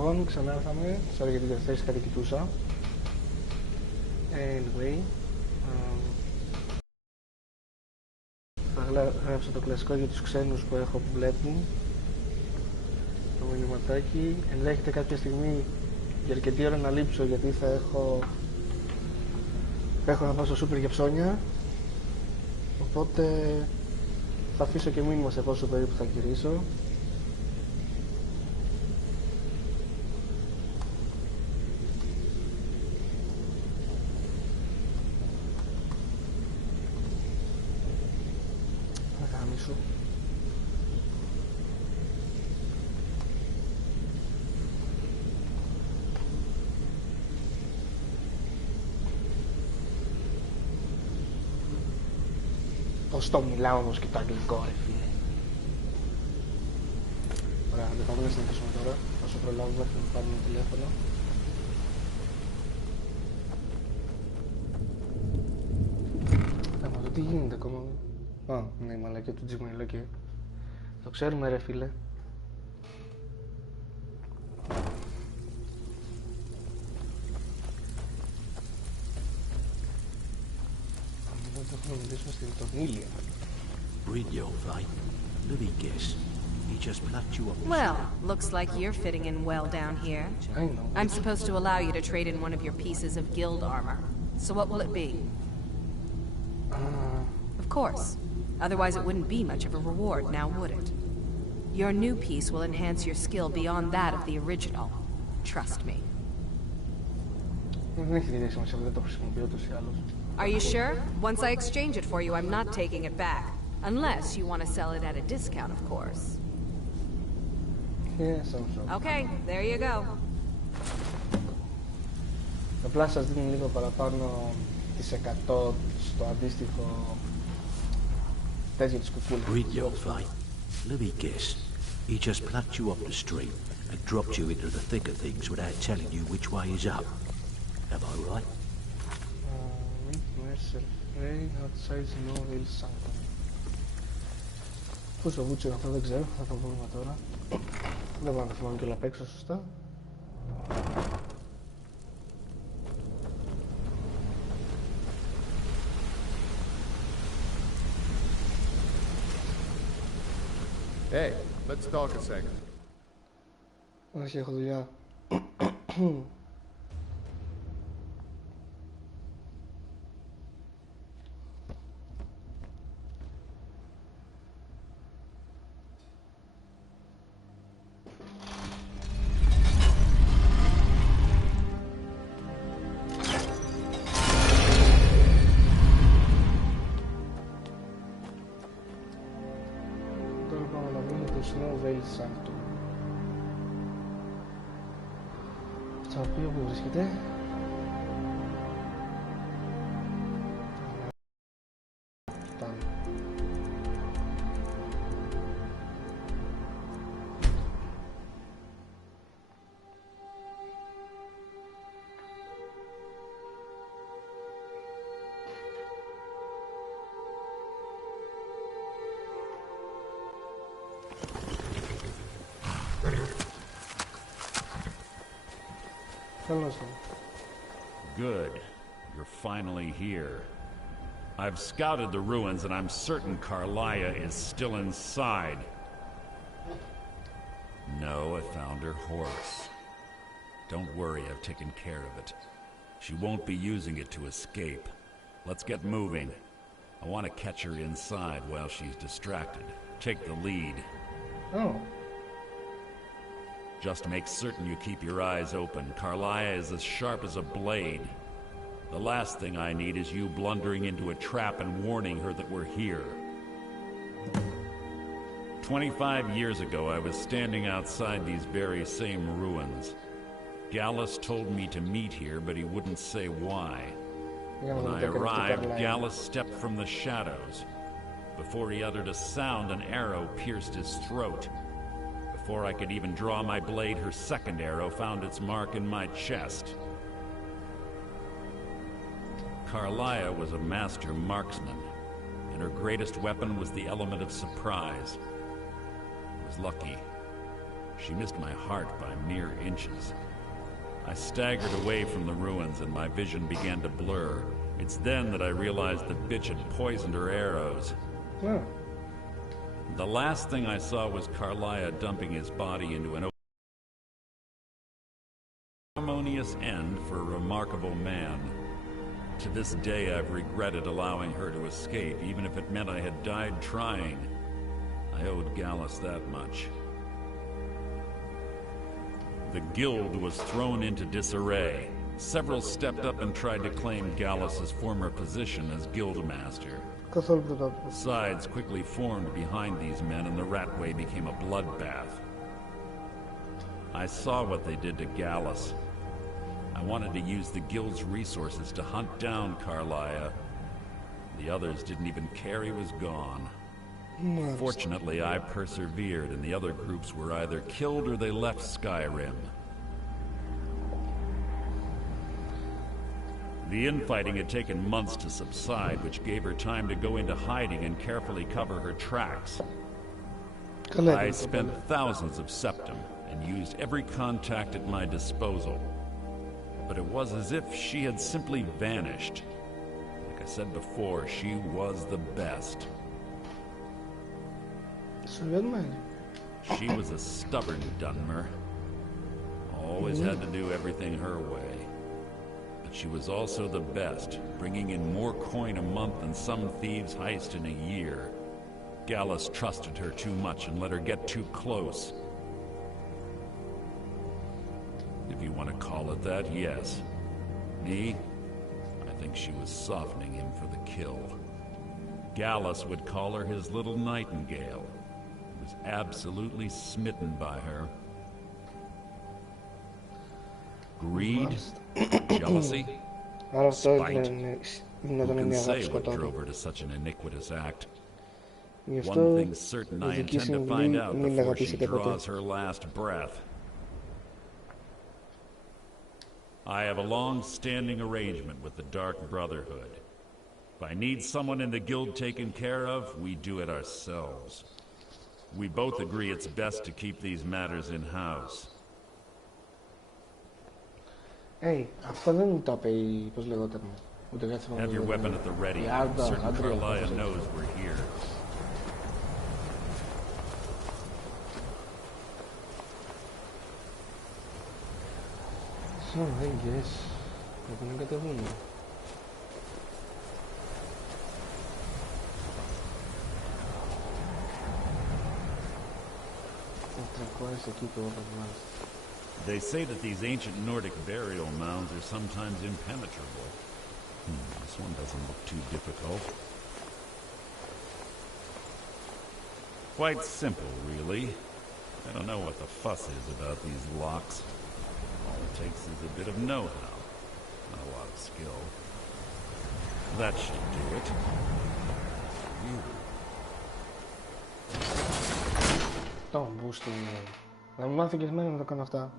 Λοιπόν, ξανά ήρθαμε. Sorry για την καθυστέρηση, κάτι κοιτούσα. Anyway, θα γράψω το κλασικό για τους ξένους που έχω που βλέπουν το μηνυματάκι. Ενδέχεται κάποια στιγμή για αρκετή ώρα να λείψω, γιατί θα έχω να πάω στο σούπερ για ψώνια, οπότε θα αφήσω και μήνυμα σε πόσο περίπου θα γυρίσω. Πώς το μιλάω όμως και το αγγλικό, ρε φίλε. Ωραία, δεν πάμε να συνεχίσουμε τώρα, όσο προλάβουμε μέχρι να πάρουμε τηλέφωνο. Άμα το τι γίνεται ακόμα. Α, ναι, η μαλακία του Gmail, ok. Το ξέρουμε, ρε φίλε. Well, looks like you're fitting in well down here. I know. I'm supposed to allow you to trade in one of your pieces of guild armor. So what will it be? Of course. Otherwise it wouldn't be much of a reward, now would it? Your new piece will enhance your skill beyond that of the original. Trust me. Are you sure? Once I exchange it for you, I'm not taking it back. Unless you want to sell it at a discount, of course. Yes, I'm sure. Okay, there you go. Απλά σας δίνει λίγο παραπάνω τις 100 στο αντίστοιχο τέτοιο της κουκούλας. Read your fight. Let me guess. He just plucked you off the street and dropped you into the thick of things without telling you which way is up. Am I right? Mercer, outside Nordic Sanctum. Πόσο βούτσο είναι αυτό δεν ξέρω, θα το βρούμε τώρα. Δεν μπορώ να το θυμάμαι και όλα απ' έξω σωστά. Hey, let's talk a second. Όχι, έχω δουλειά. Στο οποίο που βρίσκεται. Πάμε. Good. You're finally here. I've scouted the ruins and I'm certain Carlia is still inside. No, I found her horse. Don't worry, I've taken care of it. She won't be using it to escape. Let's get moving. I want to catch her inside while she's distracted. Take the lead. Oh. Just make certain you keep your eyes open. Carlia is as sharp as a blade. The last thing I need is you blundering into a trap and warning her that we're here. 25 years ago, I was standing outside these very same ruins. Gallus told me to meet here, but he wouldn't say why. When I arrived, Gallus stepped from the shadows. Before he uttered a sound, an arrow pierced his throat. Before I could even draw my blade, her second arrow found its mark in my chest. Carlia was a master marksman, and her greatest weapon was the element of surprise. I was lucky. She missed my heart by mere inches. I staggered away from the ruins and my vision began to blur. It's then that I realized the bitch had poisoned her arrows. Yeah. The last thing I saw was Carlia dumping his body into an harmonious end for a remarkable man. To this day, I've regretted allowing her to escape, even if it meant I had died trying. I owed Gallus that much. The guild was thrown into disarray. Several stepped up and tried to claim Gallus's former position as guildmaster. Sides quickly formed behind these men, and the Ratway became a bloodbath. I saw what they did to Gallus. I wanted to use the guild's resources to hunt down Carlia. The others didn't even care he was gone. Fortunately, I persevered, and the other groups were either killed or they left Skyrim. The infighting had taken months to subside, which gave her time to go into hiding and carefully cover her tracks. I spent thousands of septum and used every contact at my disposal. But it was as if she had simply vanished. Like I said before, she was the best. She was a stubborn Dunmer. Always had to do everything her way. But she was also the best, bringing in more coin a month than some thieves heist in a year. Gallus trusted her too much and let her get too close. If you want to call it that, yes. Me? I think she was softening him for the kill. Gallus would call her his little Nightingale. He was absolutely smitten by her. Greed? Jealousy? Spite? Who can say what drove her to such an iniquitous act? One thing's certain, I intend to find out before she draws her last breath. I have a long-standing arrangement with the Dark Brotherhood. If I need someone in the guild taken care of, we do it ourselves. We both agree it's best to keep these matters in-house. Hey, αυτό δεν μου το είπε πώς λεγόταν. Have your weapon at the ready. Certain Carlia knows we're here. So, I guess πρέπει να κατεβούμε. They say that these ancient Nordic burial mounds are sometimes impenetrable. This one doesn't look too difficult. Quite simple, really. I don't know what the fuss is about these locks. All it takes is a bit of know-how, not a lot of skill. That should do it. Το boosting. Να μου μάθει και εμένα να το κάνω αυτά.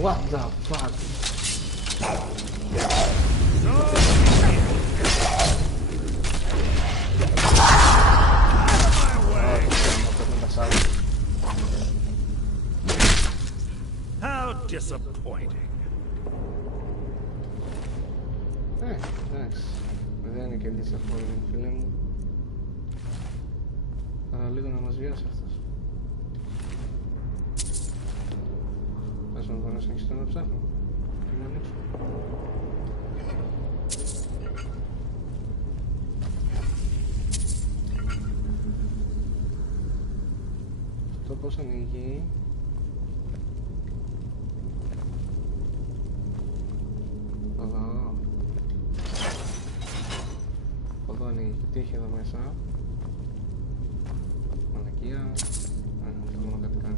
What the fuck? How disappointing. Εντάξει. Δεν είναι και disappointing, φίλε μου. Αλλά λίγο να μας βιάσει αυτός. Ας να μπορώ να συνεχίσω να ψάχνω και να ανοίξω. Αυτό πώς ανοίγει? Τι έχει εδώ μέσα? Μαλακία. Θέλω να κάτι κάνει.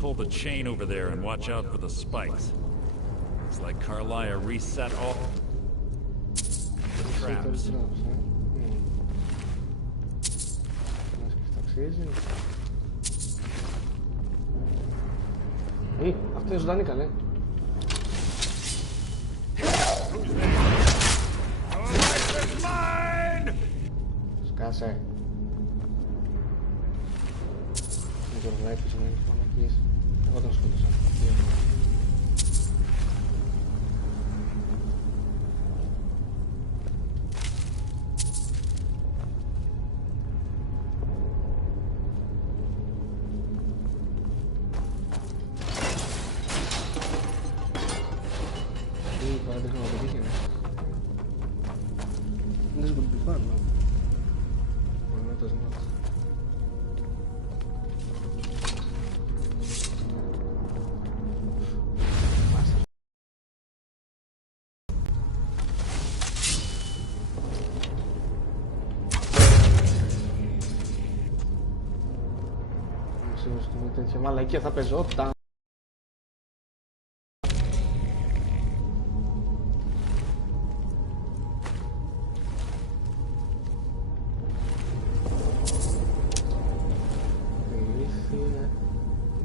Pull the chain over there and watch out for the spikes. It's like Carlia reset all the traps. Αυτό είναι ζωντανή καλέ. Σκάσε. Δεν το βλέπεις, δεν έχεις φωνακείς. Εγώ τον σκότωσα. Τέτοια μαλακία θα πεζόταν. Ηλίθιε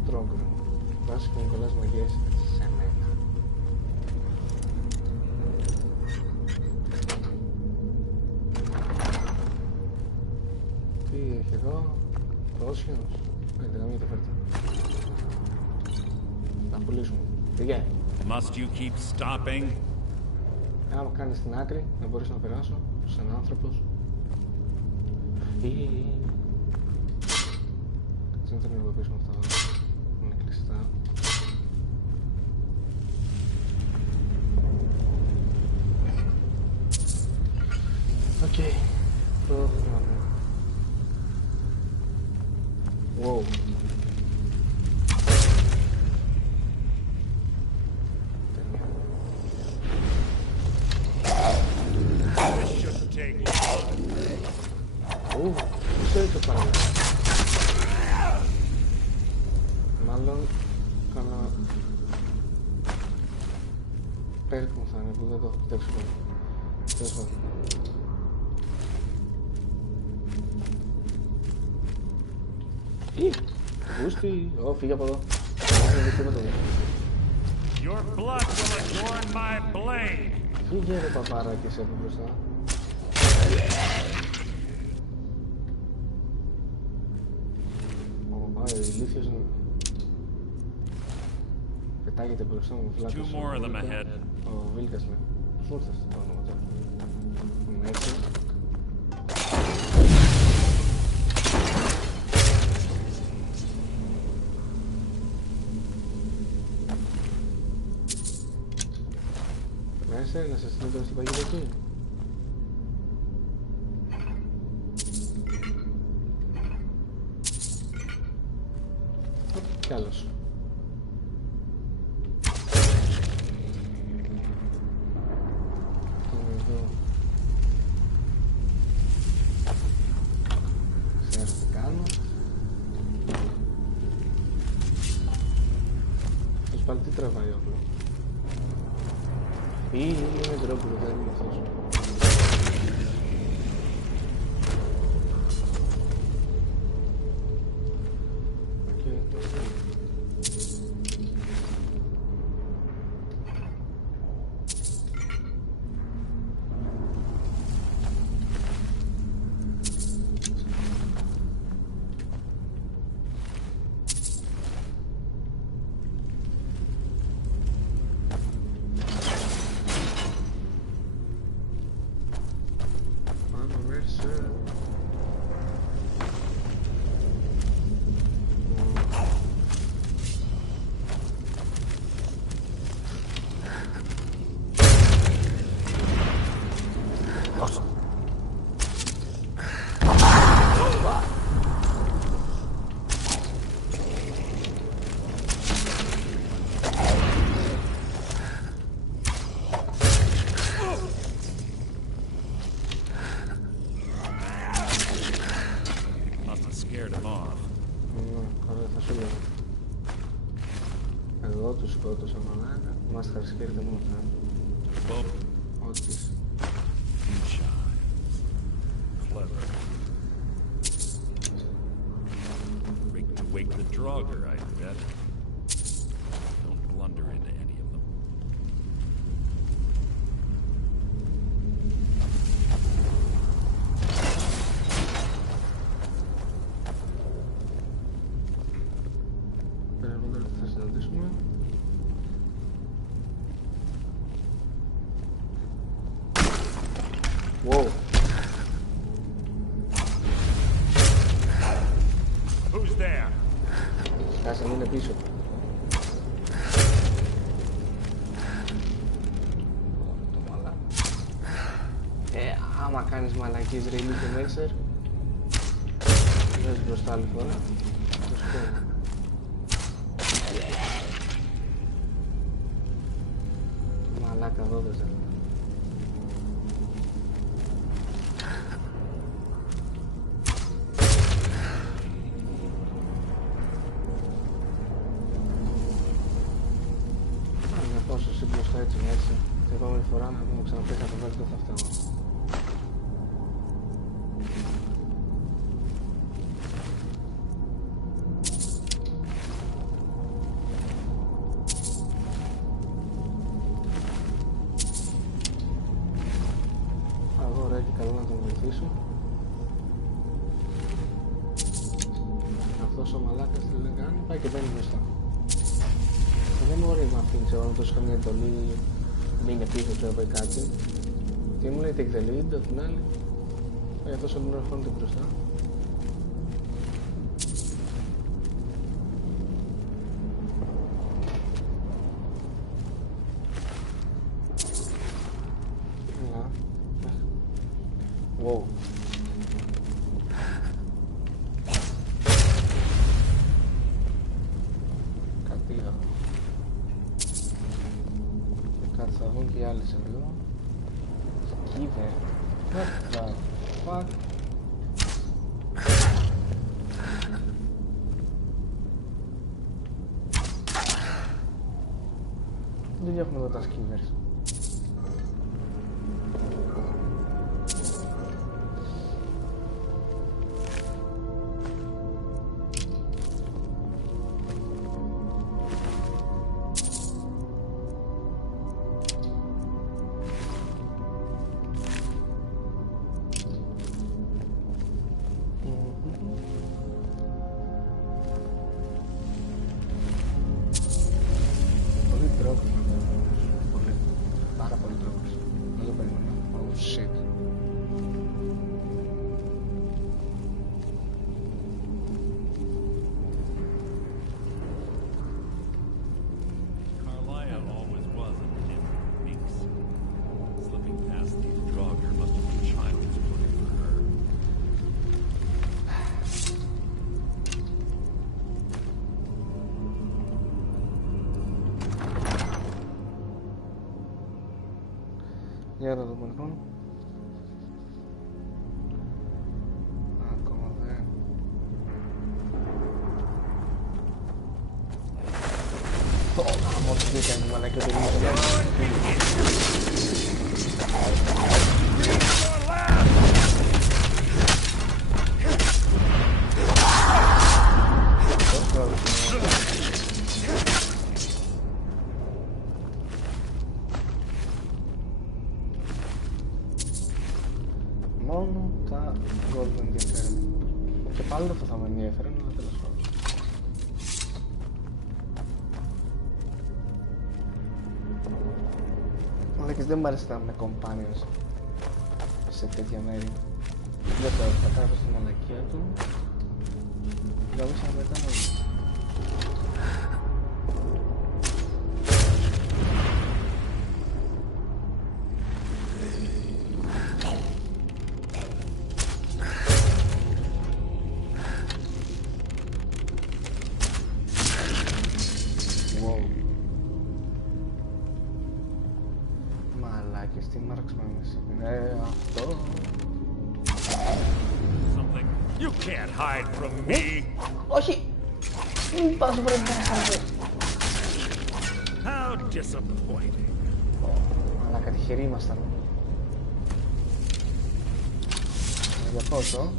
τρόγκρο. Βάσει και πολλές μαγιές σε μένα. Τι έχει εδώ? Πρόσχυνος. Δεν θα πουλήσουμε. Πήγε. Must you keep stopping? Άμα κάνεις στην άκρη, να μπορείς να περάσω σαν άνθρωπος. Κάτσε να τα ενεργοποιήσουμε αυτά. Είναι κλειστά. Οκ. Προχωράμε. Wow. Ξέρω το πράγμα. Μάλλον κάνα πέρκ μου θα είναι που δεν το έχω φτιάξει πολύ. Τέλος πάντων. Γούστη, φύγε από εδώ. Your blood will adorn my blade. Φύγε ρε παπάρα και σε από μπροστά. Ηλίθιος είναι. Πετάγεται μπροστά μου φλάκος. Two more of them ahead. Ο Βίλκας με. Σου ήρθες το όνομα τώρα. Είναι έτσι. Mercer, να σε στείλω τώρα στην παγίδα εκεί. Κι άλλος. Εδώ. Ξέρω τι κάνω. Αυτός πάλι τι τραβάει όπλο. Ή είναι τρόπο που δεν είναι αυτός. off. Ωραία, θα σου λέω. Εγώ τους σκότωσα μαλάκα. Μας χαρισχέρετε μόνο αυτά. Ό,τι. Clever. Rigged to wake the Draugr, I bet. Don't blunder into any of them. Θα συναντήσουμε. Wow. Who's there? Κάσε, μην είναι πίσω. Το μαλάκα. Άμα κάνεις μαλακίες ρελί και Mercer, δες μπροστά άλλη φορά. Το σκέφω. Μαλάκα δώδες δεν. Πόσο σύμπλωστο έτσι μέσα. Την επόμενη φορά να μου ξαναπείς να το βάλεις το θα φτάω. Αγώ ωραία και καλό να τον βοηθήσω. Αυτός ο μαλάκας τι λέει κάνει, πάει και μπαίνει μπροστά. Δεν μπορεί να αφήνει εγώ να δώσω καμία εντολή, μείνε πίσω ξέρω πάει κάτι. Τι μου λέει, take the lead, απ' την άλλη. Αυτός όλη την ώρα φώνεται μπροστά. Wow. Κατήγα. Κάτι θα βγουν και οι άλλοι σε λίγο. Σκύβε. What the fuck. Δεν έχουμε εδώ τα σκύβερς. Για να δούμε λοιπόν. Ακόμα δεν. Μόλις δεν κάνει μαλακά το μόνο τα gold με ενδιαφέρον. Και πάλι αυτό θα με ενδιαφέρον, αλλά τέλος πάντων. Μαλάκες, δεν μ' αρέσει να είμαι companions σε τέτοια μέρη. Δεν το θα κάνω στη μαλακία του. Γάμισα μετά να δει. Μαλάκες, τι μάρξμα είναι σήμερα, αυτό. Something You can't hide from me. Όχι! Μην πας βρε μέσα. How disappointing. Αλλά κατηχεροί ήμασταν. Για πόσο.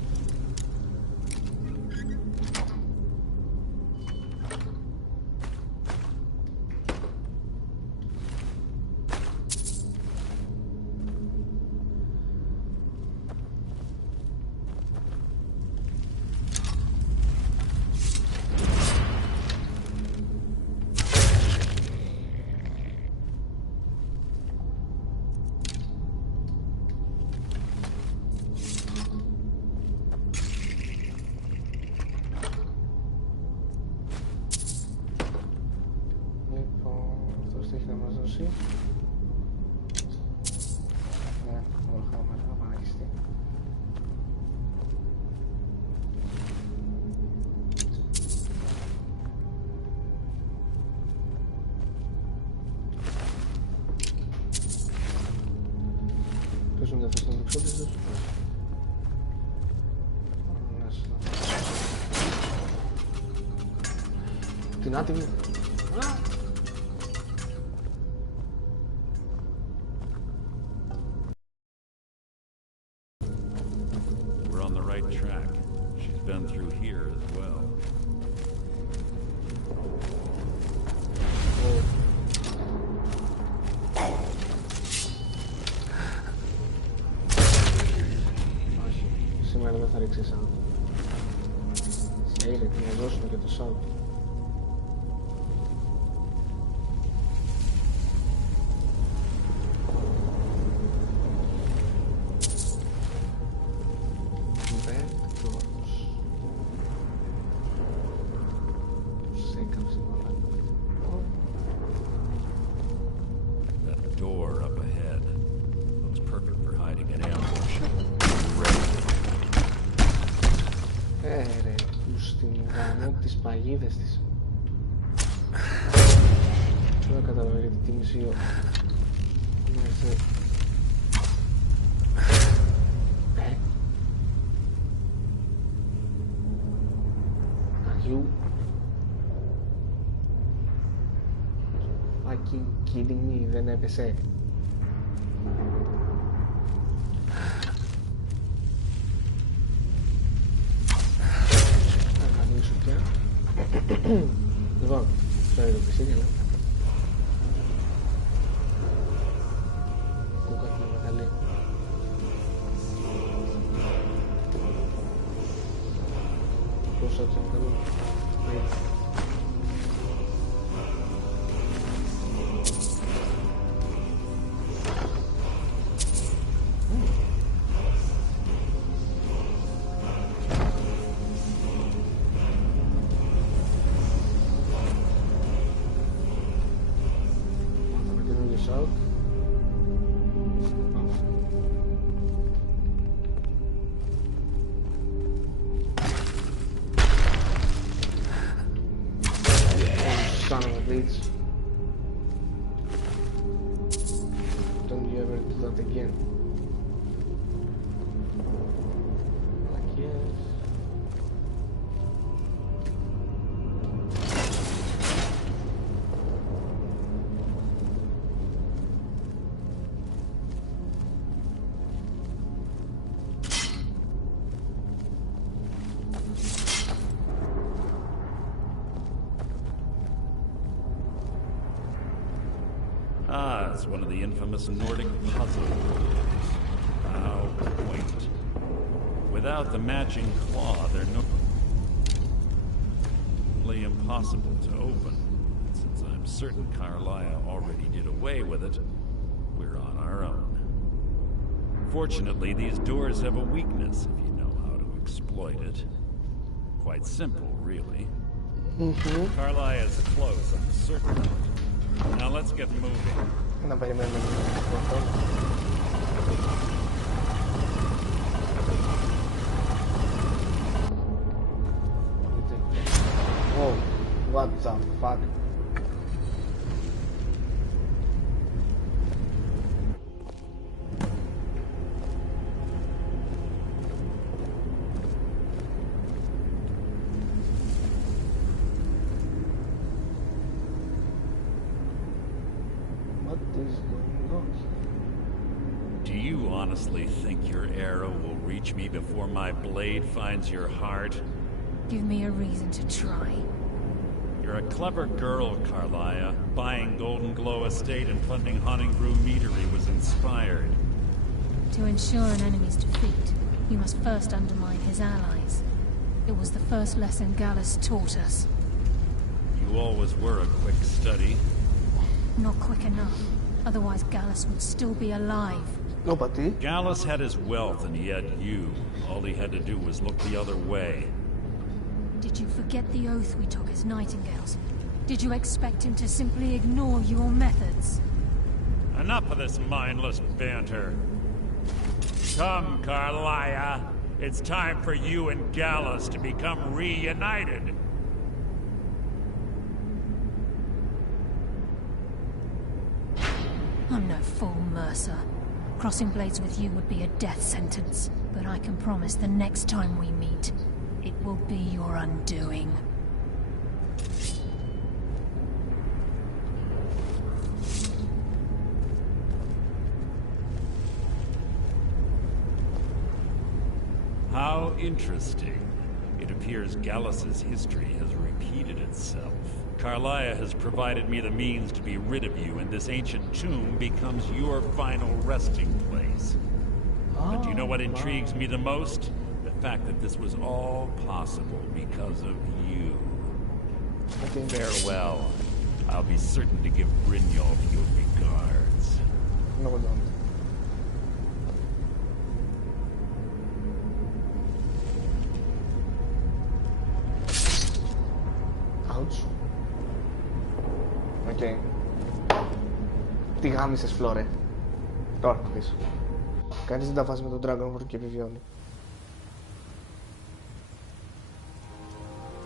Την άτιμη. We're on the right track. She's been through here as well. Όχι, σήμερα δεν θα ρίξει σαν. Σε ήρθε να δώσουμε και το σάουτ. Τις παγίδες της. Δεν καταλαβαίνετε τι μισή Mercer. Are you fucking kidding me? Δεν έπεσε. Λοιπόν, θα είναι το πισίνι, ναι. Ακούω κάτι μεγάλη. Πώς θα το κάνω. Son of a bitch. Don't you ever do that again. Like yes. Ah, it's one of the infamous Nordic puzzles. How quaint. Without the matching claw, they're nearly impossible to open. Since I'm certain Carlia already did away with it, we're on our own. Fortunately, these doors have a weakness if you know how to exploit it. Quite simple, really. Carlia is close, I'm certain of it. Now let's get moving. Να περιμένουμε λίγο. Oh, what the fuck? Do you honestly think your arrow will reach me before my blade finds your heart? Give me a reason to try. You're a clever girl, Carlia. Buying Golden Glow Estate and funding Honningbrew Meadery was inspired. To ensure an enemy's defeat, you must first undermine his allies. It was the first lesson Gallus taught us. You always were a quick study. Not quick enough. Otherwise Gallus would still be alive. Nobody. Gallus had his wealth and he had you. All he had to do was look the other way. Did you forget the oath we took as Nightingales? Did you expect him to simply ignore your methods? Enough of this mindless banter. Come, Carlia. It's time for you and Gallus to become reunited. I'm no fool, Mercer. Crossing blades with you would be a death sentence, but I can promise the next time we meet, it will be your undoing. How interesting. It appears Gallus's history has repeated itself. Carlia has provided me the means to be rid of you, and this ancient tomb becomes your final resting place. But do you know what intrigues me the most? The fact that this was all possible because of you. Farewell. I'll be certain to give Brynjolf your regards. No, don't. Ouch. Okay. Τι γάμισες, Φλόρε. Τώρα να πεις. Κανείς δεν τα βάζει με τον Dragonborn και επιβιώνει.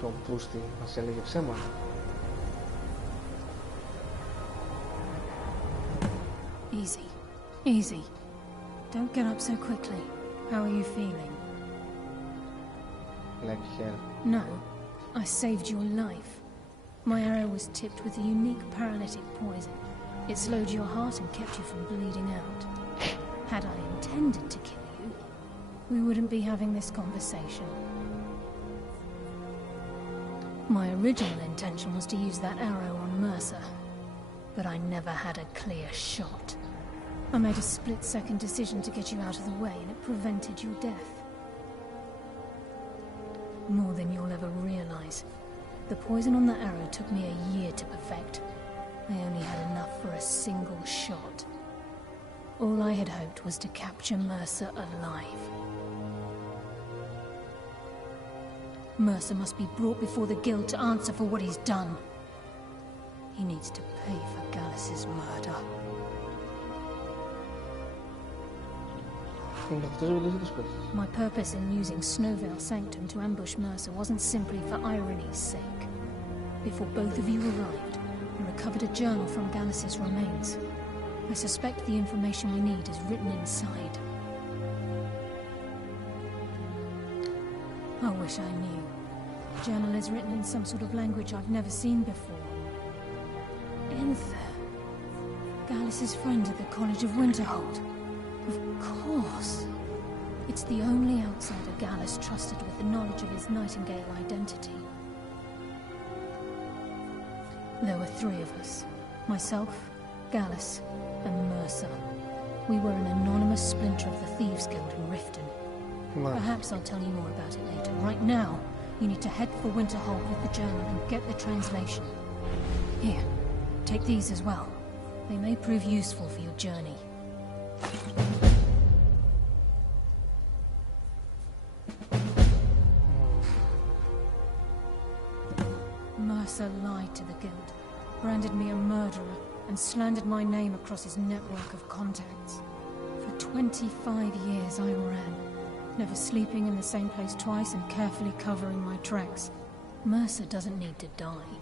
Το Πούστη μας έλεγε ψέματα. Easy. Easy. Don't get up so quickly. How are you feeling? Like hell. No. I saved your life. My arrow was tipped with a unique paralytic poison. It slowed your heart and kept you from bleeding out. Had I intended to kill you, we wouldn't be having this conversation. My original intention was to use that arrow on Mercer, but I never had a clear shot. I made a split-second decision to get you out of the way, and it prevented your death. More than you'll ever realize. The poison on the arrow took me a year to perfect. I only had enough for a single shot. All I had hoped was to capture Mercer alive. Mercer must be brought before the guild to answer for what he's done. He needs to pay for Gallus's murder. My purpose in using Snowvale Sanctum to ambush Mercer wasn't simply for irony's sake. Before both of you arrived, I recovered a journal from Gallus's remains. I suspect the information we need is written inside. I wish I knew. The journal is written in some sort of language I've never seen before. Inther. Gallus's friend at the College of Winterhold. Of course. It's the only outsider Gallus trusted with the knowledge of his Nightingale identity. There were three of us. Myself, Gallus, and Mercer. We were an anonymous splinter of the Thieves' Guild in Riften. Perhaps I'll tell you more about it later. Right now, you need to head for Winterhold with the journal and get the translation. Here, take these as well. They may prove useful for your journey. Mercer lied to the guild, branded me a murderer, and slandered my name across his network of contacts. For 25 years I ran, never sleeping in the same place twice and carefully covering my tracks. Mercer doesn't need to die.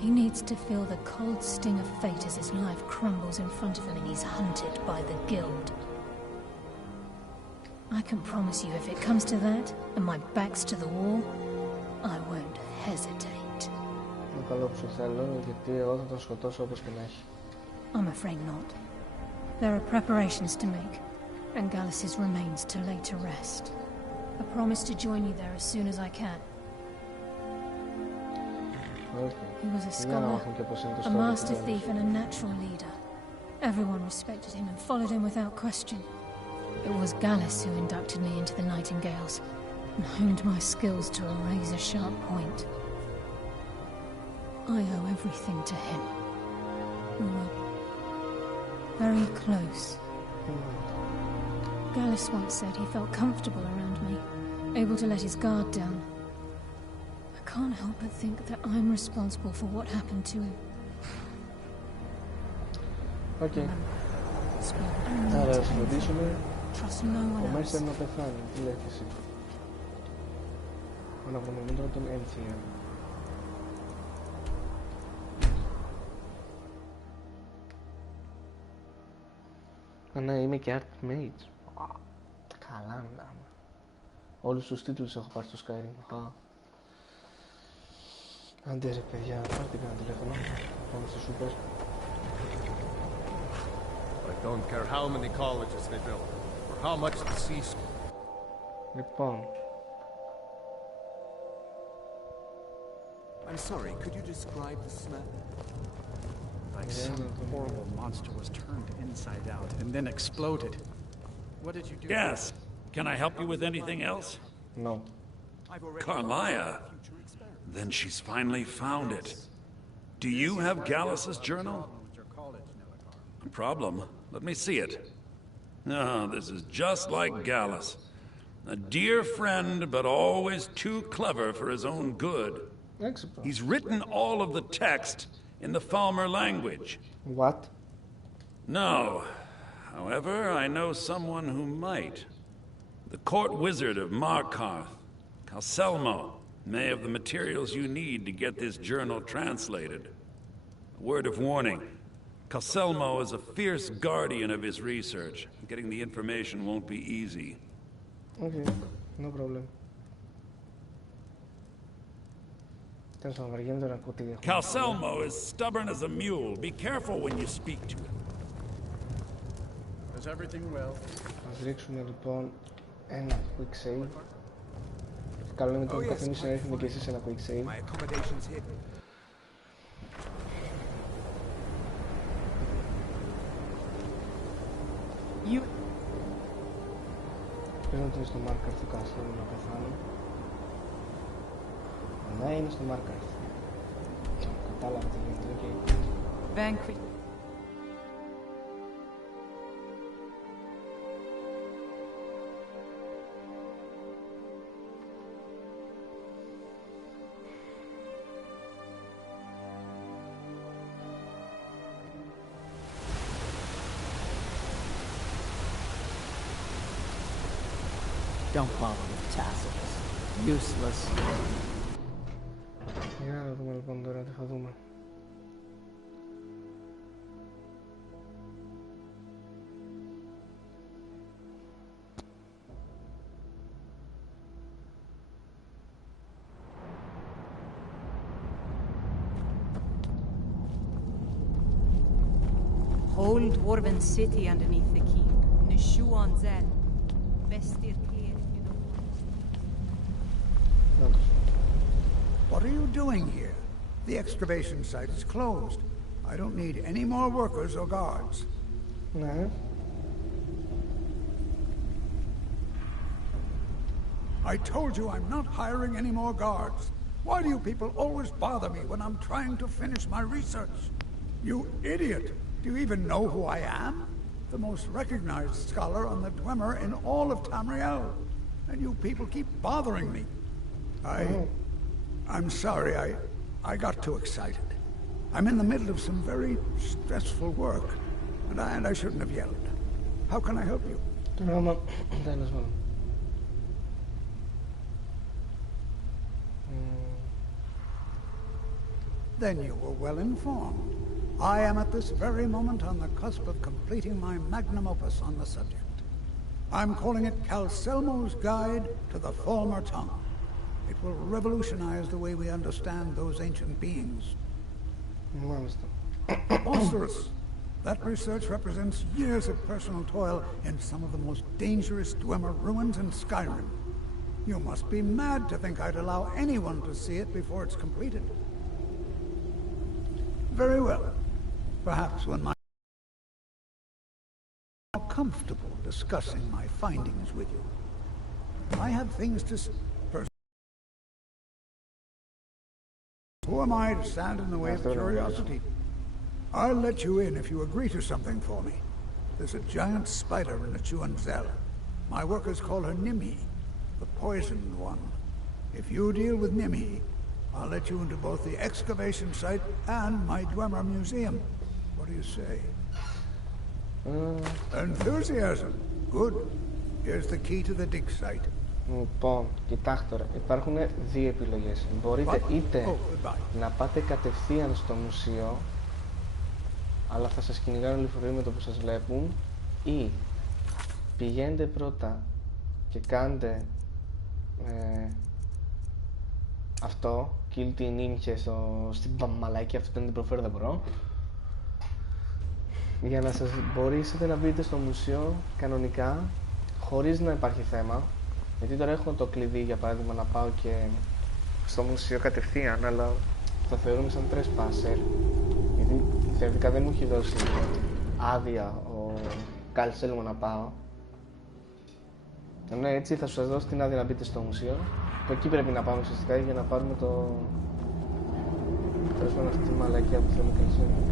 He needs to feel the cold sting of fate as his life crumbles in front of him and he's hunted by the guild. I can promise you, if it comes to that, and my back's to the wall, I won't hesitate. Το καλό που σου θέλω, γιατί εγώ θα τον σκοτώσω όπως και να έχει. I'm afraid not. There are preparations to make, and Gallus's remains to lay to rest. I promise to join you there as soon as I can. He was a scholar, a master thief and a natural leader. Everyone respected him and followed him without question. It was Gallus who inducted me into the Nightingales, and honed my skills to a razor-sharp point. I owe everything to him. We were very close. Gallus once said he felt comfortable around me, able to let his guard down. I can't help but think that I'm responsible for what happened to him. Okay. Άρα ας φροντίσουμε ο Mercer να πεθάνει. Τι λέει και εσύ. Αναγνωρίζουμε τώρα τον Enfield. Ναι, είμαι και Art Mage. Καλά μιλάμε. Όλους τους τίτλους έχω πάρει στο Skyrim. Άντε ρε παιδιά, πάρτε κανένα τηλέφωνο. Πάμε στη Super. I don't care how many colleges they build, or how much the sea... Λοιπόν. I'm sorry, could you describe the smell? Like some horrible monster was turned inside out and then exploded. What did you do? Yes. Can I help you with anything else? No. Carlia? Then she's finally found it. Do you have Gallus's journal? No problem. Let me see it. Oh, this is just like Gallus. A dear friend, but always too clever for his own good. Excellent. He's written all of the text in the Falmer language. What? No. However, I know someone who might. The court wizard of Markarth, Calselmo, may have the materials you need to get this journal translated. A word of warning. Calselmo is a fierce guardian of his research. Getting the information won't be easy. Okay, no problem. Calselmo is stubborn as a mule. Be careful when you speak to him. Is everything well? Ας ρίξουμε λοιπόν ένα quick save. Καλό είναι το καθένας να έρθει και εσείς ένα quick save. My accommodation's hidden. Πες να το είναι στο Markarth του Castle να πεθάνω. Ναι, είναι στο Markarth. Κατάλαβα τι γίνεται, Vanquish. Don't bother with tassels. Useless. Για να δούμε λοιπόν τώρα τι θα δούμε. Whole dwarven city underneath the keep. Nishu on Zel. Bestir here if you don't. What are you doing here? The excavation site is closed. I don't need any more workers or guards. Ναι. I told you I'm not hiring any more guards. Why do you people always bother me when I'm trying to finish my research? You idiot! Do you even know who I am? The most recognized scholar on the Dwemer in all of Tamriel. And you people keep bothering me. I'm sorry, I got too excited. I'm in the middle of some very stressful work, and I shouldn't have yelled. How can I help you? Τέλος πάντων. Then you were well informed. I am at this very moment on the cusp of completing my magnum opus on the subject. I'm calling it Calselmo's Guide to the Falmer Tongue. It will revolutionize the way we understand those ancient beings. Μάλιστα. Preposterous! That research represents years of personal toil in some of the most dangerous Dwemer ruins in Skyrim. You must be mad to think I'd allow anyone to see it before it's completed. Very well. Perhaps when I'm more comfortable discussing my findings with you. I have things to say. Who am I to stand in the way of curiosity? I'll let you in if you agree to something for me. There's a giant spider in the Chuanzel. My workers call her Nimhi, the poisoned one. If you deal with Nimhi, I'll let you into both the excavation site and my Dwemer museum. What do you say? Enthusiasm. Good. Here's the key to the dig site. Λοιπόν, κοιτάξτε τώρα, υπάρχουν δύο επιλογές. Μπορείτε είτε να πάτε κατευθείαν στο μουσείο, αλλά θα σας κυνηγάνε λιφοροί με το που σας βλέπουν, ή πηγαίνετε πρώτα και κάντε αυτό, kill την ήμχε στην μαλακή, αυτό δεν την προφέρω, δεν μπορώ, για να σας μπορέσετε να μπείτε στο μουσείο κανονικά, χωρίς να υπάρχει θέμα. Γιατί τώρα έχω το κλειδί, για παράδειγμα, να πάω και στο μουσείο κατευθείαν, αλλά θα θεωρούμε σαν trespasser, γιατί θεωρητικά δεν μου έχει δώσει άδεια ο Καλσέλμο να πάω. Ενώ έτσι θα σας δώσει την άδεια να μπείτε στο μουσείο, που εκεί πρέπει να πάμε ουσιαστικά για να πάρουμε το... τέλος πάντων αυτή τη μαλακία που θέλει Καλσέλμο.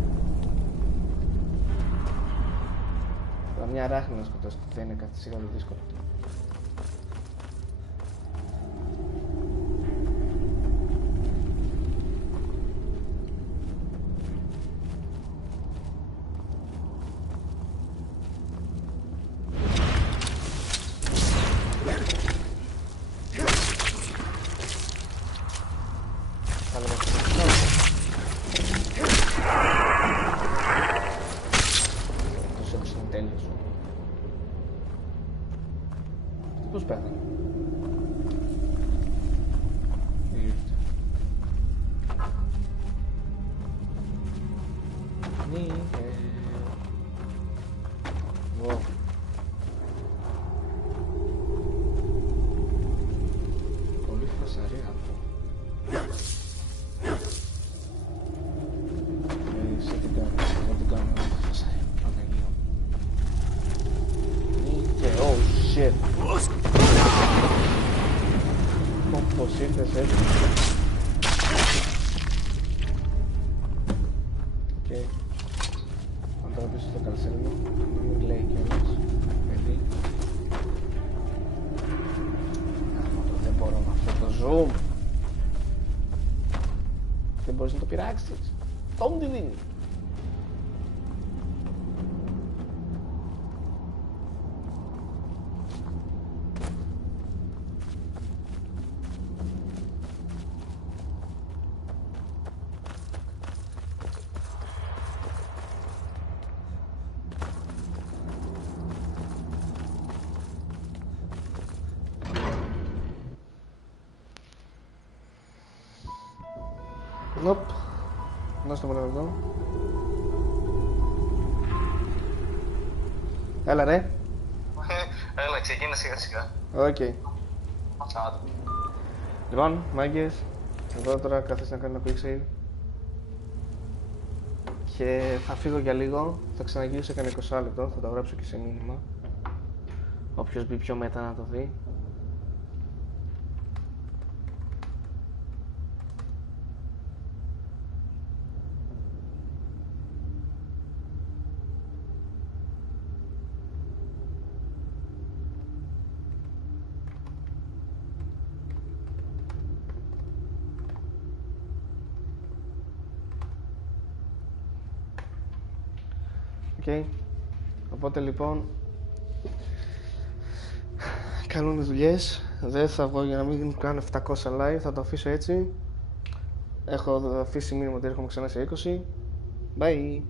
Αλλά μια ράχνη να σκοτώσει δεν είναι κάτι σίγουρα δύσκολο. Πώς πέθανε? Πολύ φασαρία αυτό. Σε την κάνω, εγώ την κάνω φασαρία, Παναγία. Oh shit. Πώς ήρθες έτσι. Οκ. Αν τώρα πίσω στο Καλσέλμο, να μην κλαίει κιόλας. Παιδί. Δεν μπορώ με αυτό το zoom. Δεν μπορείς να το πειράξεις. Αυτό μου τη δίνει. Νοπ. Να στο μόνο εδώ. Έλα ρε. Έλα, ξεκίνα σιγά σιγά. Οκ. Λοιπόν, μάγκες, εδώ τώρα κάθεσαι να κάνω ένα quick save. Και θα φύγω για λίγο, θα ξαναγυρίσω σε κανένα 20 λεπτό, θα το γράψω και σε μήνυμα. Όποιος μπει πιο μετά να το δει. Okay. Οπότε λοιπόν κάνουν δουλειές, δεν θα βγω για να μην κάνω 700 live, θα το αφήσω έτσι. Έχω αφήσει μήνυμα ότι έρχομαι ξανά σε 20. Bye!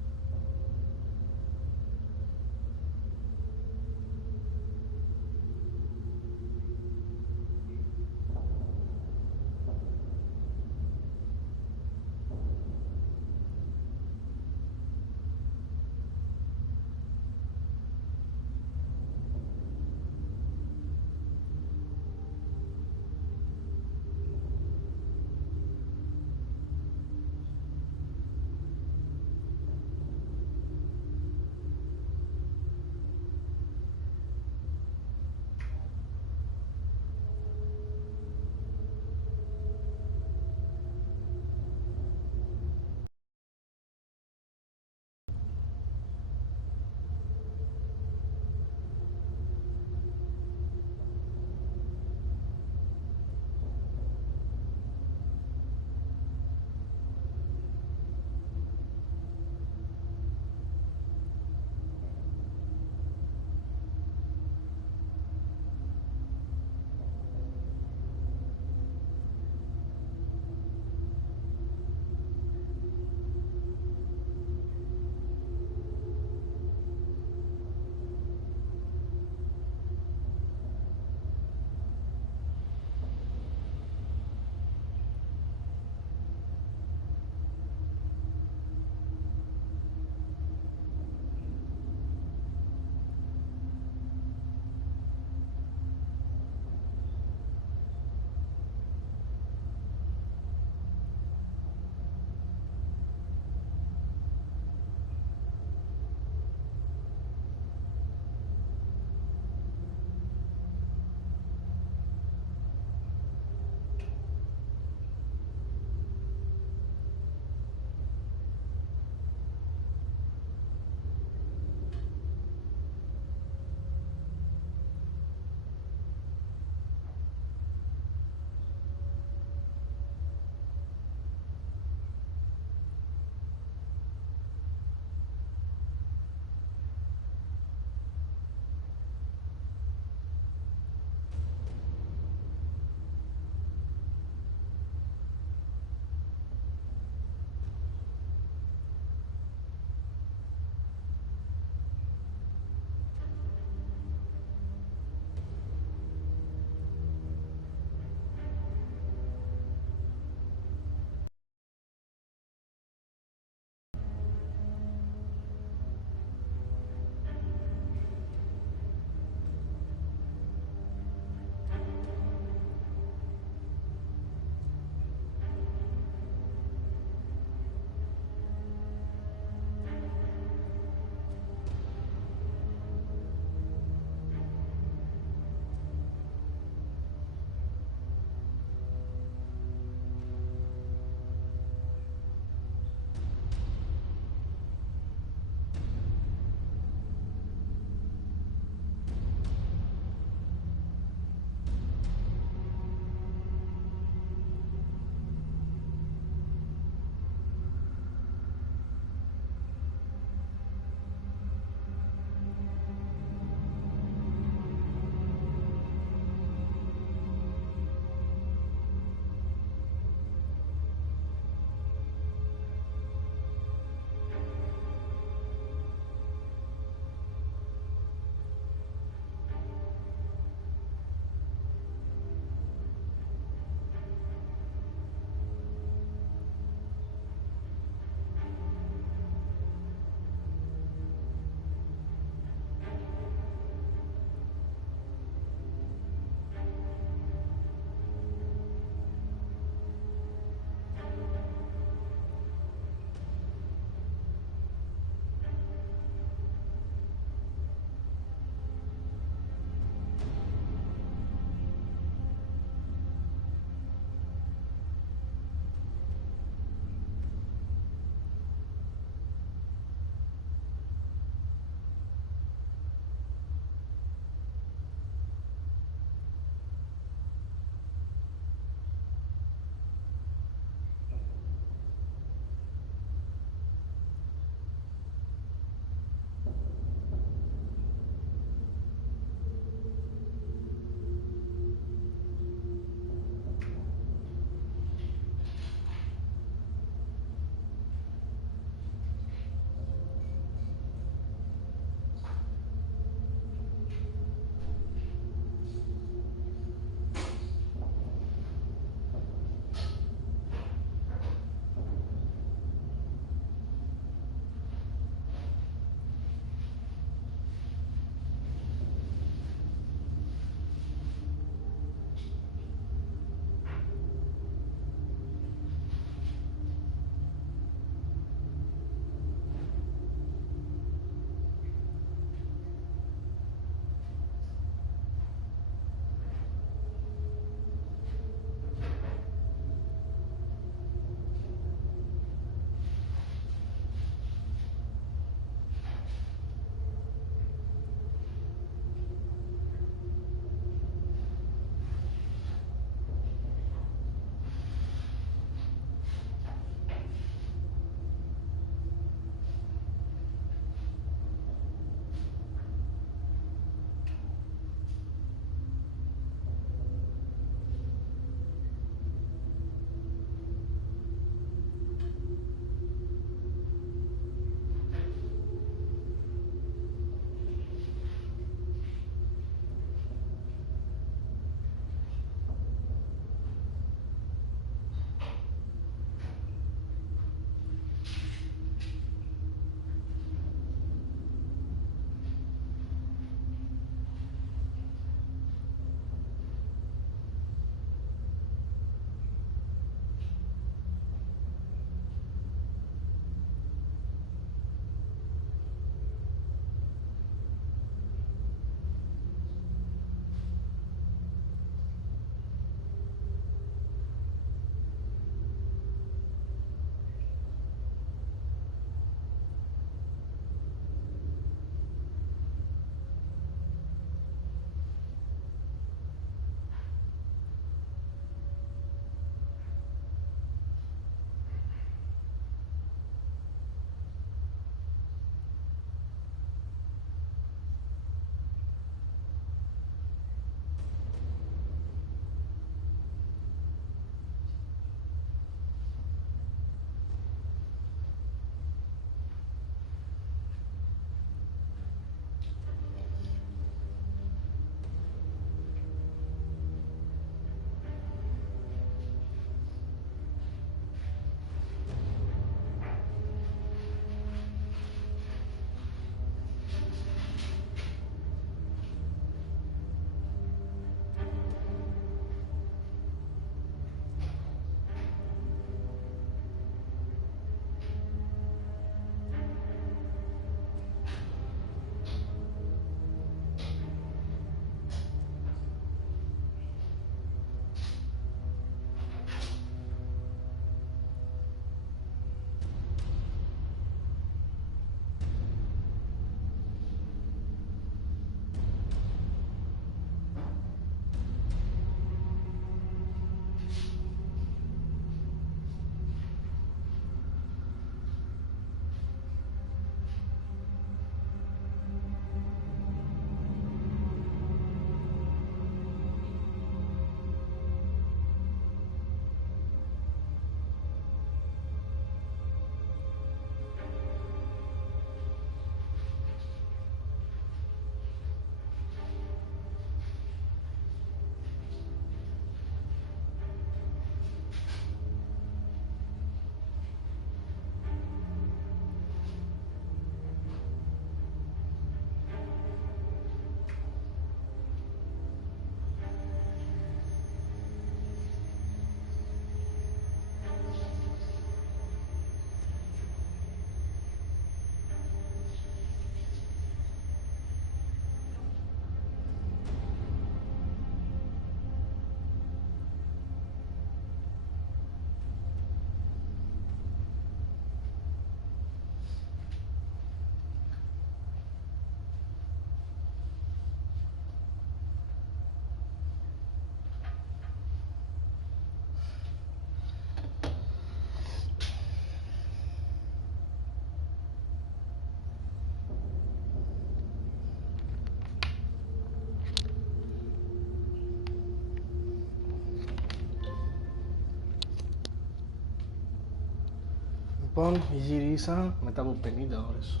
Λοιπόν, γυρίσα μετά από 50 ώρες.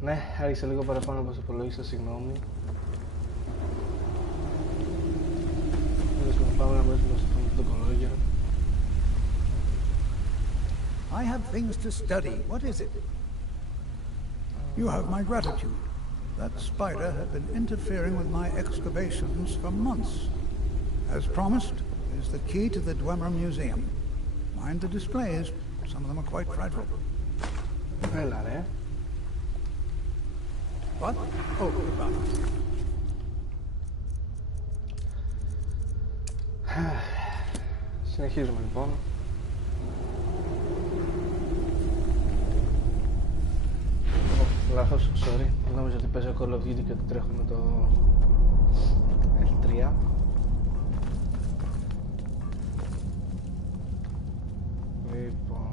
Ναι, άρχισε λίγο παραπάνω όπως υπολογίσα, συγγνώμη. Πάμε να μέσουμε στο κολόγερο. I have things to study. What is it? You have my gratitude. That spider had been interfering with my excavations for months. As promised, is the key to the Dwemer Museum. Mind the displays. Some of them are quite fragile. Έλα ρε. What? Oh, goodbye. Συνεχίζουμε λοιπόν. Λάθος, sorry. Νόμιζα ότι παίζω Call of Duty και ότι τρέχω με το L3. Λοιπόν.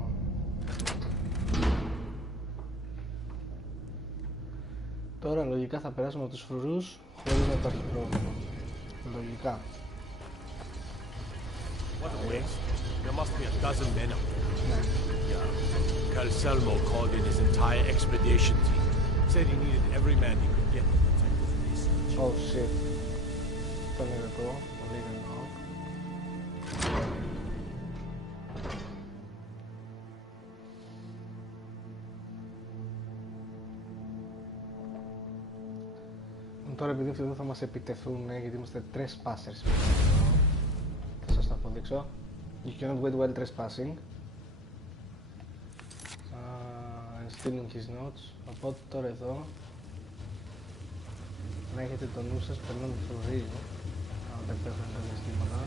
Τώρα λογικά θα περάσουμε από τους φρουρούς χωρίς να υπάρχει πρόβλημα. Λογικά. What a waste. There must be a dozen men up there. Yeah. Calselmo called in his entire expedition team. Said he needed every man he could get to protect his research. Oh shit. Τον ηρετό, πολύ ηρετό. Τώρα επειδή αυτοί εδώ θα μας επιτεθούν, γιατί είμαστε trespassers. Θα σας το αποδείξω. You cannot wait while trespassing. And stealing his notes. Οπότε τώρα εδώ να έχετε το νου σας περνώντας το ρίγο. Αν δεν πέφτουν τα διαστήματα.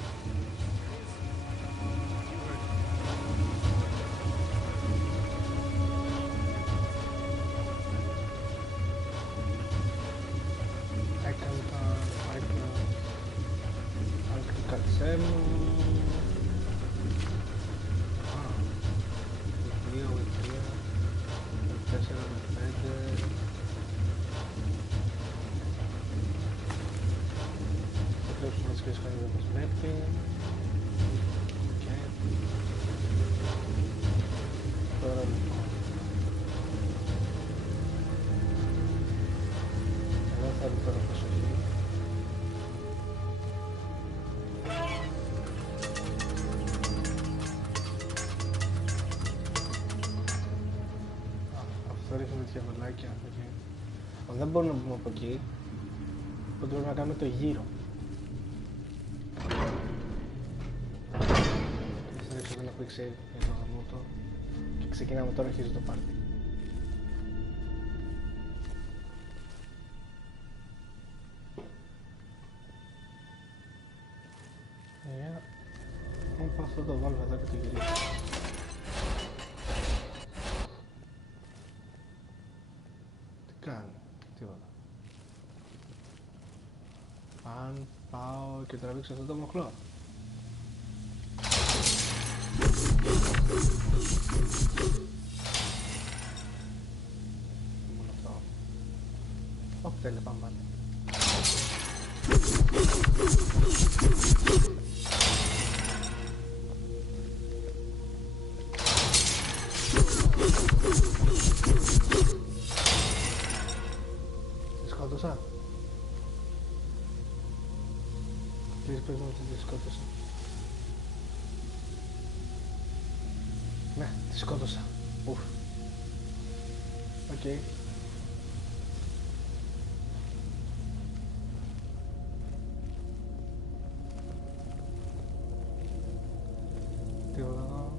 Έκανε τα Καλσέμου. Δεν μπορούμε να μπούμε από εκεί, οπότε πρέπει να κάνουμε το γύρο. Θα ρίξω ένα quick save για το γαμότο και ξεκινάμε τώρα, αρχίζει το πάρτι. Όπα, αυτό το βάλω εδώ και το γυρίσω. Τι κάνει? Τίποτα. Αν πάω και τραβήξω αυτό το μοχλό. Μόνο αυτό. Ωπ, τέλεια, πάμε πάλι. Σκότωσα. Please πες μου ότι τη σκότωσα. Ναι, τη σκότωσα. Ουφ. Οκ. Τίποτα εδώ.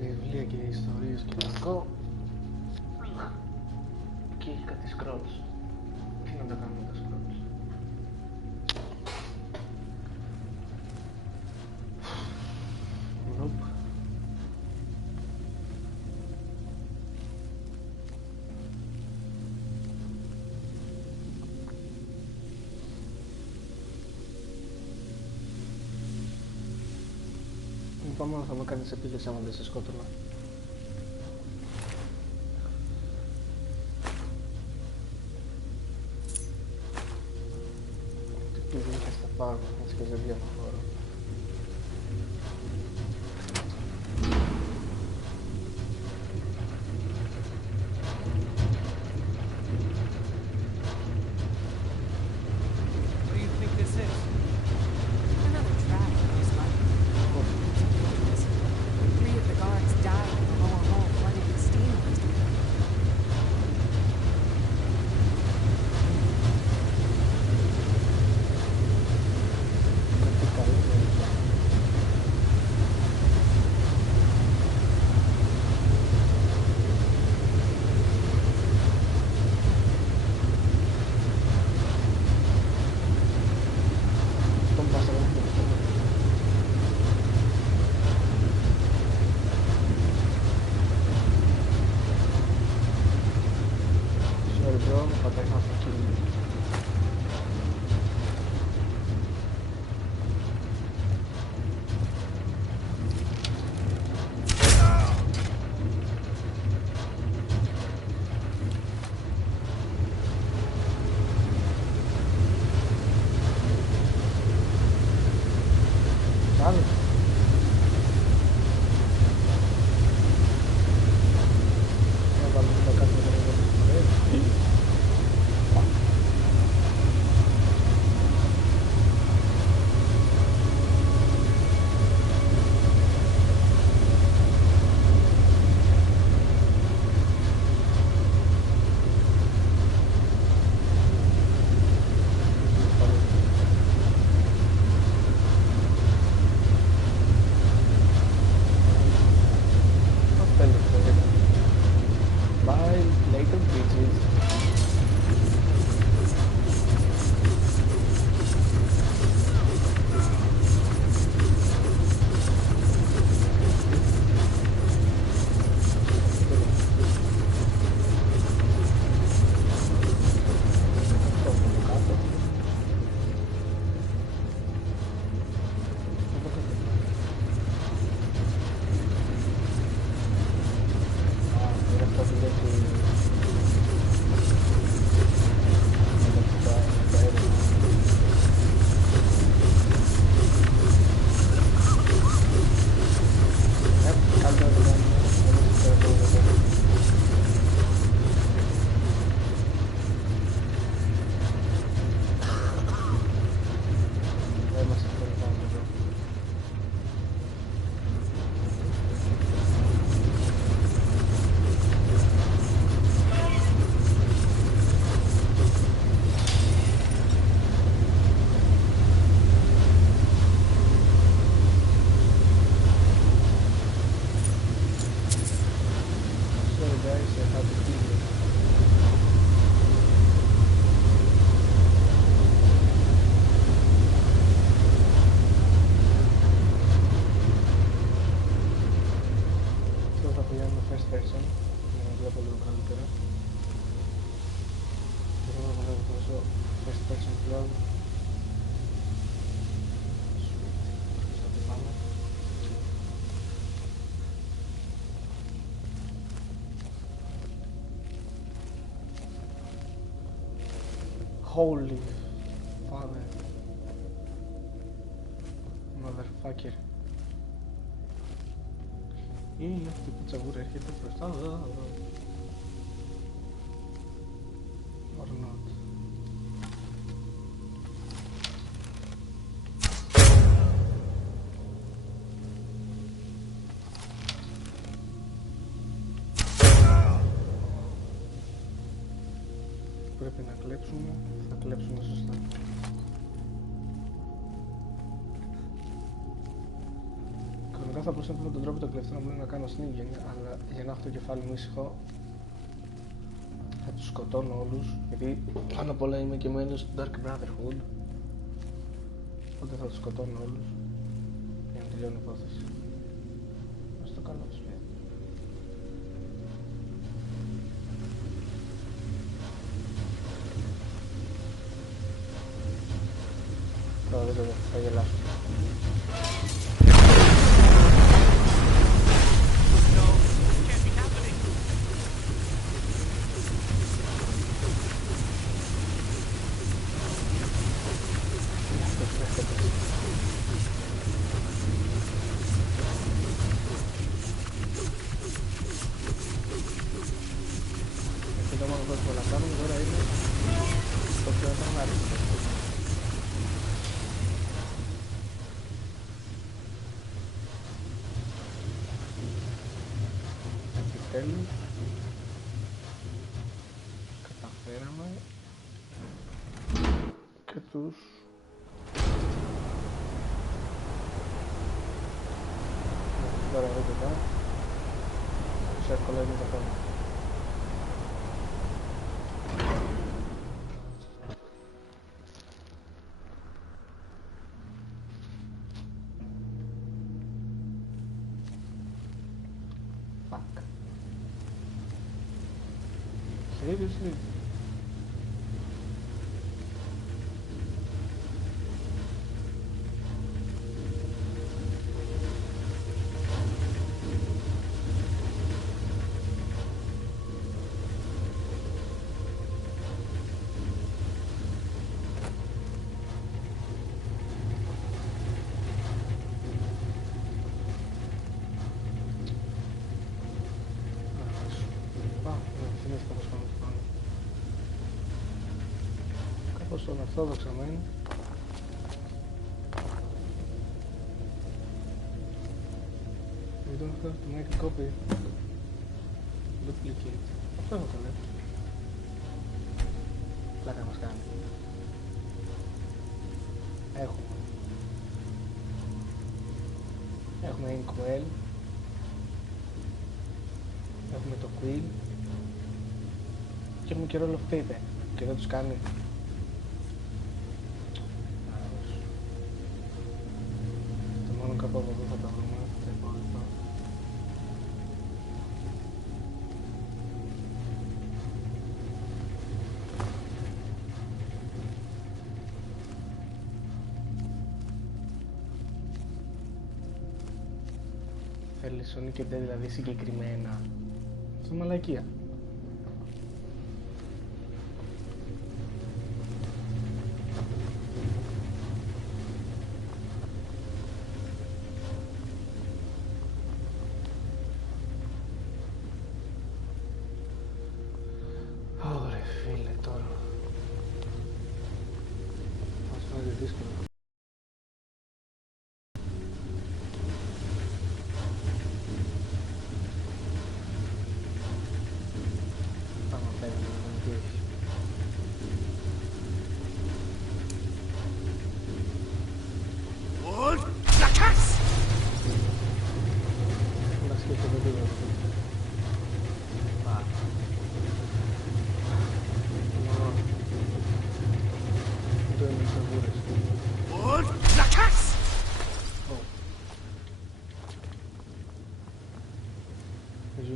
Βιβλία και ιστορίες και κακό. Και έχει κάτι scrolls. Τι να τα κάνουμε τα scrolls? Nope. Πάμε θα με κάνεις επίθεση άμα δεν σε σκότωνα. Τι βγήκε στα πάνω, έτσι και δεν βγαίνω χώρο. Holy father. Motherfucker. Ή αυτή που τσαβούρα έρχεται μπροστά. Or not. Πρέπει να κλέψουμε, θα κλέψουμε σωστά. Κανονικά θα μπορούσα να βρω τον τρόπο τον κλεφτό να μου να κάνω sneaking, αλλά για να έχω το κεφάλι μου ήσυχο θα τους σκοτώνω όλους, γιατί πάνω απ' όλα είμαι και μέλος του Dark Brotherhood, οπότε θα τους σκοτώνω όλους για να τελειώνει η υπόθεση. Ας το κάνω σπίτι. Τώρα δεν το θα γελάσω. τέλος. Καταφέραμε. Και τους... Τώρα εδώ και εδώ. Σε εύκολα είναι το θέμα. Fuck. Seriously? Στον ορθόδοξα μένει. We don't have to make a copy. Duplicate. Αυτό έχω το λέω. Πλάκα μας κάνει. Έχουμε Inkwell. Έχουμε το Quill. Και έχουμε και Roll of Paper. Και δεν τους κάνει. Κάπου από εδώ θα τα βρούμε, τα υπόλοιπα. Θέλεις Sonic και Dead δηλαδή συγκεκριμένα. Αυτό μαλακία.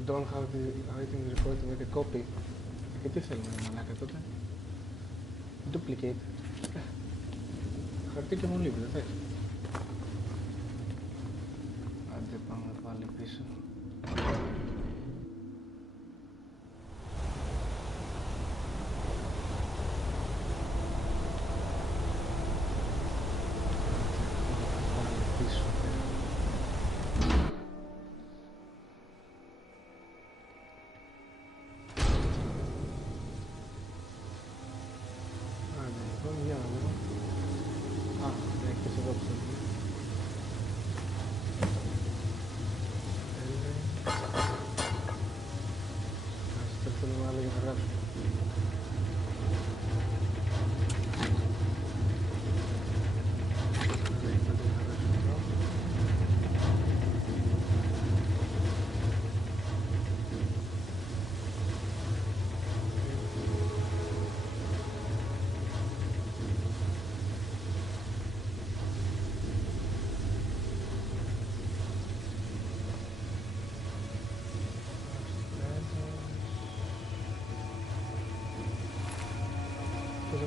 Don't have the items required to make a copy. Και τι θέλουμε μαλάκα τότε? Duplicate. Χαρτί και μολύβι, δεν θες? Άντε πάμε πάλι πίσω.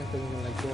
Tengo la que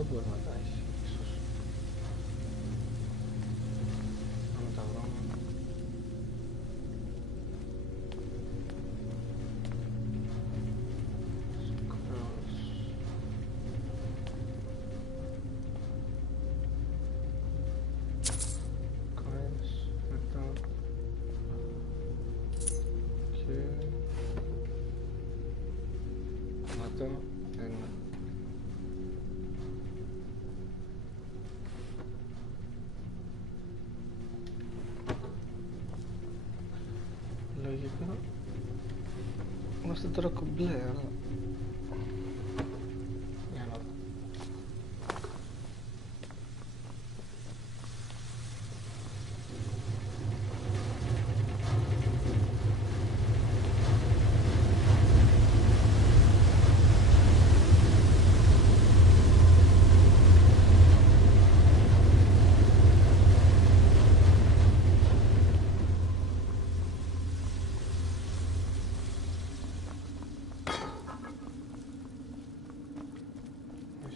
εδώ μπορεί να τα έχει, ίσως. Να τα βρω. Λογικά είμαστε τώρα κομπλέ, αλλά για να δω.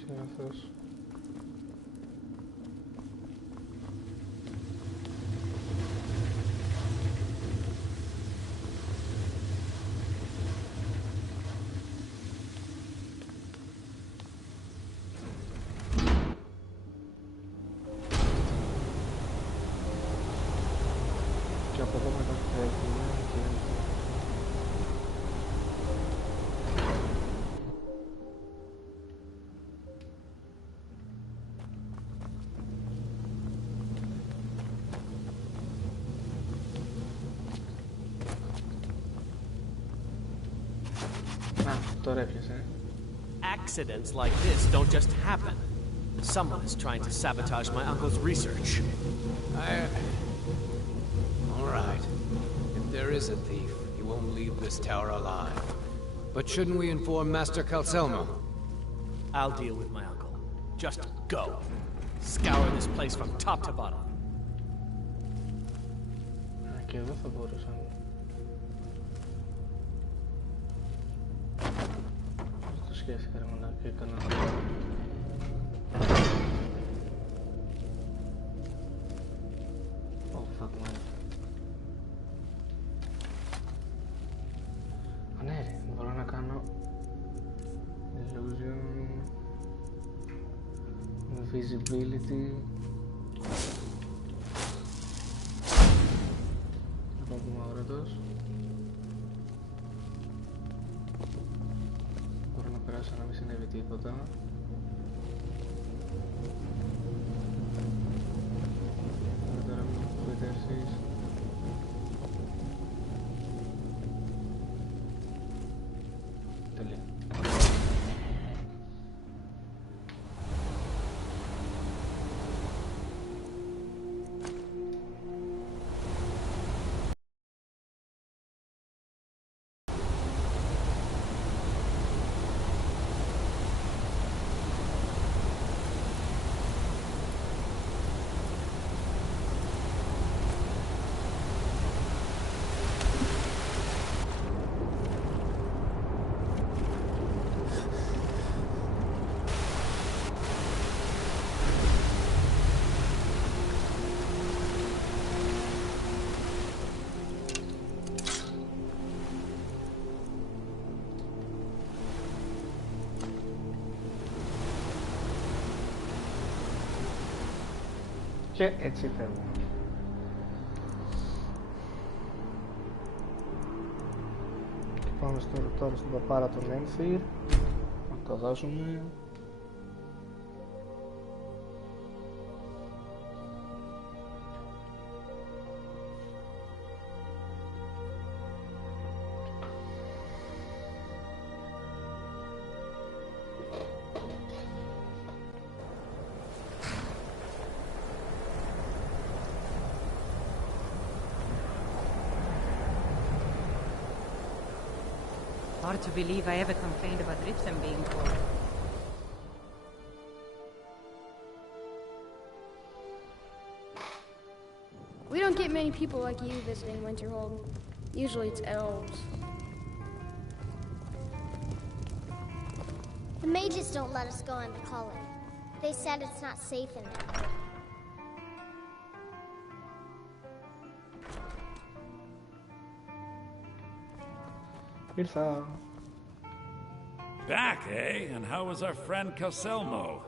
Συνήθως. Και από εδώ μετά θα έχουμε και Accidents like this don't just happen. Someone is trying to sabotage my uncle's research. All right. If there is a thief, he won't leave this tower alive. But shouldn't we inform Master Calcelmo? I'll deal with my uncle. Just go. Scour this place from top to bottom. Και εδώ θα μπορούσα να... Το σκέφτηκα ρε μαλάκα και έκανα... Oh fuck man. Α ναι ρε, μπορώ να κάνω... Illusion... Invisibility... Να πούμε αγρότος. Μπορώ να περάσω να μην συνέβη τίποτα. Τώρα μην ακούτε εσείς. Τελεία. Και έτσι φεύγω. Και πάμε τώρα στον παπάρα τον Ένθυρ. Να το δώσουμε. Hard to believe I ever complained about Ripsen being cold. We don't get many people like you visiting Winterhold. Usually it's elves. The mages don't let us go into Cullen. They said it's not safe in there. It's Back, eh? And how was our friend Calselmo?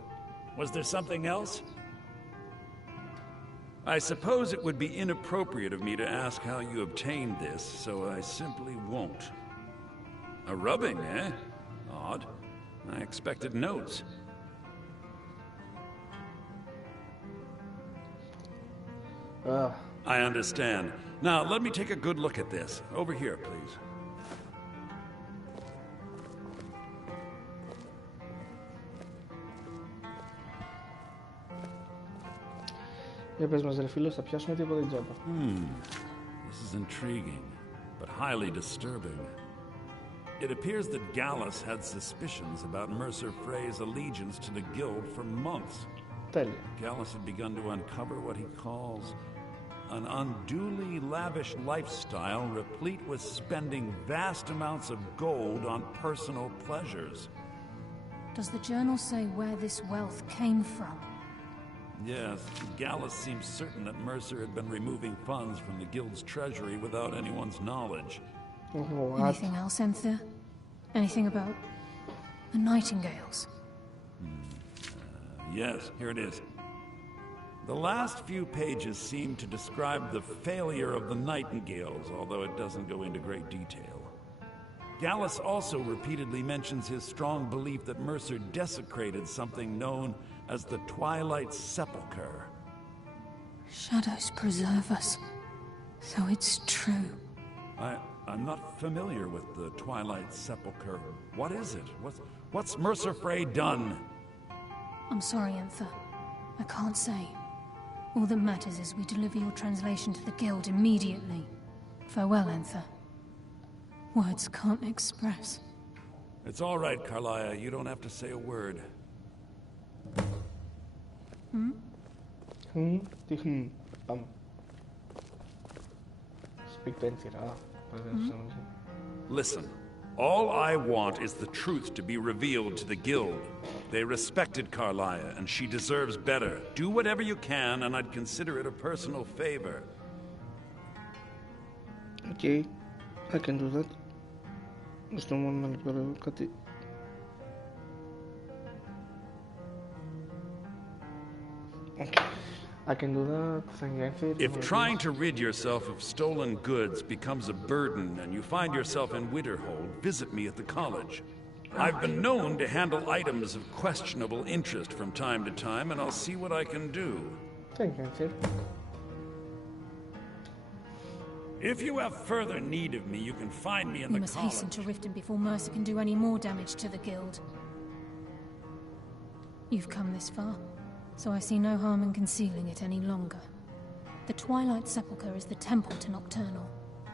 Was there something else? I suppose it would be inappropriate of me to ask how you obtained this, so I simply won't. A rubbing, eh? Odd. I expected notes. I understand. Now, let me take a good look at this. Over here, please. Για πες μας ρε φίλος, θα πιάσουμε τίποτα την τζάμπα. This is intriguing, but highly disturbing. It appears that Gallus had suspicions about Mercer Frey's allegiance to the guild for months. Τέλεια. Gallus had begun to uncover what he calls an unduly lavish lifestyle replete with spending vast amounts of gold on personal pleasures. Does the journal say where this wealth came from? Yes, Gallus seems certain that Mercer had been removing funds from the guild's treasury without anyone's knowledge. Anything else, Enthir? Anything about the Nightingales? Yes, here it is. The last few pages seem to describe the failure of the Nightingales, although it doesn't go into great detail. Gallus also repeatedly mentions his strong belief that Mercer desecrated something known as the Twilight Sepulcher. Shadows preserve us. So it's true. I'm not familiar with the Twilight Sepulcher. What is it? What's Mercer Frey done? I'm sorry, Enthir. I can't say. All that matters is we deliver your translation to the guild immediately. Farewell, Enthir. Words can't express. It's all right, Carlia. You don't have to say a word. Speak to Enthir. Listen, all I want is the truth to be revealed to the guild. They respected Carlia, and she deserves better. Do whatever you can, and I'd consider it a personal favor. Okay, I can do that. Just don't want to cut it. Okay. I can do that. If trying to rid yourself of stolen goods becomes a burden and you find yourself in Winterhold, visit me at the college. I've been known to handle items of questionable interest from time to time, and I'll see what I can do. Thank you, Enthir. If you have further need of me, you can find me in the college. We must hasten to Riften before Mercer can do any more damage to the guild. You've come this far, so I see no harm in concealing it any longer. The Twilight Sepulcher is the temple to Nocturnal.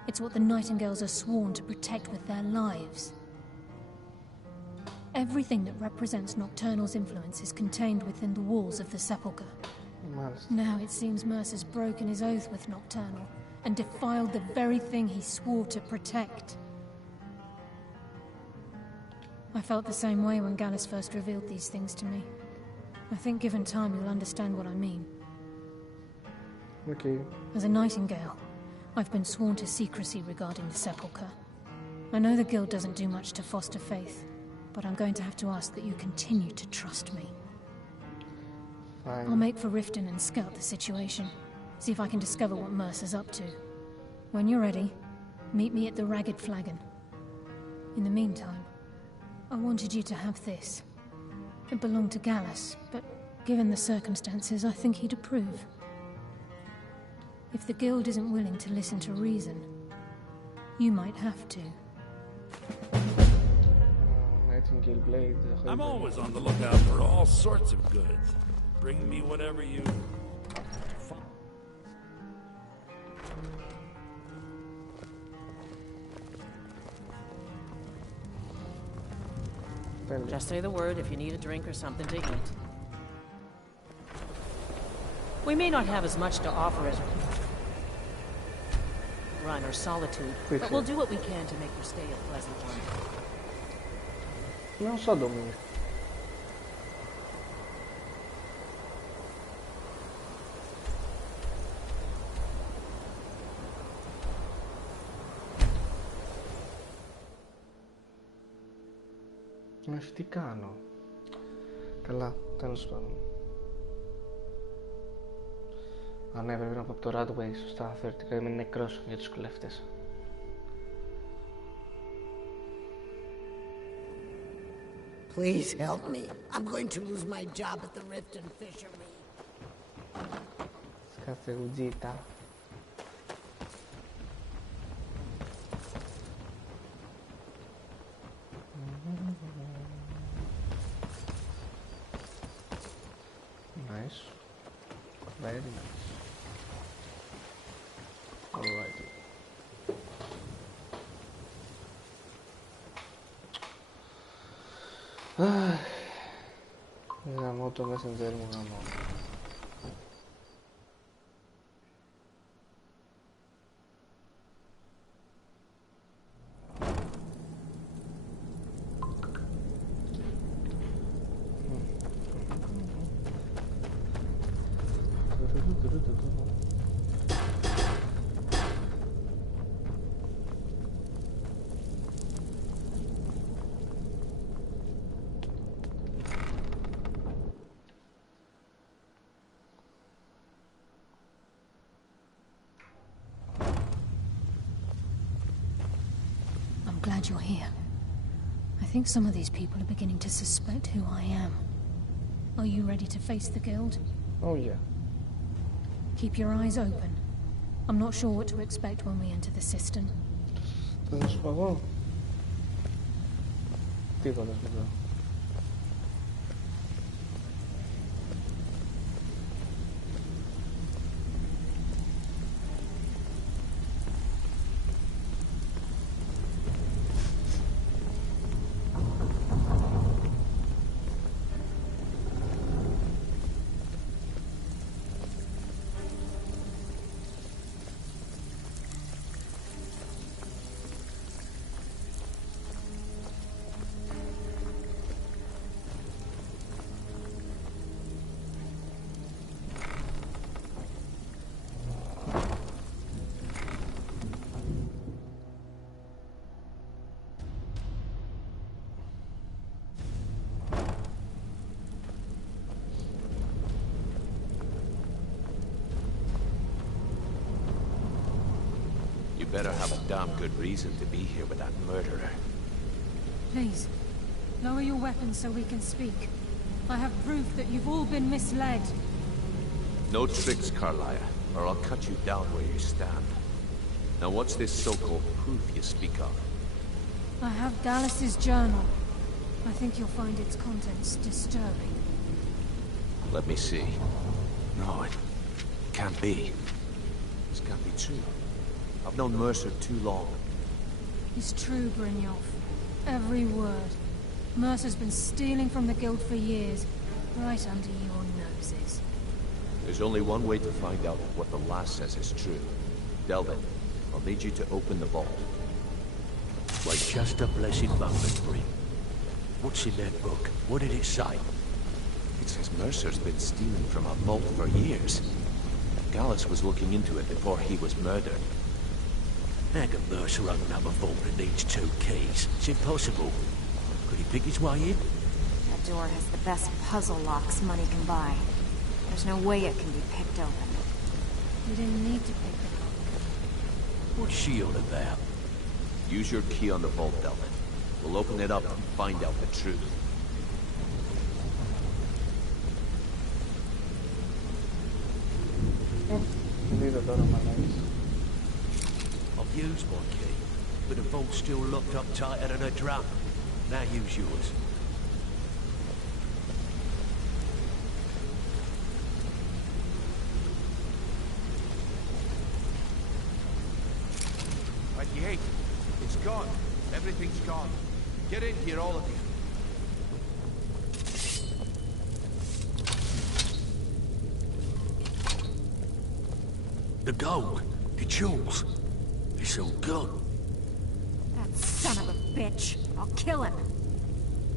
It's what the Nightingales are sworn to protect with their lives. Everything that represents Nocturnal's influence is contained within the walls of the Sepulcher. Now it seems Mercer's broken his oath with Nocturnal and defiled the very thing he swore to protect. I felt the same way when Gallus first revealed these things to me. I think given time you'll understand what I mean. Okay. As a Nightingale, I've been sworn to secrecy regarding the Sepulcher. I know the guild doesn't do much to foster faith, but I'm going to have to ask that you continue to trust me. Fine. I'll make for Riften and scout the situation. See if I can discover what Mercer's up to. When you're ready, meet me at the Ragged Flagon. In the meantime, I wanted you to have this. It belonged to Gallus, but given the circumstances, I think he'd approve. If the guild isn't willing to listen to reason, you might have to. Nightingale blade. I'm always on the lookout for all sorts of goods. Bring me whatever you... Just say the word if you need a drink or something to eat. We may not have as much to offer as Run or Solitude, but we'll do what we can to make your stay a pleasant one. Non so dove. Τι κάνω. Καλά, τέλος πάντων. Α, ναι, πρέπει να πω από το Radway, σωστά, θεωρητικά είμαι νεκρός για τους κλέφτες. Please help me. I'm going to lose my job at the Rift and Fisher me. Scaffegugita. Nice. Very nice. Alrighty. Γαμώ το messenger μου, γαμώ. Glad you're here. I think some of these people are beginning to suspect who I am. Are you ready to face the guild? Oh yeah. Keep your eyes open. I'm not sure what to expect when we enter the cistern. Θα σου πω εγώ. Τίποτα σου πω. Better have a damn good reason to be here with that murderer. Please, lower your weapons so we can speak. I have proof that you've all been misled. No tricks, Carlia, or I'll cut you down where you stand. Now what's this so-called proof you speak of? I have Dallas's journal. I think you'll find its contents disturbing. Let me see. No, it can't be. This can't be true. I've known Mercer too long. It's true, Brynjolf. Every word. Mercer's been stealing from the guild for years, right under your noses. There's only one way to find out what the lass says is true. Delvin, I'll need you to open the vault. Wait just a blessed moment, Bryn. What's in that book? What did it say? It says Mercer's been stealing from a vault for years. Gallus was looking into it before he was murdered. How can Mercer open up a vault that needs 2 keys? It's impossible. Could he pick his way in? That door has the best puzzle locks money can buy. There's no way it can be picked open. You didn't need to pick the lock. What's she on about? Use your key on the vault, Delvin. We'll open it up and find out the truth. I've used my key, but the vault's still locked up tighter than a drum. Now use yours. Right, the 8. It's gone. Everything's gone. Get in here, all of you. The gold, the jewels, it's all gone. That son of a bitch. I'll kill him.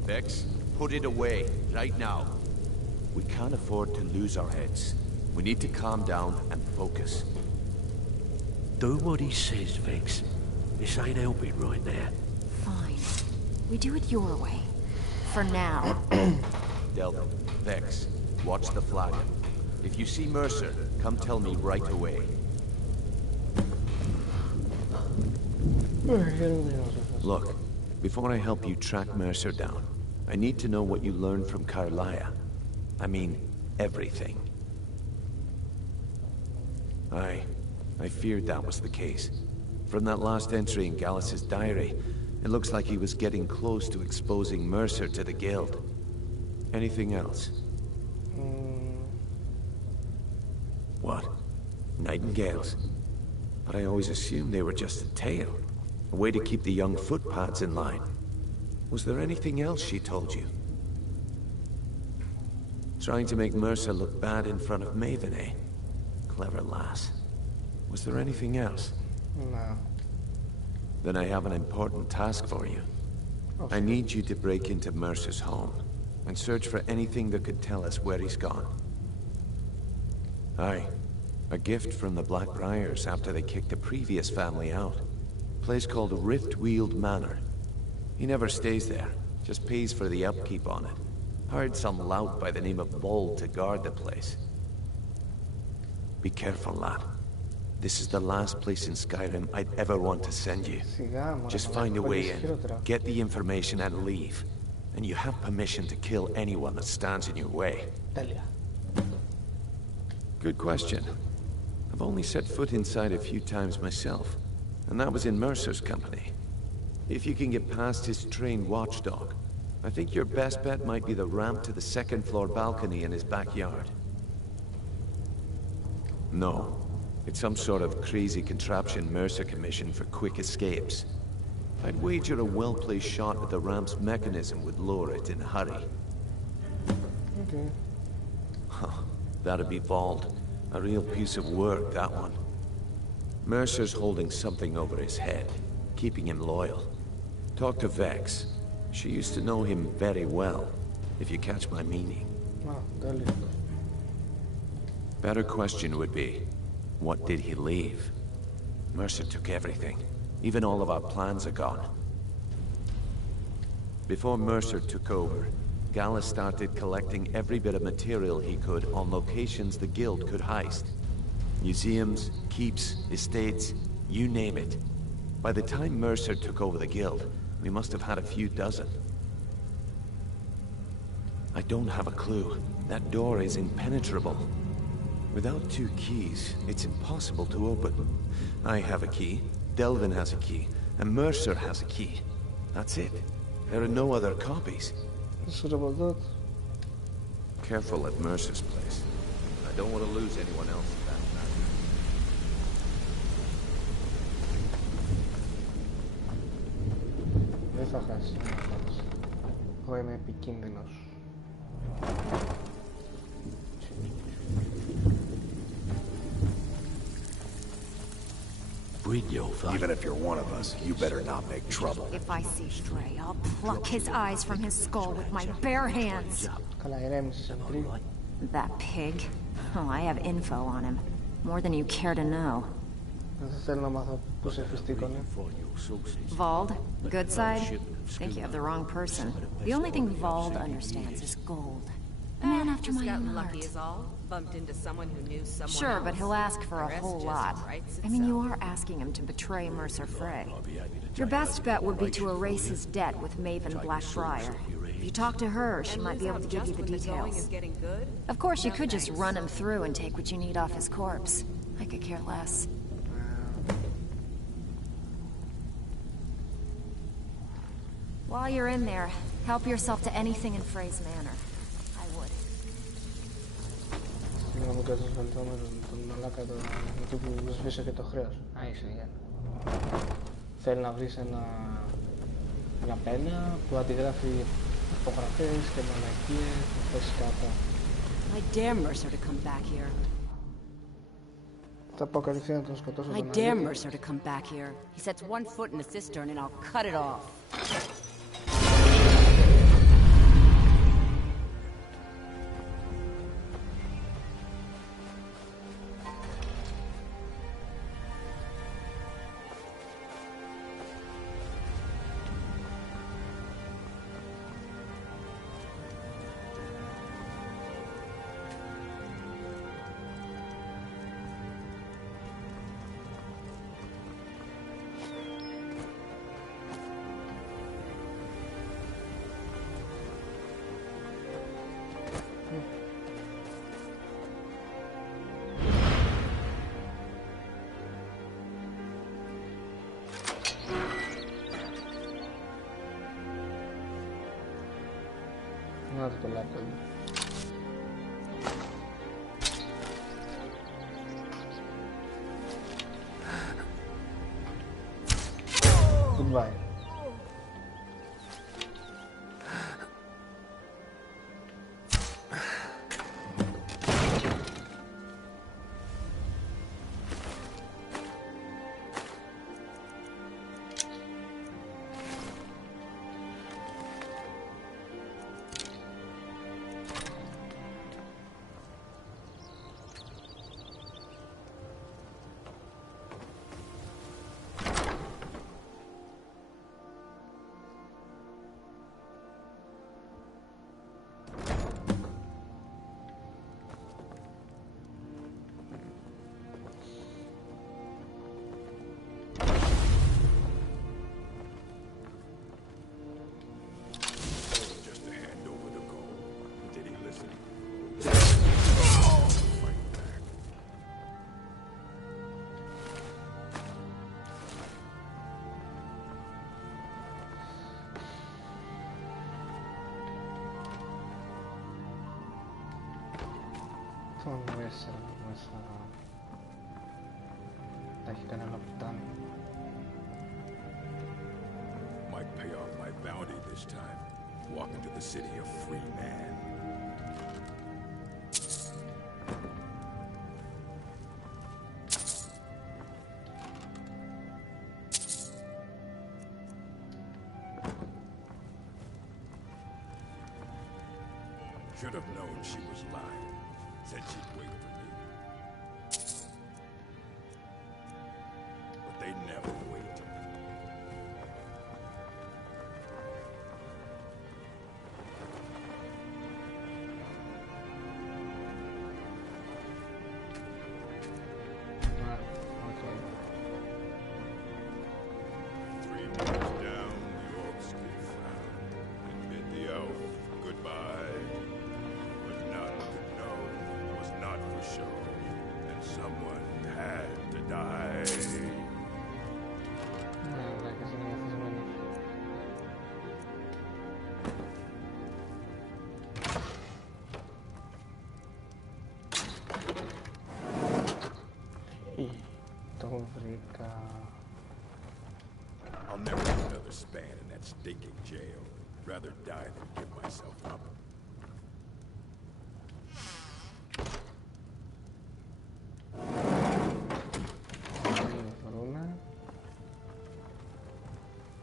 Vex, put it away, right now. We can't afford to lose our heads. We need to calm down and focus. Do what he says, Vex. This ain't helping right now. Fine. We do it your way. for now. Delvin, Vex, watch the flagon. If you see Mercer, come tell me right away. Look, before I help you track Mercer down, I need to know what you learned from Carlia. I mean, everything. I feared that was the case. From that last entry in Gallus's diary, it looks like he was getting close to exposing Mercer to the Guild. Anything else? What? Nightingales? But I always assumed they were just a tale. A way to keep the young footpads in line. Was there anything else she told you? Trying to make Mercer look bad in front of Maven, eh? Clever lass. Was there anything else? No. Then I have an important task for you. I need you to break into Mercer's home and search for anything that could tell us where he's gone. Aye. A gift from the Blackbriars after they kicked the previous family out. Place called Riftweald Manor. He never stays there, just pays for the upkeep on it. Hired some lout by the name of Bold to guard the place. Be careful, lad. This is the last place in Skyrim I'd ever want to send you. Just find a way in, get the information and leave. And you have permission to kill anyone that stands in your way. Good question. I've only set foot inside a few times myself, and that was in Mercer's company. If you can get past his trained watchdog, I think your best bet might be the ramp to the second-floor balcony in his backyard. No. It's some sort of crazy contraption Mercer commissioned for quick escapes. I'd wager a well-placed shot at the ramp's mechanism would lower it in a hurry. Okay. Huh. That'd be Vald. A real piece of work, that one. Mercer's holding something over his head, keeping him loyal. Talk to Vex. She used to know him very well, if you catch my meaning. Better question would be, what did he leave? Mercer took everything. Even all of our plans are gone. Before Mercer took over, Gallus started collecting every bit of material he could on locations the Guild could heist. Museums, keeps, estates, you name it. By the time Mercer took over the Guild, we must have had a few dozen. I don't have a clue. That door is impenetrable. Without 2 keys, it's impossible to open. I have a key, Delvin has a key, and Mercer has a key. That's it. There are no other copies. Careful at Mercer's place. I don't want to lose anyone else in that matter. Δεν θα χάσει. Εγώ είμαι επικίνδυνος. Even if you're one of us, you better not make trouble. If I see Stray, I'll pluck his eyes from his skull with my bare hands. That pig? Oh, I have info on him. More than you care to know. Vald? Good side? Think you have the wrong person. The only thing Vald understands is gold. A man after my own heart. Lucky is all. Bumped into someone who knew someone Sure, but else. he'll ask for a whole lot. I mean, you are asking him to betray Mercer Frey. Your best bet would be to erase his debt with Maven Blackbriar. If you talk to her, she might be able to give you the details. Of course, you could just run him through and take what you need off his corpse. I could care less. While you're in there, help yourself to anything in Frey's manor. I would. Συγγνώμη και σας βελτώ με τον μαλάκα του που σβήσε και το χρέος. Α, είσαι Γιάννη. Θέλει να βρεις ένα πένα που αντιγράφει υπογραφές και μαλακίες, να θέσει κάτω. I dare Mercer to come back here. Θα πω κατευθείαν να τον σκοτώσω I dare Mercer to come back here. He sets one foot in the cistern and I'll cut it off. Να το laptop. Goodbye. Τον Mercer μέσα τα έχει κάνει όλα πουτάνα. Might pay off my bounty this time. Walk into the city a free man. Should have known she was lying. Said she'd wait for me. But they never wait. I'll never do another span in that stinking jail. Rather die than give myself up.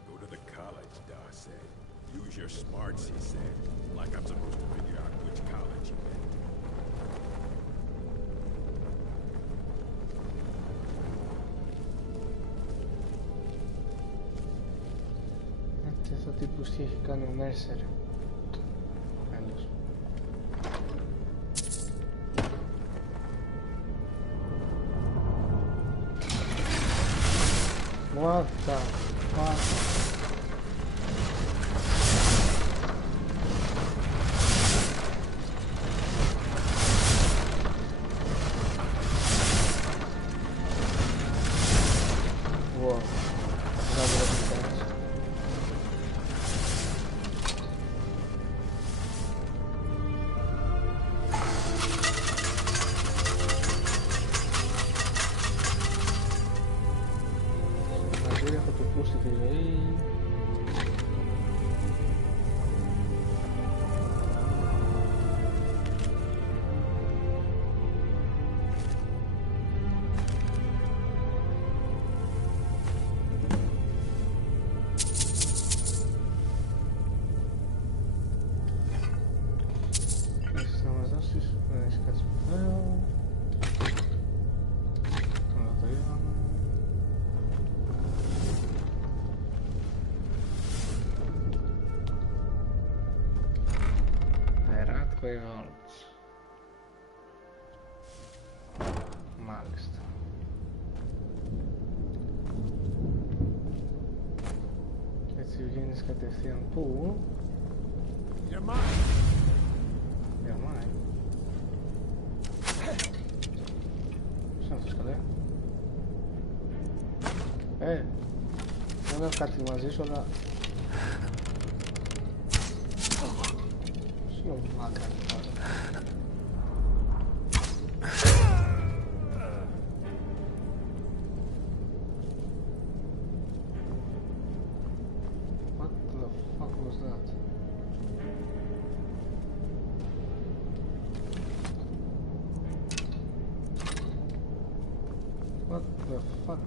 Go to the college, Da said. Use your smarts, he said. Like I'm supposed to figure out which college you meant. Αυτός ο τύπος τι έχει κάνει ο Mercer. Άλλος. What the fuck? Μάλιστα. Και έτσι βγαίνεις κατευθείαν πού? You're mine. You're mine. Ποιος είναι αυτός καλέ? Δεν έχω κάτι μαζί σου, αλλά... Belum makan. What the fuck was that? What the fuck?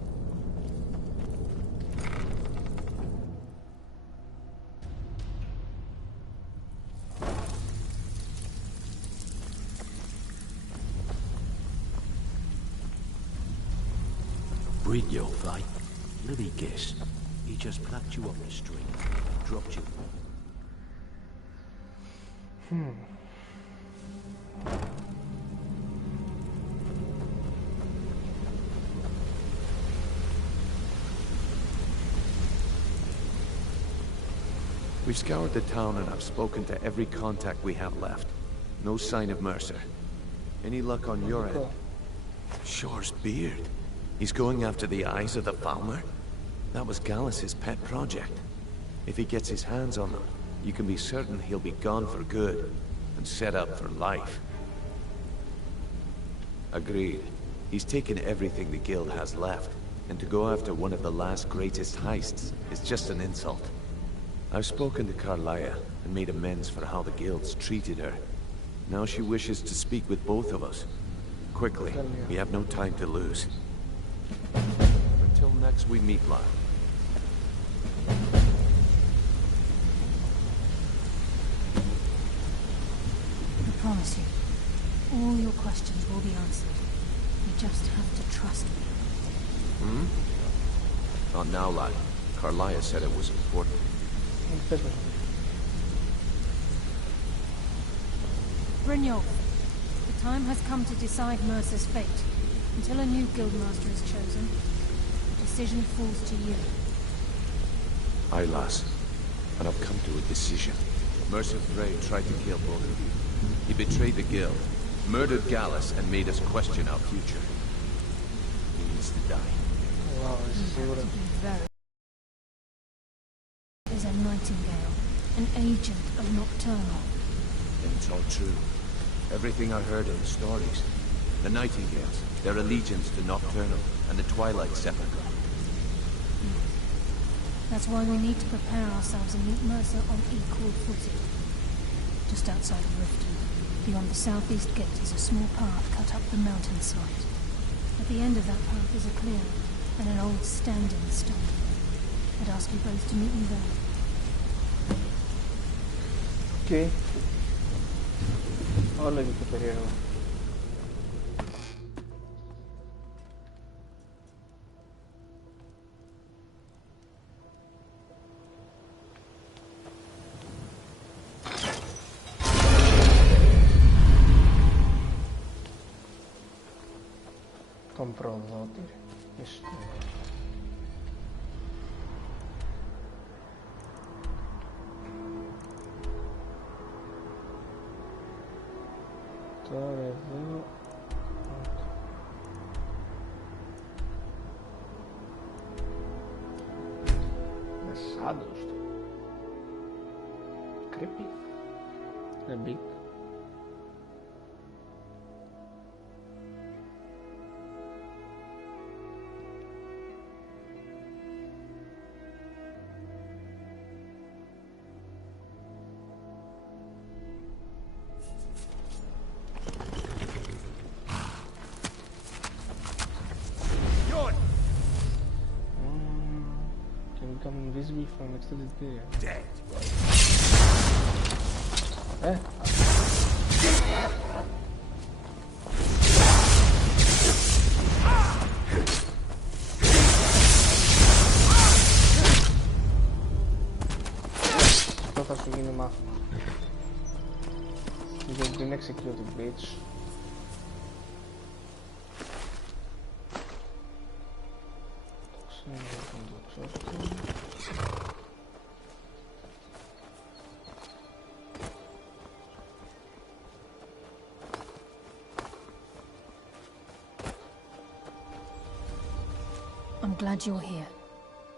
Brynjolf, eh? Let me guess. He just plucked you off the street, dropped you. We've scoured the town and I've spoken to every contact we have left. No sign of Mercer. Any luck on your end? Shore's beard. He's going after the eyes of the Falmer? That was Gallus's pet project. If he gets his hands on them, you can be certain he'll be gone for good, and set up for life. Agreed. He's taken everything the Guild has left, and to go after one of the last greatest heists is just an insult. I've spoken to Carlia, and made amends for how the Guild's treated her. Now she wishes to speak with both of us. Quickly, we have no time to lose. Until next we meet, lad. I promise you, all your questions will be answered. You just have to trust me. Not now, lad. Carlia said it was important. Brynjolf, the time has come to decide Mercer's fate. Until a new guildmaster is chosen, the decision falls to you. Aye, lass. And I've come to a decision. Mercer Frey tried to kill both of you. He betrayed the Guild, murdered Gallus, and made us question our future. He needs to die. Wow, this is is a Nightingale, an agent of Nocturnal. It's all true. Everything I heard in the stories. The Nightingales, their allegiance to Nocturnal, and the Twilight Sepulcher. That's why we need to prepare ourselves and meet Mercer on equal footing. Just outside of Riften, beyond the southeast gate, is a small path cut up the mountainside. At the end of that path is a clearing, and an old standing stone. I'd ask you both to meet me there. Okay. All lagi kepercayaan. Comprovati. Pesados. Creepy. The big. Become invisible for an extended period. Dead. Αυτό θα σου γίνει μάθημα. You've been executed, bitch. I'm glad you're here.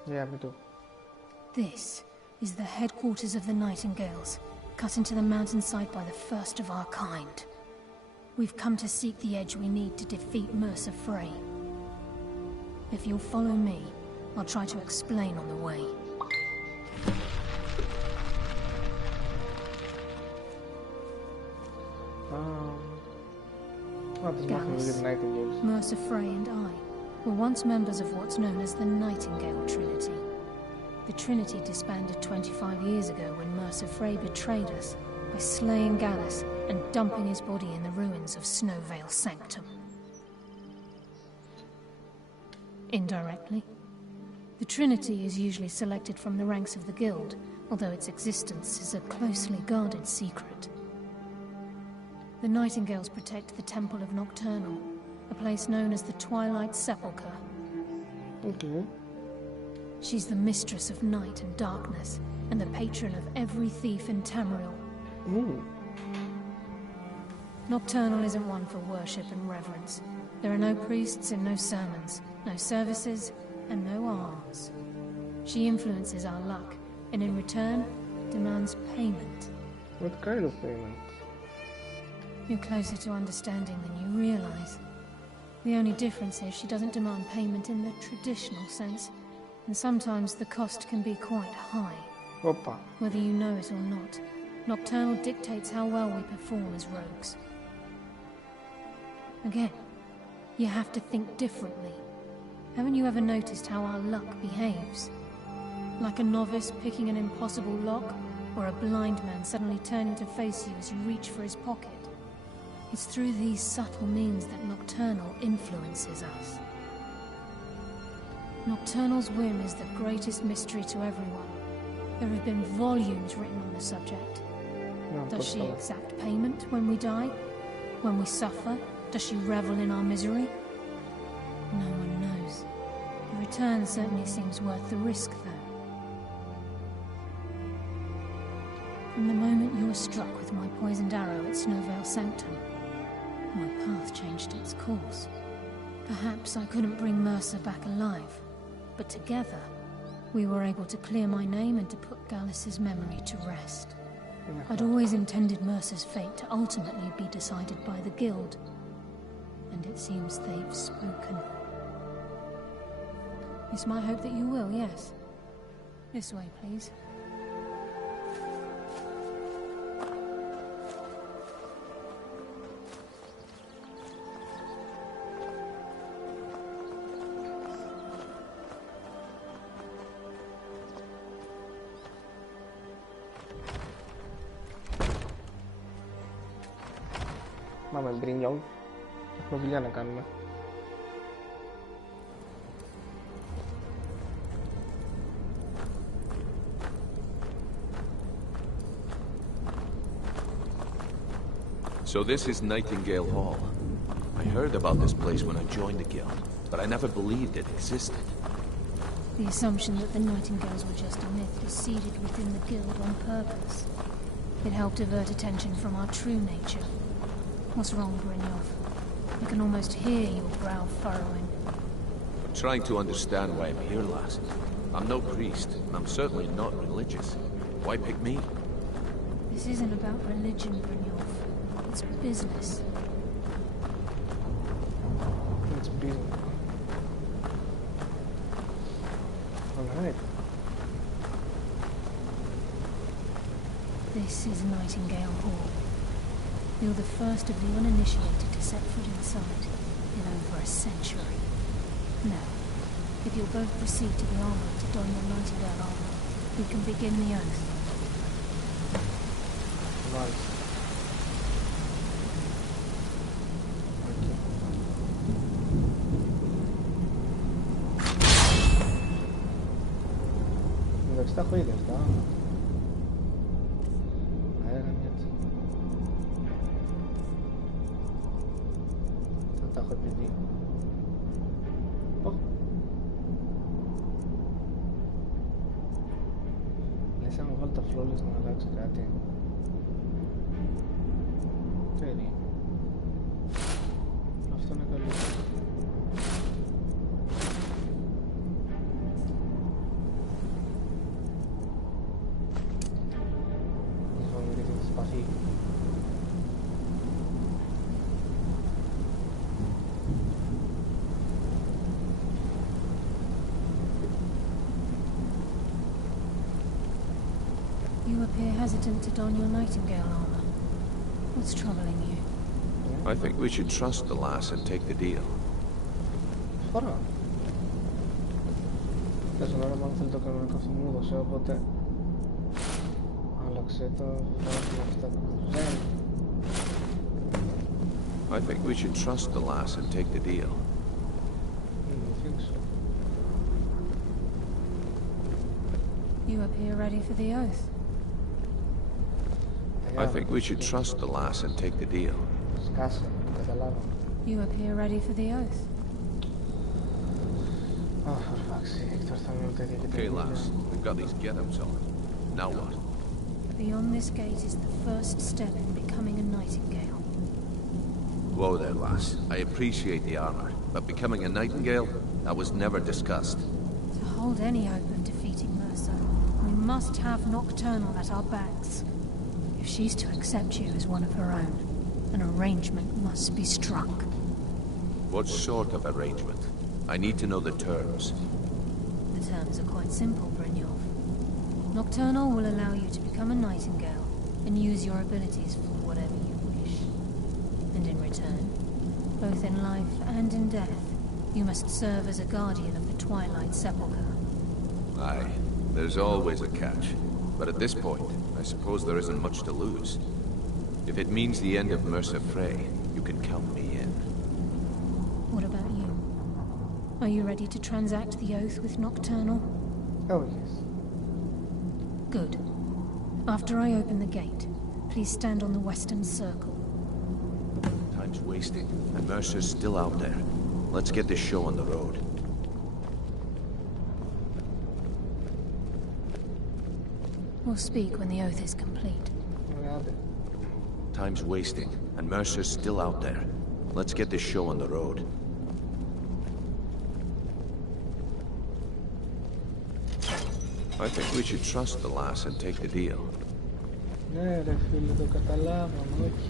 Yeah, me too. This is the headquarters of the Nightingales. cut into the mountainside by the first of our kind. We've come to seek the edge we need to defeat Mercer Frey. If you'll follow me, I'll try to explain on the way. Gallus, Mercer Frey and I were once members of what's known as the Nightingale Trinity. The Trinity disbanded 25 years ago when Mercer Frey betrayed us by slaying Gallus and dumping his body in the ruins of Snowvale Sanctum. Indirectly, the Trinity is usually selected from the ranks of the Guild, although its existence is a closely guarded secret. The Nightingales protect the Temple of Nocturnal, a place known as the Twilight Sepulcher. Okay. She's the mistress of night and darkness, and the patron of every thief in Tamriel. Nocturnal isn't one for worship and reverence. There are no priests and no sermons, no services, and no alms. She influences our luck, and in return, demands payment. What kind of payment? You're closer to understanding than you realize. The only difference is she doesn't demand payment in the traditional sense, and sometimes the cost can be quite high. Opa. Whether you know it or not, Nocturnal dictates how well we perform as rogues. Again, you have to think differently. Haven't you ever noticed how our luck behaves? Like a novice picking an impossible lock, or a blind man suddenly turning to face you as you reach for his pocket. It's through these subtle means that Nocturnal influences us. Nocturnal's whim is the greatest mystery to everyone. There have been volumes written on the subject. Does she exact payment when we die? When we suffer? Does she revel in our misery? No one knows. The return certainly seems worth the risk, though. From the moment you were struck with my poisoned arrow at Snowvale Sanctum, my path changed its course. Perhaps I couldn't bring Mercer back alive, but together, we were able to clear my name and to put Gallus's memory to rest. I'd always intended Mercer's fate to ultimately be decided by the Guild, and it seems they've spoken. It's my hope that you will, yes. This way, please. Ma mình bring nhau. Mobiliana calma. So this is Nightingale Hall. I heard about this place when I joined the Guild, but I never believed it existed. The assumption that the Nightingales were just a myth was seeded within the Guild on purpose. It helped divert attention from our true nature. What's wrong, Brynjolf? I can almost hear your brow furrowing. I'm trying to understand why I'm here, lass. I'm no priest, and I'm certainly not religious. Why pick me? This isn't about religion, Brynjolf. It's business. It's business. Alright. This is Nightingale Hall. You're the first of the uninitiated to set foot inside in over a century. Now, if you'll both proceed to the armory to don your Nightingale armor, we can begin the oath. Nice. Okay. Está jodido, está. A ver, нет. Está jodido. Oh. Le siamo volta flawless non alla giocate. Vedi. Αυτό είναι καλό. Λοιπόν, You appear hesitant to don your Nightingale armor. What's troubling you? I think we should trust the lass and take the deal. Φορά. Θες να ρωτήσω αν θέλει το κανονικό αυτό μου έδωσε, οπότε άλλαξε το βάζουμε αυτά που ζένει. I think we should trust the lass and take the deal. You appear ready for the oath. I think we should trust the lass and take the deal. You appear ready for the oath. Oh, for fuck's sake, Okay, lass, we've got these get-ups on. Now what? Beyond this gate is the first step in becoming a Nightingale. Whoa there, lass. I appreciate the armor, but becoming a Nightingale? That was never discussed. To hold any hope of defeating Mercer, we must have Nocturnal at our backs. If she's to accept you as one of her own, an arrangement must be struck. What sort of arrangement? I need to know the terms. The terms are quite simple, Brynjolf. Nocturnal will allow you to become a Nightingale and use your abilities for whatever you wish. And in return, both in life and in death, you must serve as a guardian of the Twilight Sepulcher. Aye, there's always a catch. But at this point, I suppose there isn't much to lose. If it means the end of Mercer Frey, you can count me in. What about you? Are you ready to transact the oath with Nocturnal? Oh, yes. Good. After I open the gate, please stand on the western circle. Time's wasting, and Mercer's still out there. Let's get this show on the road. We'll speak when the oath is complete. Time's wasting, and Mercer's still out there. Let's get this show on the road. I think we should trust the lass and take the deal. Ναι ρε φίλε, το καταλάβαμε, οκ,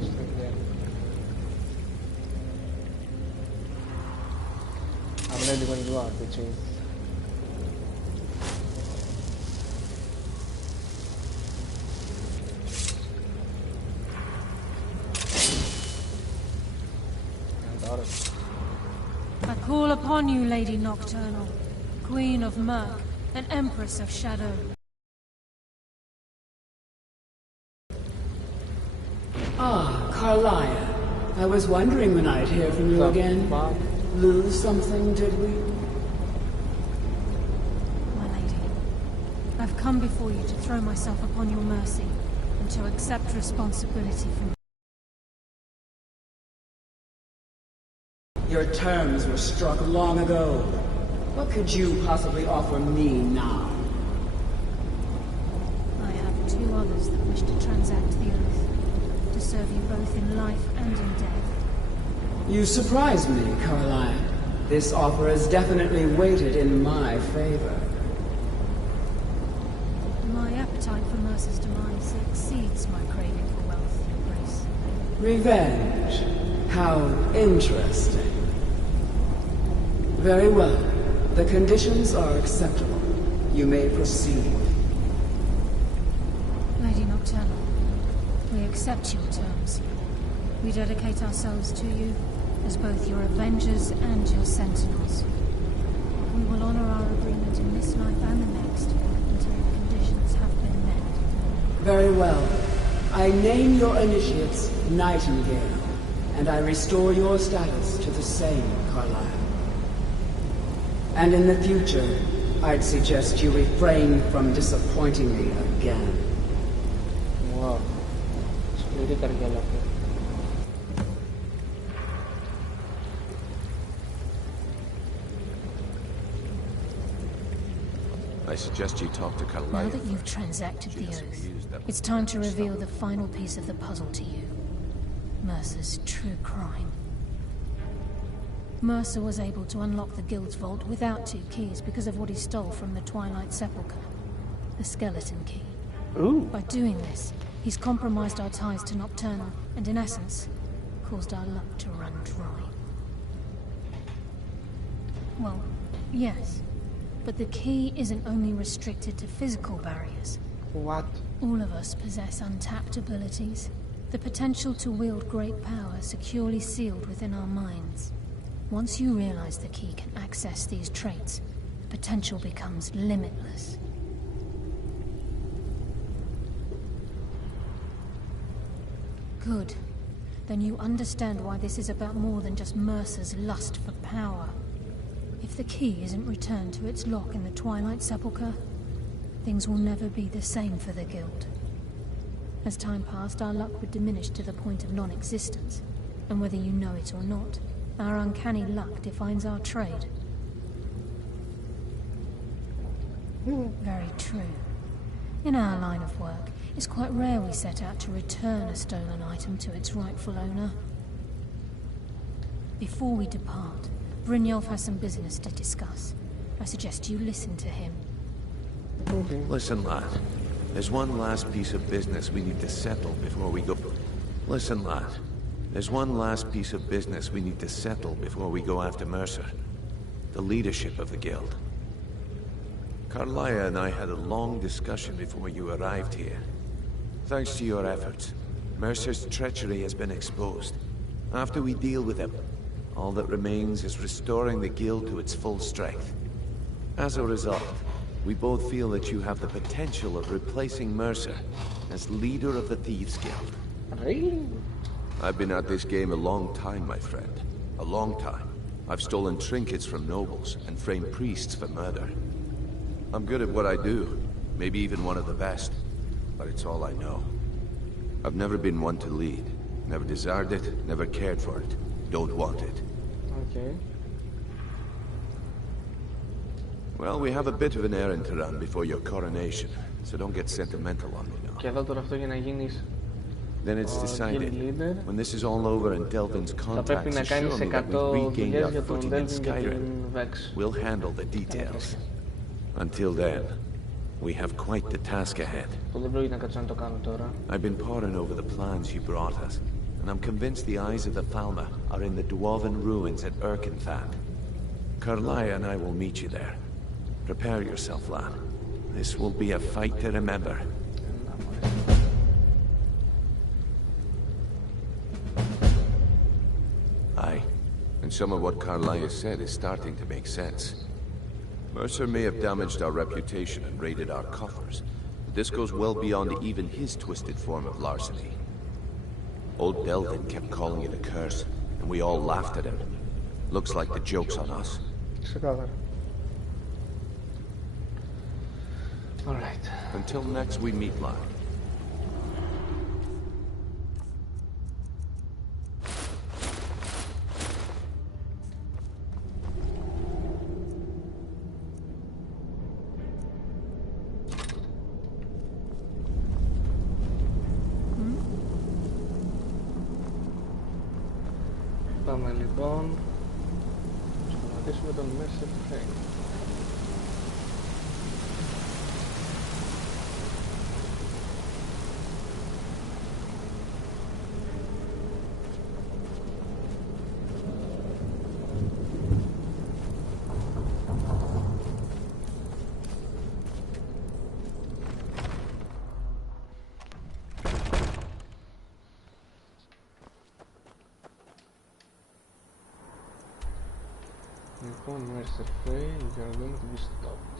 έστω διάλειμμα. I'm ready when you are, bitches. I call upon you, Lady Nocturnal, Queen of Murk, and Empress of Shadow. Ah, Carlia. I was wondering when I'd hear from you again. Lose something, did we? My lady, I've come before you to throw myself upon your mercy, and to accept responsibility from Your terms were struck long ago. What could you possibly offer me now? I have two others that wish to transact the oath, to serve you both in life and in death. You surprise me, Carlia. This offer is definitely weighted in my favor. My appetite for Mercer's demise exceeds my craving for wealth, Your Grace. Revenge. How interesting. Very well. The conditions are acceptable. You may proceed. Lady Nocturnal, we accept your terms. We dedicate ourselves to you as both your avengers and your sentinels. We will honor our agreement in this life and the next until the conditions have been met. Very well. I name your initiates Nightingale, and I restore your status to the same, Carlisle. And in the future, I'd suggest you refrain from disappointing me again. Wow. Sendiri kerja lagi. I suggest you talk to Carlisle. Now that you've transacted the oath, it's time to reveal the final piece of the puzzle to you. Mercer's true crime. Mercer was able to unlock the Guild's vault without 2 keys because of what he stole from the Twilight Sepulcher. The skeleton key. Ooh. By doing this, he's compromised our ties to Nocturnal and in essence, caused our luck to run dry. Well, yes. But the key isn't only restricted to physical barriers. What? All of us possess untapped abilities. The potential to wield great power securely sealed within our minds. Once you realize the key can access these traits, the potential becomes limitless. Good. Then you understand why this is about more than just Mercer's lust for power. If the key isn't returned to its lock in the Twilight Sepulcher, things will never be the same for the Guild. As time passed, our luck would diminish to the point of non-existence, and whether you know it or not, our uncanny luck defines our trade. Very true. In our line of work, it's quite rare we set out to return a stolen item to its rightful owner. Before we depart, Brynjolf has some business to discuss. I suggest you listen to him. Okay. Listen, lad. There's one last piece of business we need to settle before we go... Listen, lad. There's one last piece of business we need to settle before we go after Mercer. The leadership of the Guild. Carlia and I had a long discussion before you arrived here. Thanks to your efforts, Mercer's treachery has been exposed. After we deal with him, all that remains is restoring the Guild to its full strength. As a result, we both feel that you have the potential of replacing Mercer as leader of the Thieves Guild. Really? I've been at this game a long time, my friend. A long time. I've stolen trinkets from nobles and framed priests for murder. I'm good at what I do, maybe even one of the best, but it's all I know. I've never been one to lead. Never desired it, never cared for it. Don't want it. Okay. Well, we have a bit of an errand to run before your coronation, so don't get sentimental on me now. Και εδώ τώρα αυτό για να γίνεις Then it's decided. leader. When this is all over and Delvin's Θα πρέπει contacts να assure κάνεις me that 100 we've regained δουλειές our για τον footing in Delvin και την Skyrim, Vex. we'll handle the details. Until then, we have quite the task ahead. Δεν πρέπει να κάτσω να το κάνω τώρα. I've been poring over the plans you brought us, and I'm convinced the eyes of the Falmer are in the dwarven ruins at Erkenthand. Carlia and I will meet you there. Prepare yourself, lad. This will be a fight to remember. Aye, and some of what Carlia said is starting to make sense. Mercer may have damaged our reputation and raided our coffers, but this goes well beyond even his twisted form of larceny. Old Delvin kept calling it a curse, and we all laughed at him. Looks like the joke's on us. Ξεκάθαρα. Alright. Until next we meet, lad. Πάμε λοιπόν. Σταματήσουμε τον Mercer. Λοιπόν, Mercer fail, we are going to be stopped.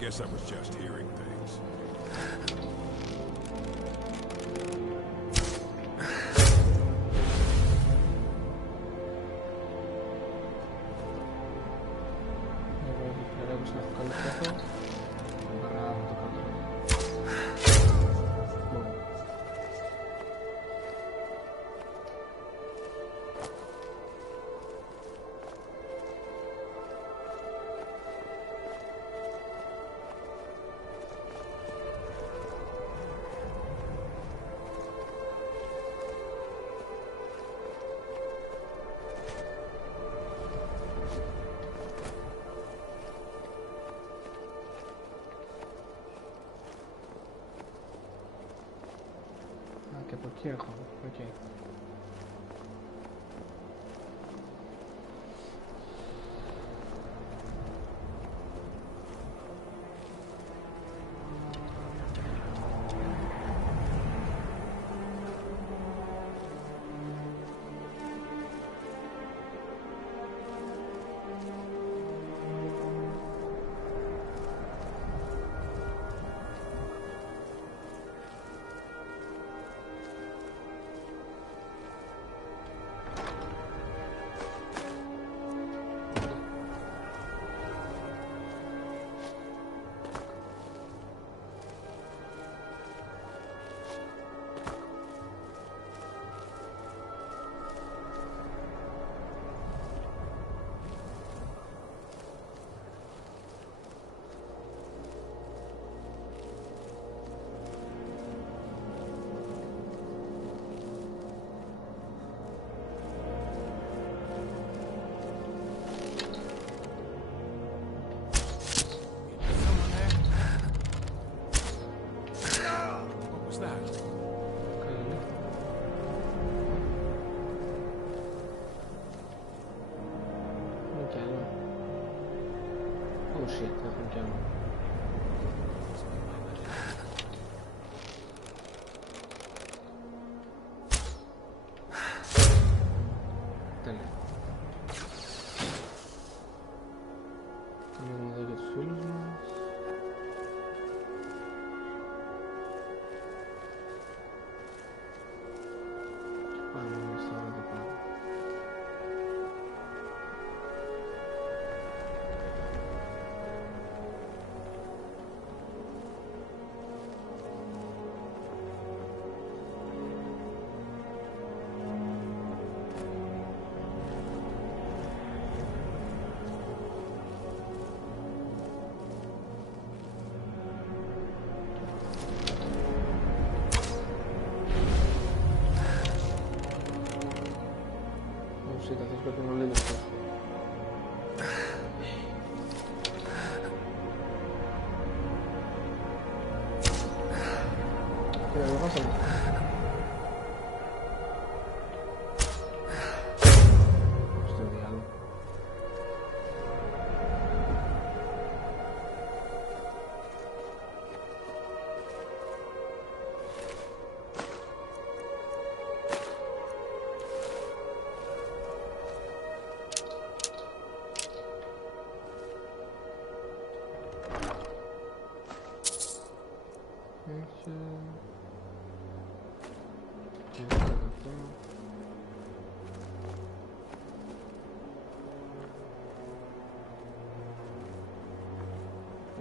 guess I was just hearing things. Και από εκεί έρχομαι. Okay.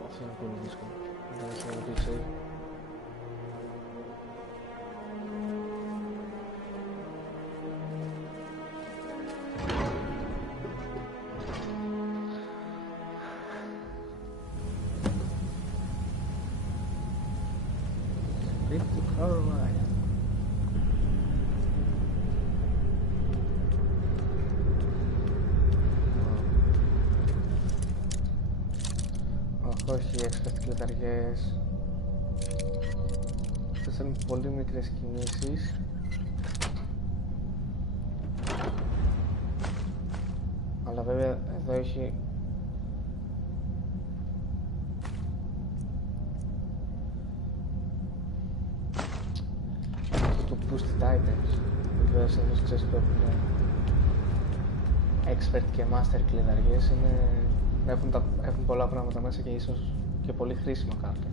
Αυτό είναι πολύ δύσκολο. Δεν ξέρω τι ξέρει. Όχι, έξπερτ κλειδαριές. Αυτές είναι πολύ μικρές κινήσεις. Αλλά βέβαια εδώ έχει αυτό το boosted items. Βέβαια σε αυτούς ξέρεις που έχουν expert και master κλειδαριές είναι... Έχουν πολλά πράγματα μέσα και ίσως και Και πολύ χρήσιμα κάρτα.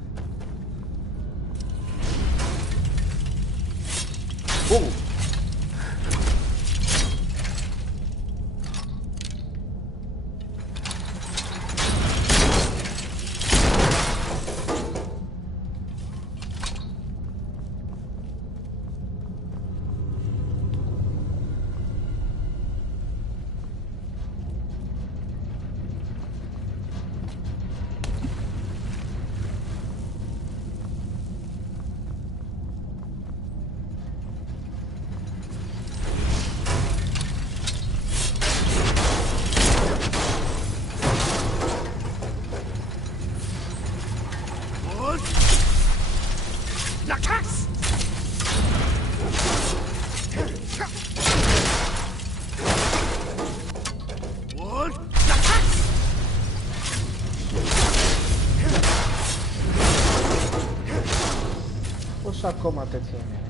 Πόσα ακόμα τέτοια είναι?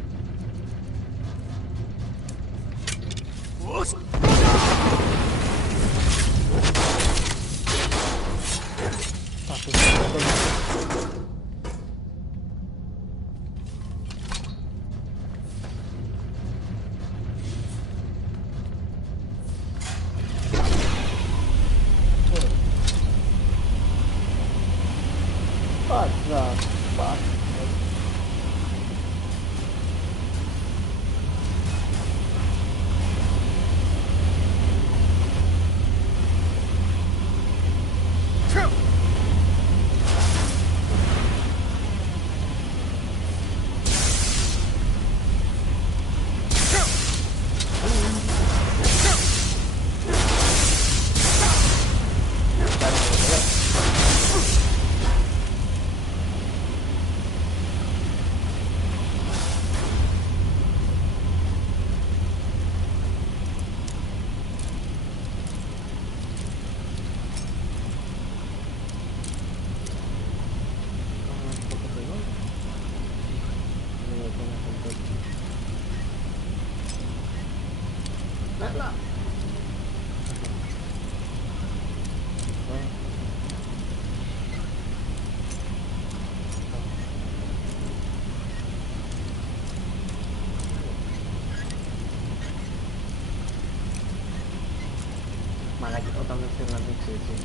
Μαλάκι, όταν δεν θέλει να δείξει έτσι.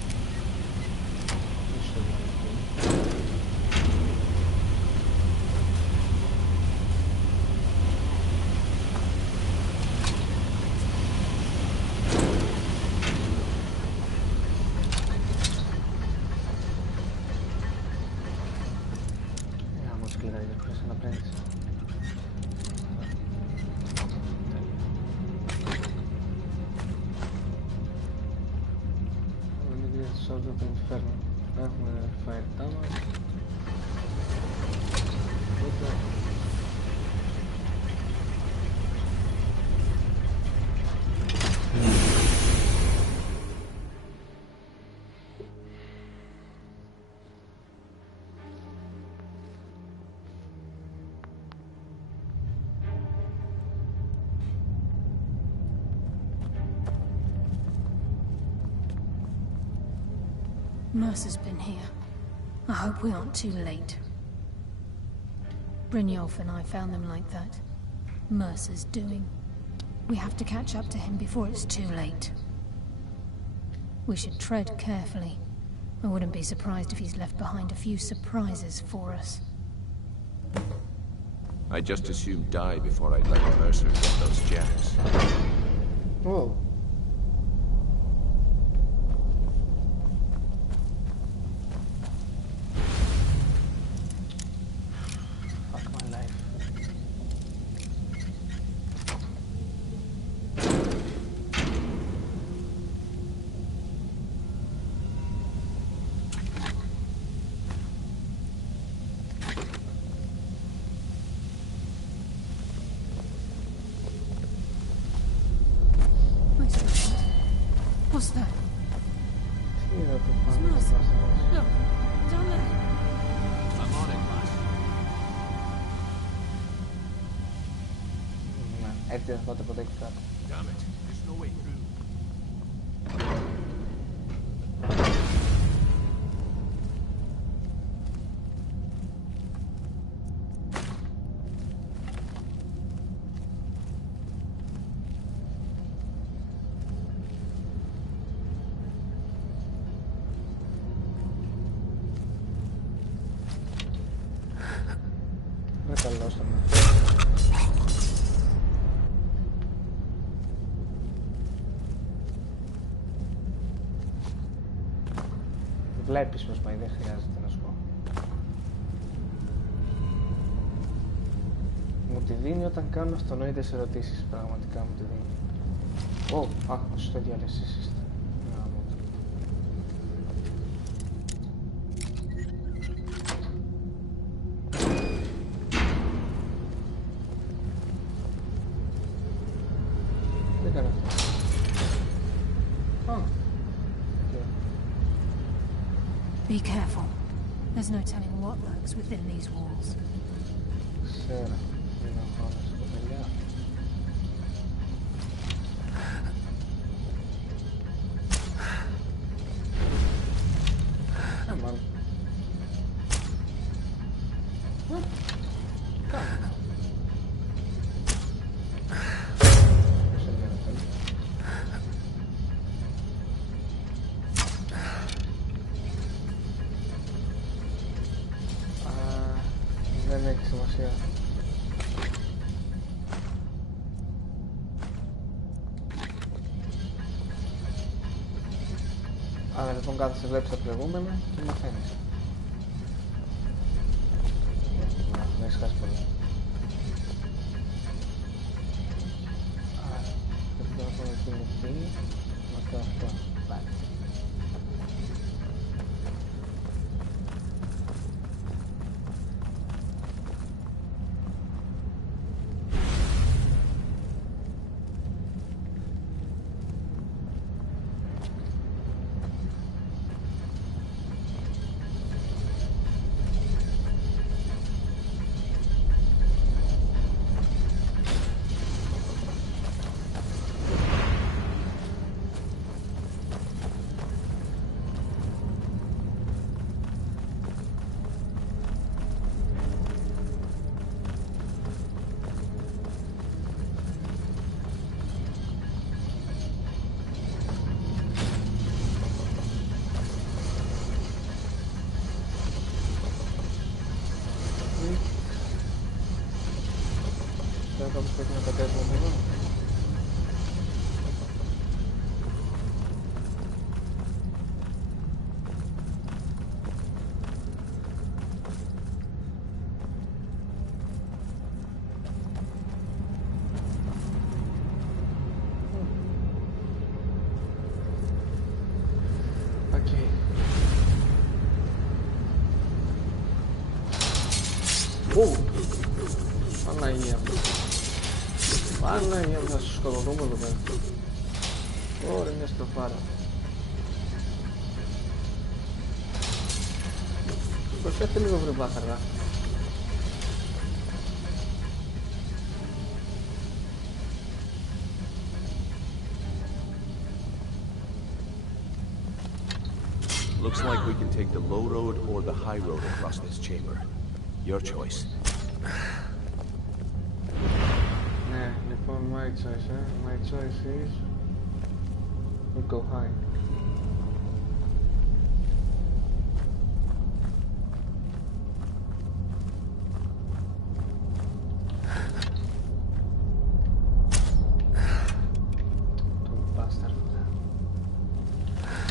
Vamos, que le daré después en la prensa. Σώζω το inferno. Έχουμε fire damage. Mercer's been here. I hope we aren't too late. Brynjolf and I found them like that. Mercer's doing. We have to catch up to him before it's too late. We should tread carefully. I wouldn't be surprised if he's left behind a few surprises for us. I'd just as soon die before I'd let Mercer get those gems. Whoa. What's that? It's Mercer. Look, down there. I'm on it, lass. Έτσι δεν θα το ποτέ κάτω. Damn it, there's no way through. Βλέπεις πως πάει, δεν χρειάζεται να σου πω. Μου τη δίνει όταν κάνω αυτονόητες ερωτήσεις, πραγματικά μου τη δίνει. Ω, στο διαλέσεις είστε. Δεν κάνω αυτό. Be careful. There's no telling what lurks within these walls. Ξέρω, είναι ο χρόνος του παιδιά. Μάλλον. Κάνε. Δεν έχει σημασία. Άρα λοιπόν κάθεσαι, βλέπεις τα προηγούμενα και μαθαίνεις. Δεν έχεις χάσει πολύ. Άρα, πρέπει να πω να είναι εκεί, με αυτό. Πάει. Κάπως πρέπει να κατέβουμε από εδώ. Παναγία μου. Παναγία μου, θα σου σκοτωθούμε εδώ πέρα. Ωραία, μια στροφάρα. Προσέχτε λίγο βρε μπάχαρα. Looks like we can take the low road or the high road across this chamber. Your choice. Ναι, λοιπόν, my choice, my choice is we go high. Τον μπάσταρδο.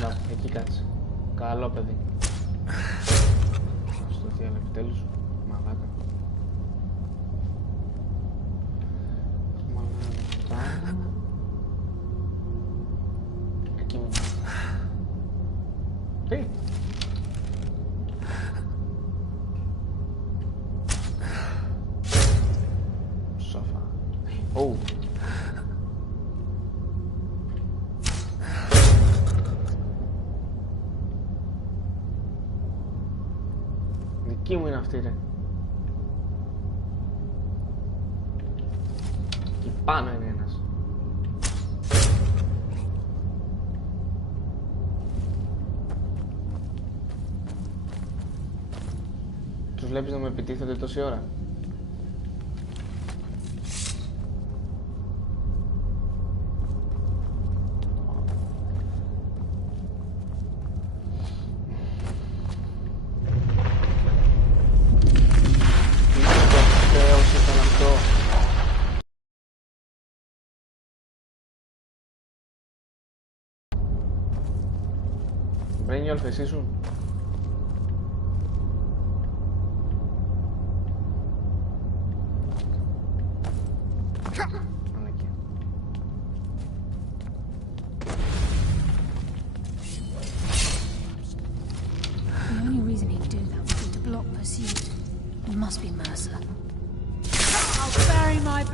Να, εκεί κάτσε. Καλό παιδί. Στο διάλογο επιτέλους. Μαλάκα. Εκεί μου. Τι? Σοφά. Ω. Δική μου είναι αυτή ρε. Εκεί πάνω είναι ένας. Τους βλέπεις να με επιτίθενται τόση ώρα. Μπρένιο αλφ, εσύ σου.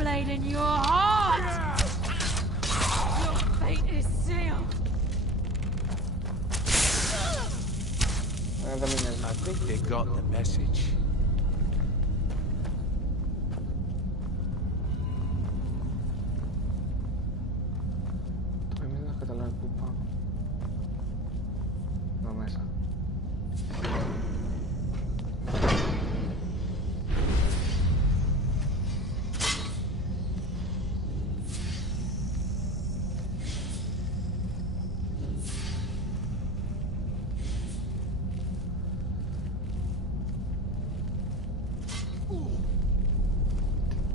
blade in your heart! Your fate is sealed! I think they got the message. Εμείς δεν καταλάβει πού πάμε. Εδώ μέσα.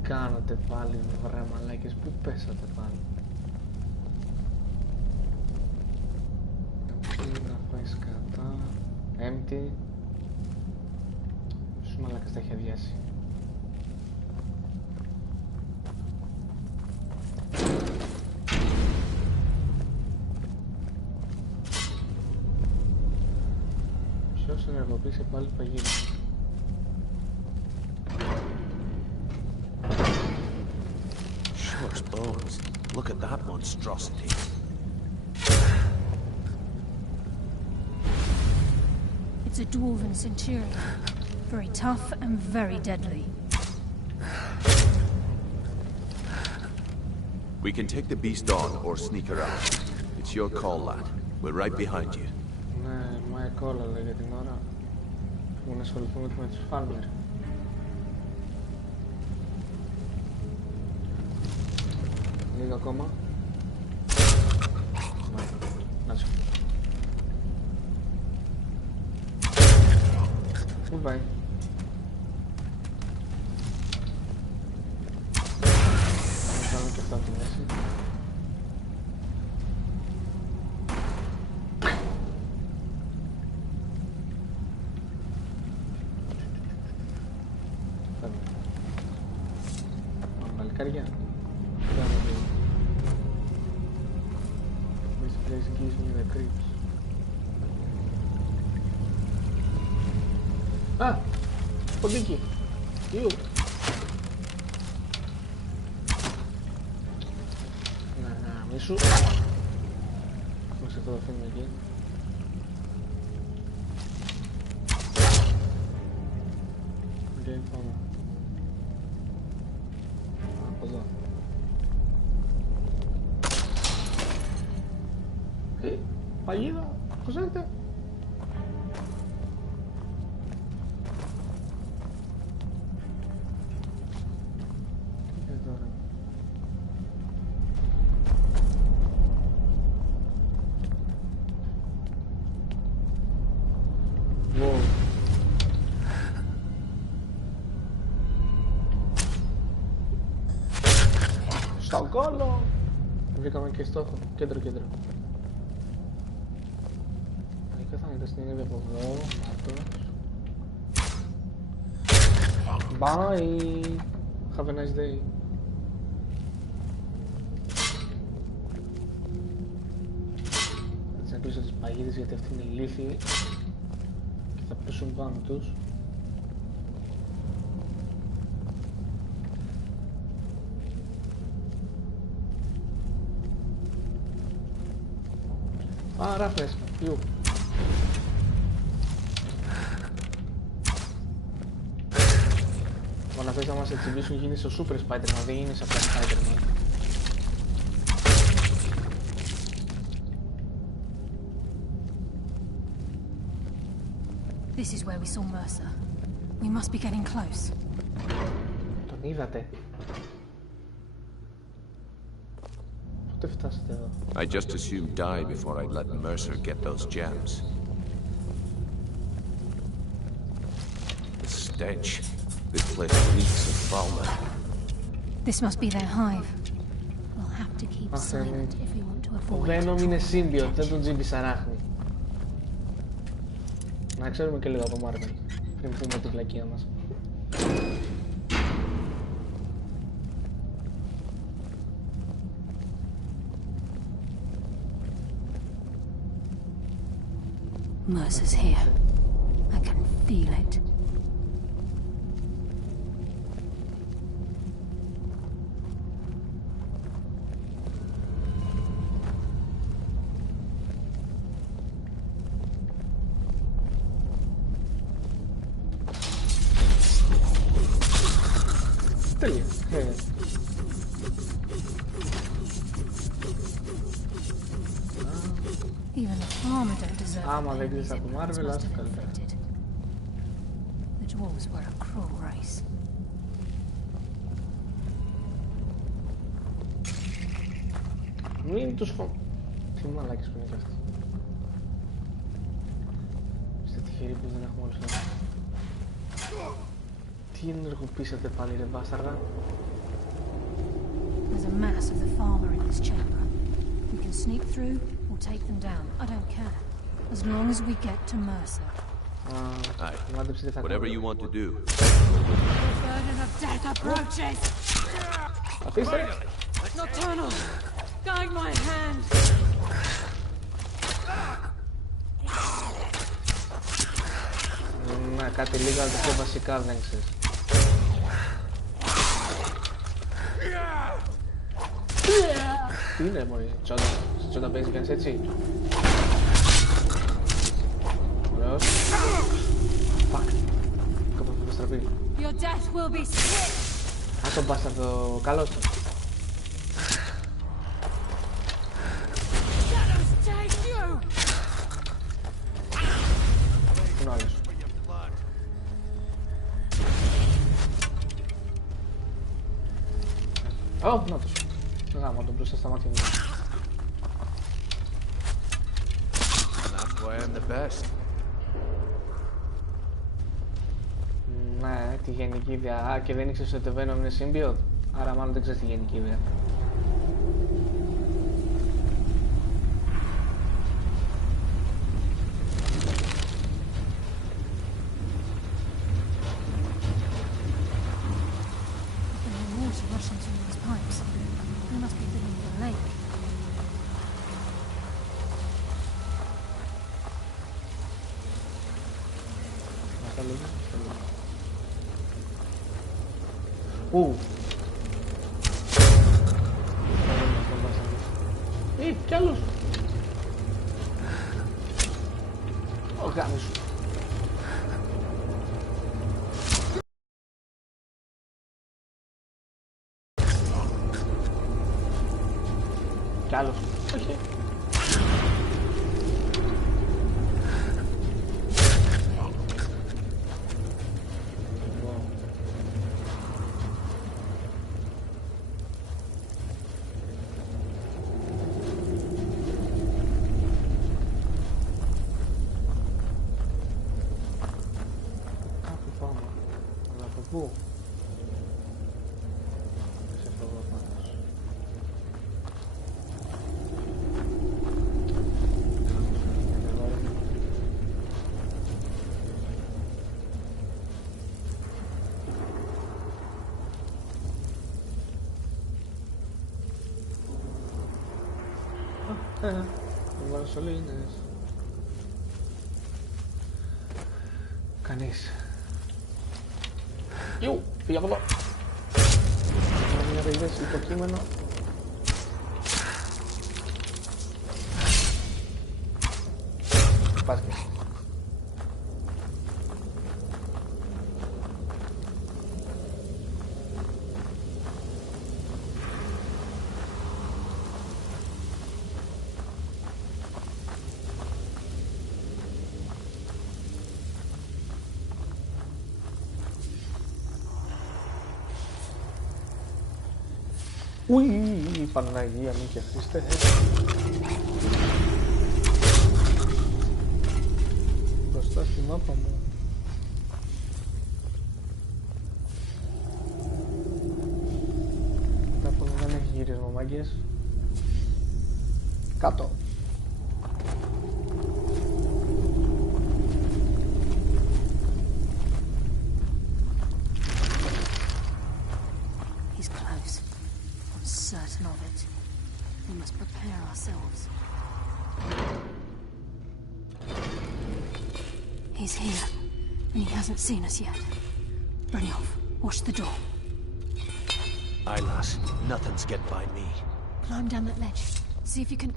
Κάνατε πάλι βρε μαλάκες, πού πέσατε πάλι? Να πάει σκατά, empty. Στους μαλάκες τα έχει αδειάσει. Ποιος ενεργοποίησε πάλι παγίδα? Bones. Look at that monstrosity. It's a dwarven centurion. Very tough and very deadly. We can take the beast on or sneak around. It's your call, lad. We're right behind you. Ναι, my call, αλλά για την ώρα που να ασχοληθούμε με τους farmer. Λίγο ακόμα. Να σου. Πού πάει? Να κάνουμε και αυτά από τη μέση. Παλικάρια. Gives me the creeps. Ah! Ποντίκι! Ιου! Να μίσου. Μας αυτό το αφήνουμε εκεί. Ok, πάμε. Από εδώ. Παγίδα, πώς έρχεται? Και τώρα. Wow. Στο κόλλο! Βρήκαμε και στόχο. Κέντρο. Θα είναι από εδώ, bye! Have a nice day. Θα τις αγγλίσω τις παγίδες γιατί αυτοί είναι ηλίθιοι και θα πέσουν πάνω τους. Α, ράφλες, ιού. Όταν θες να μας εξηγήσουν γίνεις ο Super Spider-Man, δεν γίνεις απλά Spider-Man. This is where we saw Mercer. We must be getting close. Τον είδατε? Πότε φτάσατε εδώ? I just assumed die before I'd let Mercer get those gems. The stench. This place reeks of foulness. This must be their hive. We'll have to keep silent if we want to avoid. Ο Venom είναι symbiote, δεν τον τζίμπησα ράχνη. Να ξέρουμε και λίγο από Marvel πριν πούμε την πλακία μας. Mercer's here. I can feel it. Τέλεια. Even the farmer don't deserve Άμα δεν ξέρεις από Marvel, ας το καλύτερα. The dwarves were a cruel race. Μην τους Τι μαλάκες που είναι κι αυτοί. Είστε τυχεροί που δεν έχουμε όλους εδώ. Τι ενεργοποιήσατε πάλι ρε μπάσταρδα. There's a mass of the farmer in this chamber. We can sneak through or take them down. I don't care. As long as we get to Mercer. Whatever you want to do. The burden of death approaches! Nocturnal! Guide my hand! Ναι, κάτι λίγα από τα πιο βασικά δεν ξέρεις. Τι είναι μωρή, τσόντα παίζει κάνεις έτσι. Ωραίος. Φακ. Κάπου θα στραπεί. Ας τον μπάσταρδο, καλώς τον. Πού είναι ο άλλος. Ω, να τους. Γάμω τον μπροστά στα μάτια μου. That's why I'm the best. Ναι, τη γενική ιδέα. Α, και δεν ήξερες ότι το Venom είναι symbiote. Άρα μάλλον δεν ξέρεις τη γενική ιδέα. Κι άλλος. Ω, γάμι σου. Κι άλλος. Όχι. Πού? Σε φοβώ πάντως. Βαρσολίνες. Κανείς. Ιου, πήγα από εδώ. Μια είδες υποκείμενο. Πας και. Ουι, Παναγία μου και Χριστέ. Μπροστά στη μάπα μου. Κάπου δεν έχει γύρισμα, μάγκες. Κάτω. He's here, and he hasn't seen us yet. Brynjolf, watch the door. Aye, lass. Nothing's getting by me. Climb down that ledge. See if you can...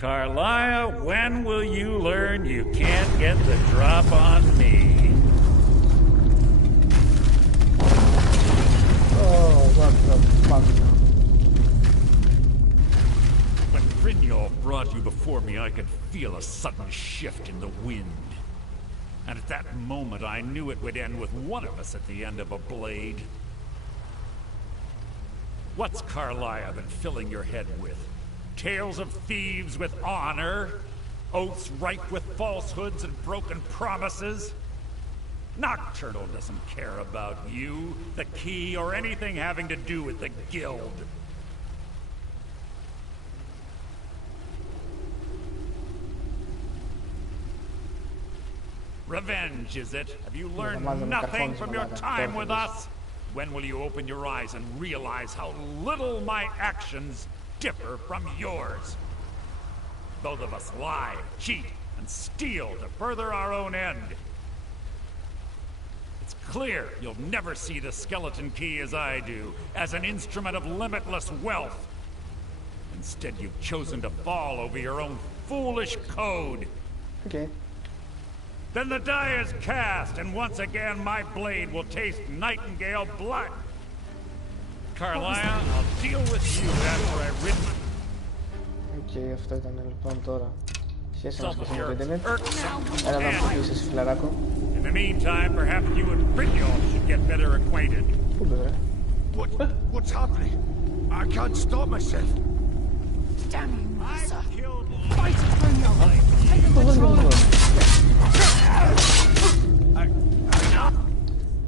Carlia, when will you learn you can't get the drop on me? When Brynjolf brought you before me, I could feel a sudden shift in the wind. And at that moment, I knew it would end with one of us at the end of a blade. What's Carlisle been filling your head with? Tales of thieves with honor? Oaths ripe with falsehoods and broken promises? Nocturnal doesn't care about you, the key, or anything having to do with the guild. Revenge, is it? Have you learned nothing from your time with us? When will you open your eyes and realize how little my actions differ from yours? Both of us lie, cheat, and steal to further our own end. It's clear you'll never see the skeleton key as I do, as an instrument of limitless wealth. Instead, you've chosen to fall over your own foolish code. Okay. Then the die is cast, and once again my blade will taste Nightingale blood. Carlisle, I'll deal with you after I've ridden. Okay, αυτό ήταν λοιπόν τώρα. Σχέση μας και στο ίντερνετ. Έλα να μου πείσεις φιλαράκο. In the meantime, perhaps you and Brynjolf should get better acquainted. Πού πες ρε? What's happening? I can't stop myself. Damn you, Mercer. Fight it, Brynjolf. Take control of it.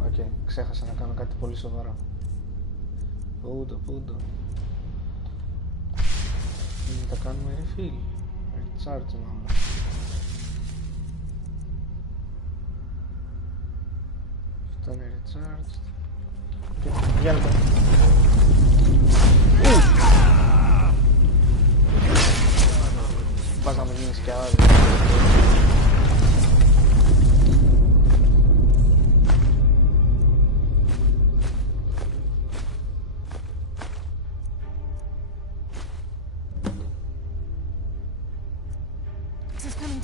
Οκ, ξέχασα να κάνω κάτι πολύ σοβαρό. Πούντο. Θα κάνουμε refill. Recharge μάλλον. Αυτό είναι recharged. Και βγάλτε. Πας να με γίνεις κι άλλο.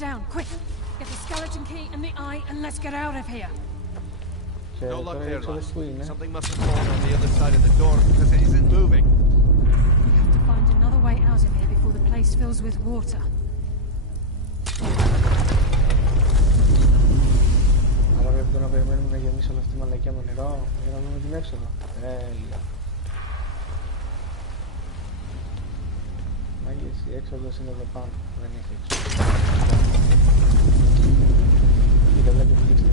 Down, quick! Get the skeleton key and the eye and let's get out of here. No luck there, lass. Something must have fallen on the other side of the door because it isn't moving. We have to find another way out of here before the place fills with water. Άρα πρέπει να περιμένουμε να γεμίσει όλη αυτή η μαλακιά με νερό για να δούμε την έξοδο. Τέλεια. Μάγες, η έξοδος είναι εδώ πάνω. Δεν έχει έξοδο. Κοίτα, βλέπει χτίξτε.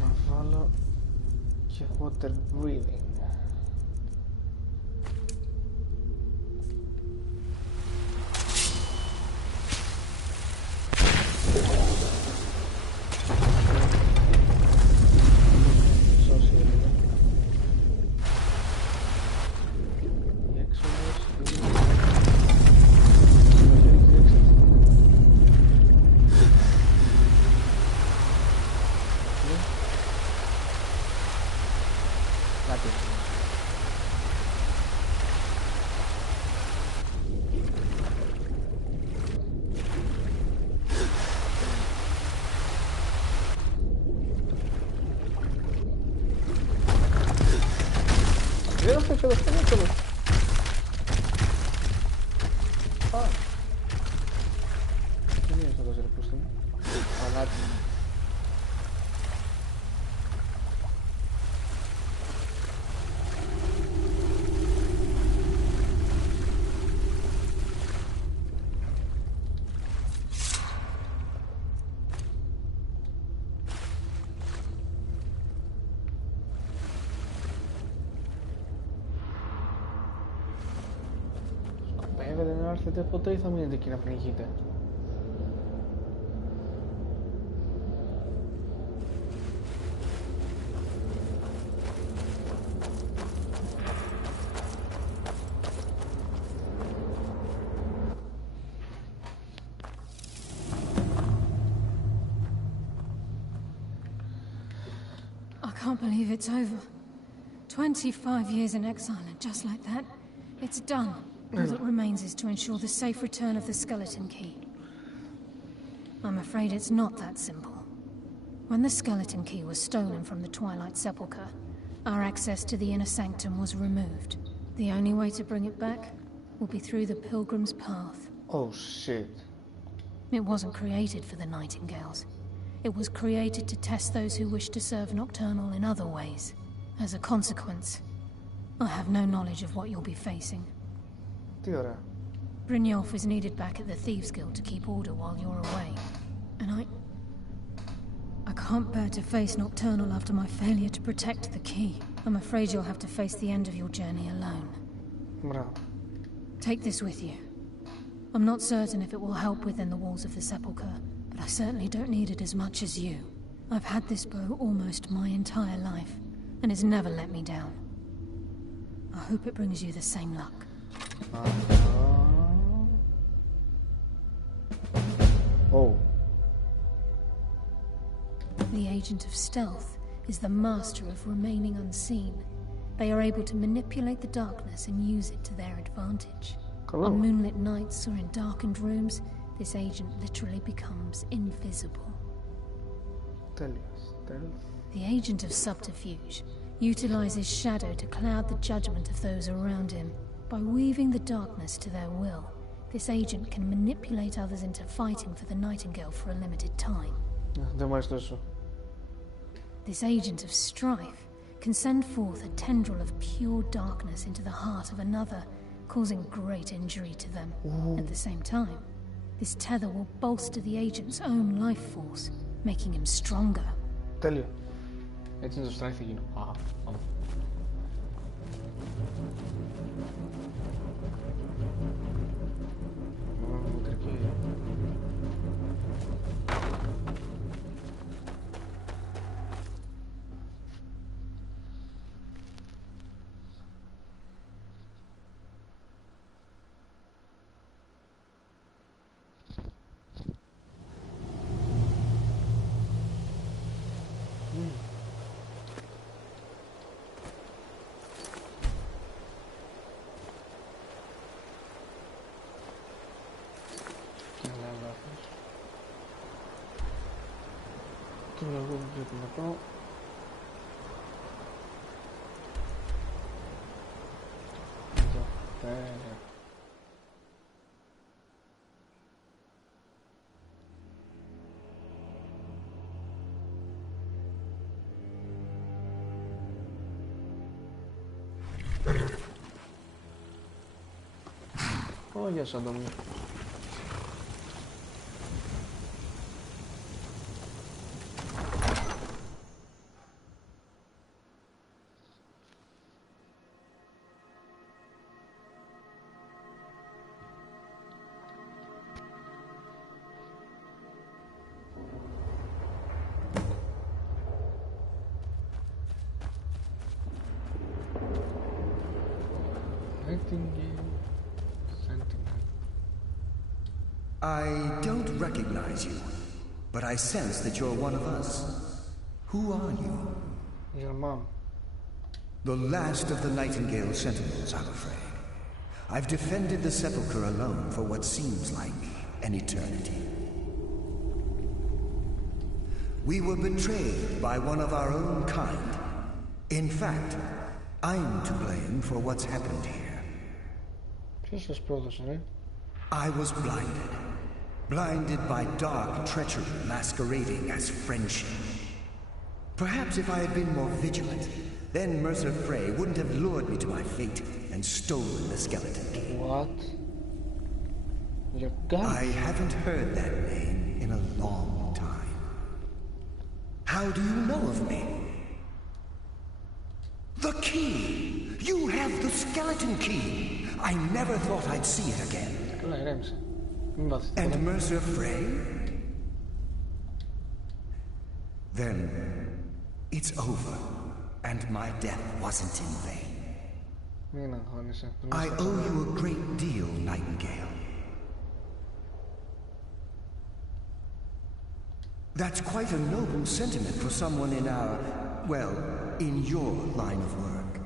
Να βάλω και water breathing. Δεν έρθετε ποτέ ή θα μείνετε εκεί να πνιγείτε? I can't believe it's over. 25 years in exile, and just like that, it's done. All that remains is to ensure the safe return of the skeleton key. I'm afraid it's not that simple. When the skeleton key was stolen from the Twilight Sepulcher, our access to the inner sanctum was removed. The only way to bring it back will be through the Pilgrim's Path. Oh shit. It wasn't created for the Nightingales. It was created to test those who wish to serve Nocturnal in other ways. As a consequence, I have no knowledge of what you'll be facing. Brynjolf is needed back at the Thieves' Guild to keep order while you're away. And I can't bear to face Nocturnal after my failure to protect the key. I'm afraid you'll have to face the end of your journey alone. Bravo. Take this with you. I'm not certain if it will help within the walls of the Sepulchre, but I certainly don't need it as much as you. I've had this bow almost my entire life, and it's never let me down. I hope it brings you the same luck. Oh. The Agent of Stealth is the master of remaining unseen. They are able to manipulate the darkness and use it to their advantage. On moonlit nights or in darkened rooms, this agent literally becomes invisible. The Agent of Subterfuge utilizes shadow to cloud the judgment of those around him. By weaving the darkness to their will, this agent can manipulate others into fighting for the Nightingale for a limited time. This Agent of Strife can send forth a tendril of pure darkness into the heart of another, causing great injury to them. At the same time, this tether will bolster the agent's own life force, making him stronger. Τέλειο. Έτσι είναι το Strife εκείνο. Oh, yes, I don't know. I don't recognize you, but I sense that you're one of us. Who are you? Your mom. The last of the Nightingale Sentinels, I'm afraid. I've defended the Sepulchre alone for what seems like an eternity. We were betrayed by one of our own kind. In fact, I'm to blame for what's happened here. I was blinded. Blinded by dark treachery masquerading as friendship. Perhaps if I had been more vigilant, then Mercer Frey wouldn't have lured me to my fate and stolen the skeleton key. What? Your gun? I haven't heard that name in a long time. How do you know of me? The key! You have the skeleton key! I never thought I'd see it again. And Mercer Frey? Then it's over, and my death wasn't in vain. I owe you a great deal, Nightingale. That's quite a noble sentiment for someone in our, well, in your line of work.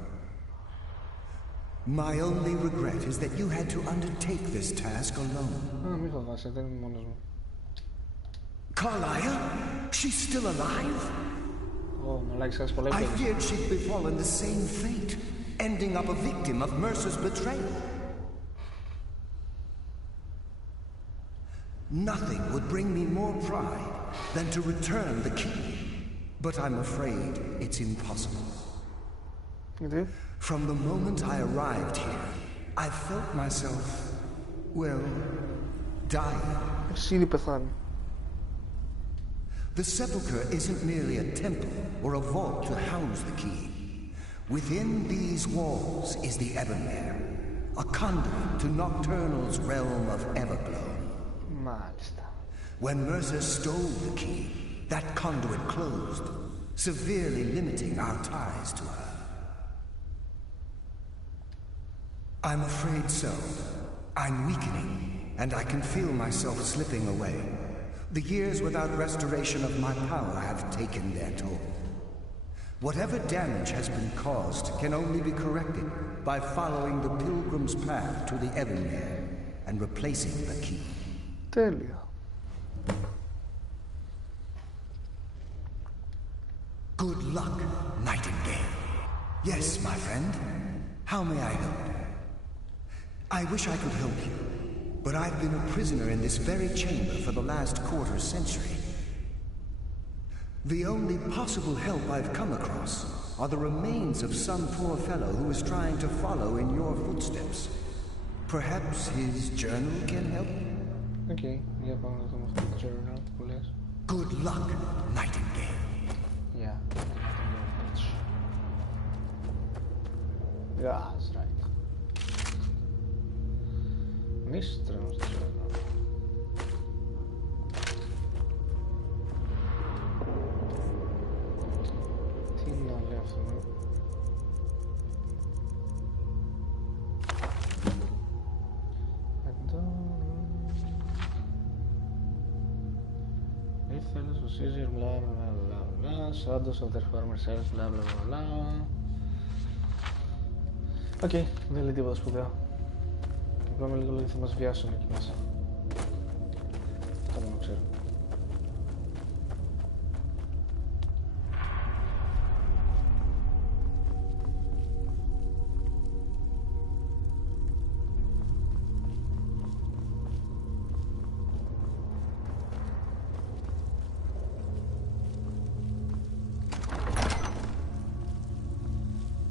My only regret is that you had to undertake this task alone. Μη φοβάσαι, δεν είμαι μόνος μου. Carlisle? She's still alive? I feared she'd befallen the same fate, ending up a victim of Mercer's betrayal. Nothing would bring me more pride than to return the key, but I'm afraid it's impossible. From the moment I arrived here, I felt myself, well, dying. The sepulcher isn't merely a temple or a vault to house the key. Within these walls is the Ebonmere, a conduit to Nocturnal's realm of Everglow. When Mercer stole the key, that conduit closed, severely limiting our ties to her. I'm afraid so. I'm weakening, and I can feel myself slipping away. The years without restoration of my power have taken their toll. Whatever damage has been caused can only be corrected by following the pilgrim's path to the Ebonmere and replacing the key. Τέλεια. Good luck, Nightingale. Yes, my friend. How may I help? I wish I could help you, but I've been a prisoner in this very chamber for the last quarter century. The only possible help I've come across are the remains of some poor fellow who is trying to follow in your footsteps. Perhaps his journal can help? Okay, yeah, πάμε να δούμε αυτό το journal που λες. Good luck, Nightingale. Yeah, yeah, that's right. Mistral's journal. Τι να λέει αυτό, εδώ. Ήθελες ο Caesar, bla bla bla bla, Shadows of the former selves, bla bla bla bla. Οκ, δεν λέει τίποτα σπουδαίο. Είπαμε λίγο ότι θα μας βιάσουν εκεί μέσα. Αυτό μόνο ξέρω.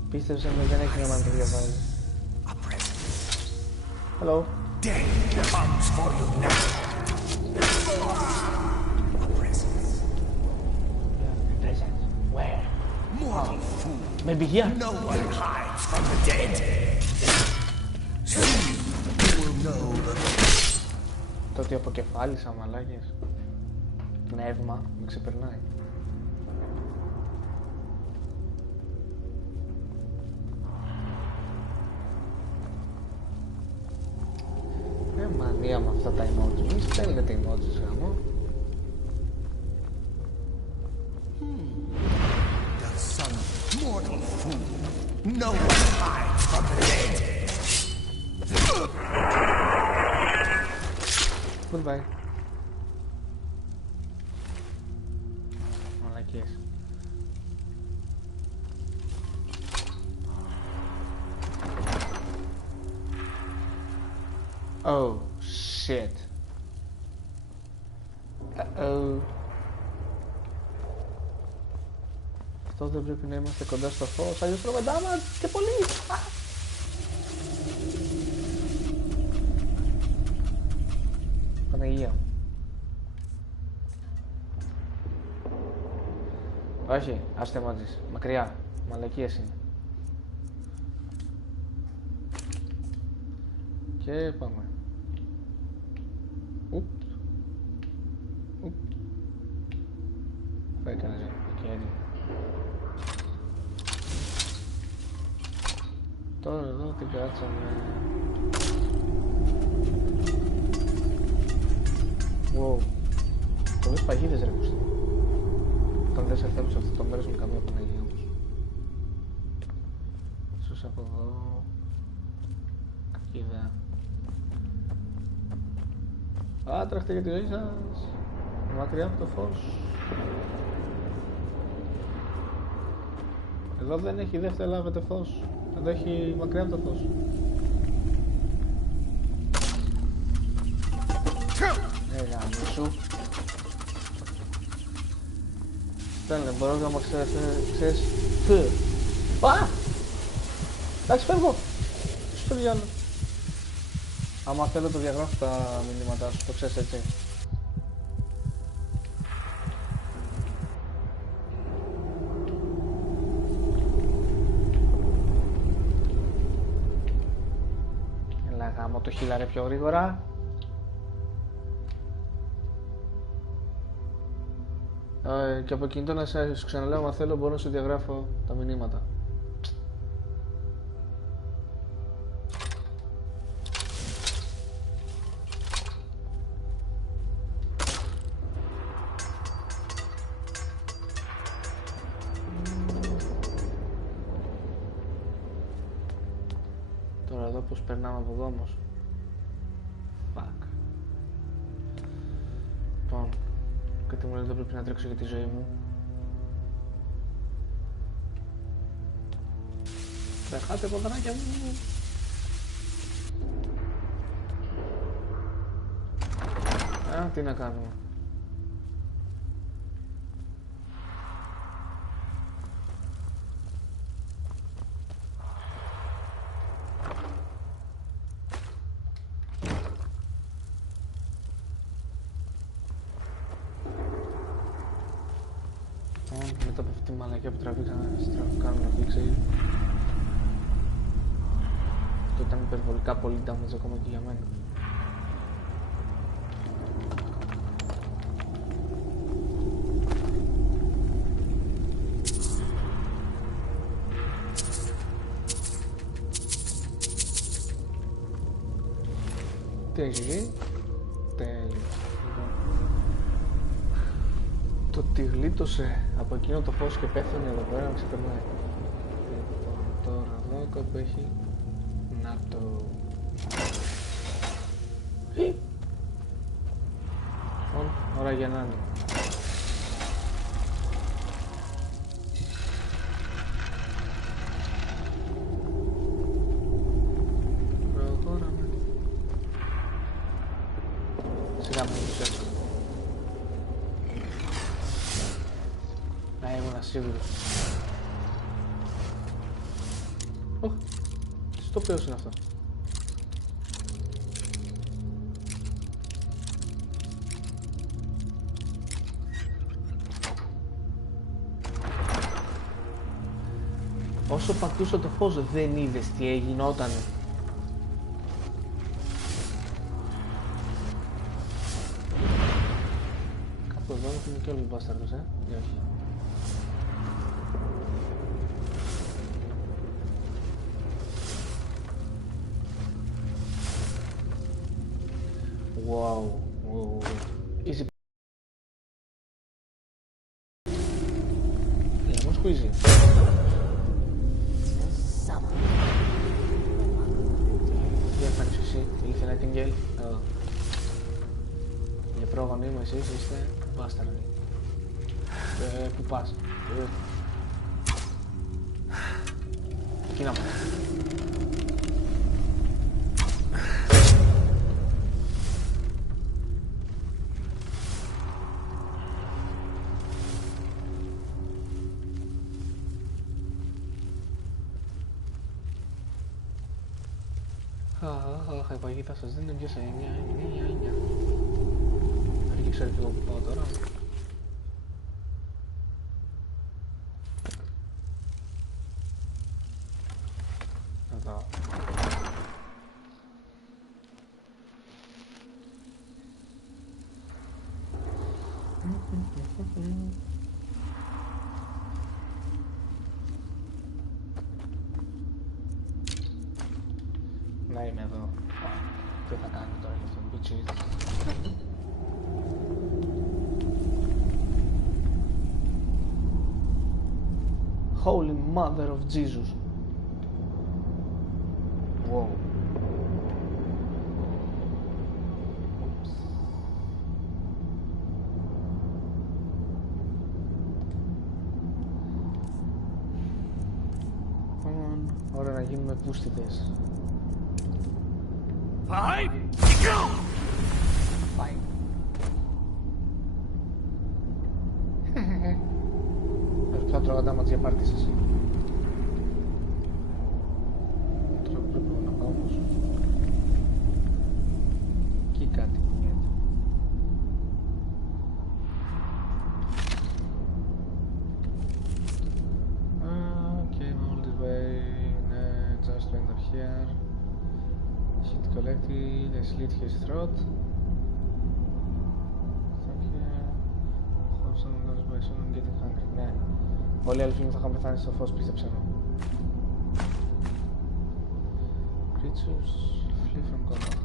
Πίστεψε με, δεν έχει νόημα να το διαβάζει. Hello. Death comes for you now. A presence. Yeah, a presence. Where? Mortal fool. Maybe here. No one hides from the dead. Soon you will know the truth. Το ότι αποκεφάλισα, μαλάκες. Πνεύμα, με ξεπερνάει. Μανία με αυτά τα emojis. Μη στέλνετε emojis, γάμο. The son mortal fool. No one hides from the dead. Goodbye. Μαλακίες. Oh, shit. Uh-oh. Αυτό δεν πρέπει να είμαστε κοντά στο φως, αλλιώς τρώμε damage και πολύ. Παναγία μου. Όχι, άστε μάτζεις. Μακριά. Μαλακίες είναι. Και πάμε. Θα έκανες χέρι. Τώρα εδώ την κάτσαμε. Wow. Πολλές παγίδες ρε κουστή. Όταν δεν σε θέλουν σε αυτό το μέρος με καμία Παναγία όμως. Ίσως από εδώ. ιδέα. Τρέχτε για τη ζωή σας. Μακριά από το φως. Εδώ δεν έχει δεύτερο λάβετε φως. Εδώ έχει μακριά από το φως. Γαμίσου. Στέλνε, μπορώ να μου ξέρεις. Εντάξει, φεύγω. Στο διάλογο. Άμα θέλω το διαγράφω τα μηνύματά σου, το ξέρεις έτσι. Έλα γάμο το χείλαρε πιο γρήγορα. Και από κινητό να σας ξαναλέω, άμα θέλω μπορώ να σου διαγράφω τα μηνύματα. Τώρα εδώ πως περνάμε από εδώ όμως. Fuck. Λοιπόν, κάτι μου λέει δεν πρέπει να τρέξω για τη ζωή μου. Τρεχάτε ποδαράκια μου. Τι να κάνουμε. Μετά από αυτή τη μαλακιά που τραβήξαμε, κάνουμε να φύξει. Αυτό ήταν υπερβολικά πολύ damage ακόμα και για μένα. Τι έχει γίνει? Τέλειο. Το ότι γλίτωσε από εκείνο το φως και πέθανε εδώ πέρα να ξεπερνάει. Λοιπόν, τώρα εδώ κάπου έχει... Να το... Λοιπόν, ώρα για να είναι. Προχώραμε. Σιγά με ενθουσιάσω. Να ήμουν σίγουρος. Στο ποιος είναι αυτό? Όσο πατούσα το φως δεν είδες τι έγινότανε. Κάπου εδώ είναι και όλοι οι μπάσταρδος, ή όχι? Wow, wow, easy. Vamos squeezy. Τι έφανες εσύ, ήλθε Nightingale, εδώ. Για πρόγονοι μου εσείς είστε μπάσταρδοι. Πού πας? Εκεί να πας. Αχ, η παγίδα σας δεν είναι ποιος 9. Δεν ξέρω και εγώ που πάω τώρα. Εδώ. Να είμαι εδώ. Τι θα κάνω τώρα για αυτόν τον πιτσί. Holy Mother of Jesus. Wow. Ώρα να γίνουμε πούστιδες. Five, go! Five. Ποια τρώγαντα μας για πάρτι σας. Τώρα πρέπει να πάω όμως. Εκεί κάτι κουνιέται. Okay, all this way. Just to enter here. Hit collected, I slit his throat. Stop here. Hope someone goes by soon and getting hungry. Ναι. Όλοι οι άλλοι φίλοι θα είχαν πεθάνει στο φως, πίστεψε με. Creatures flee from combat.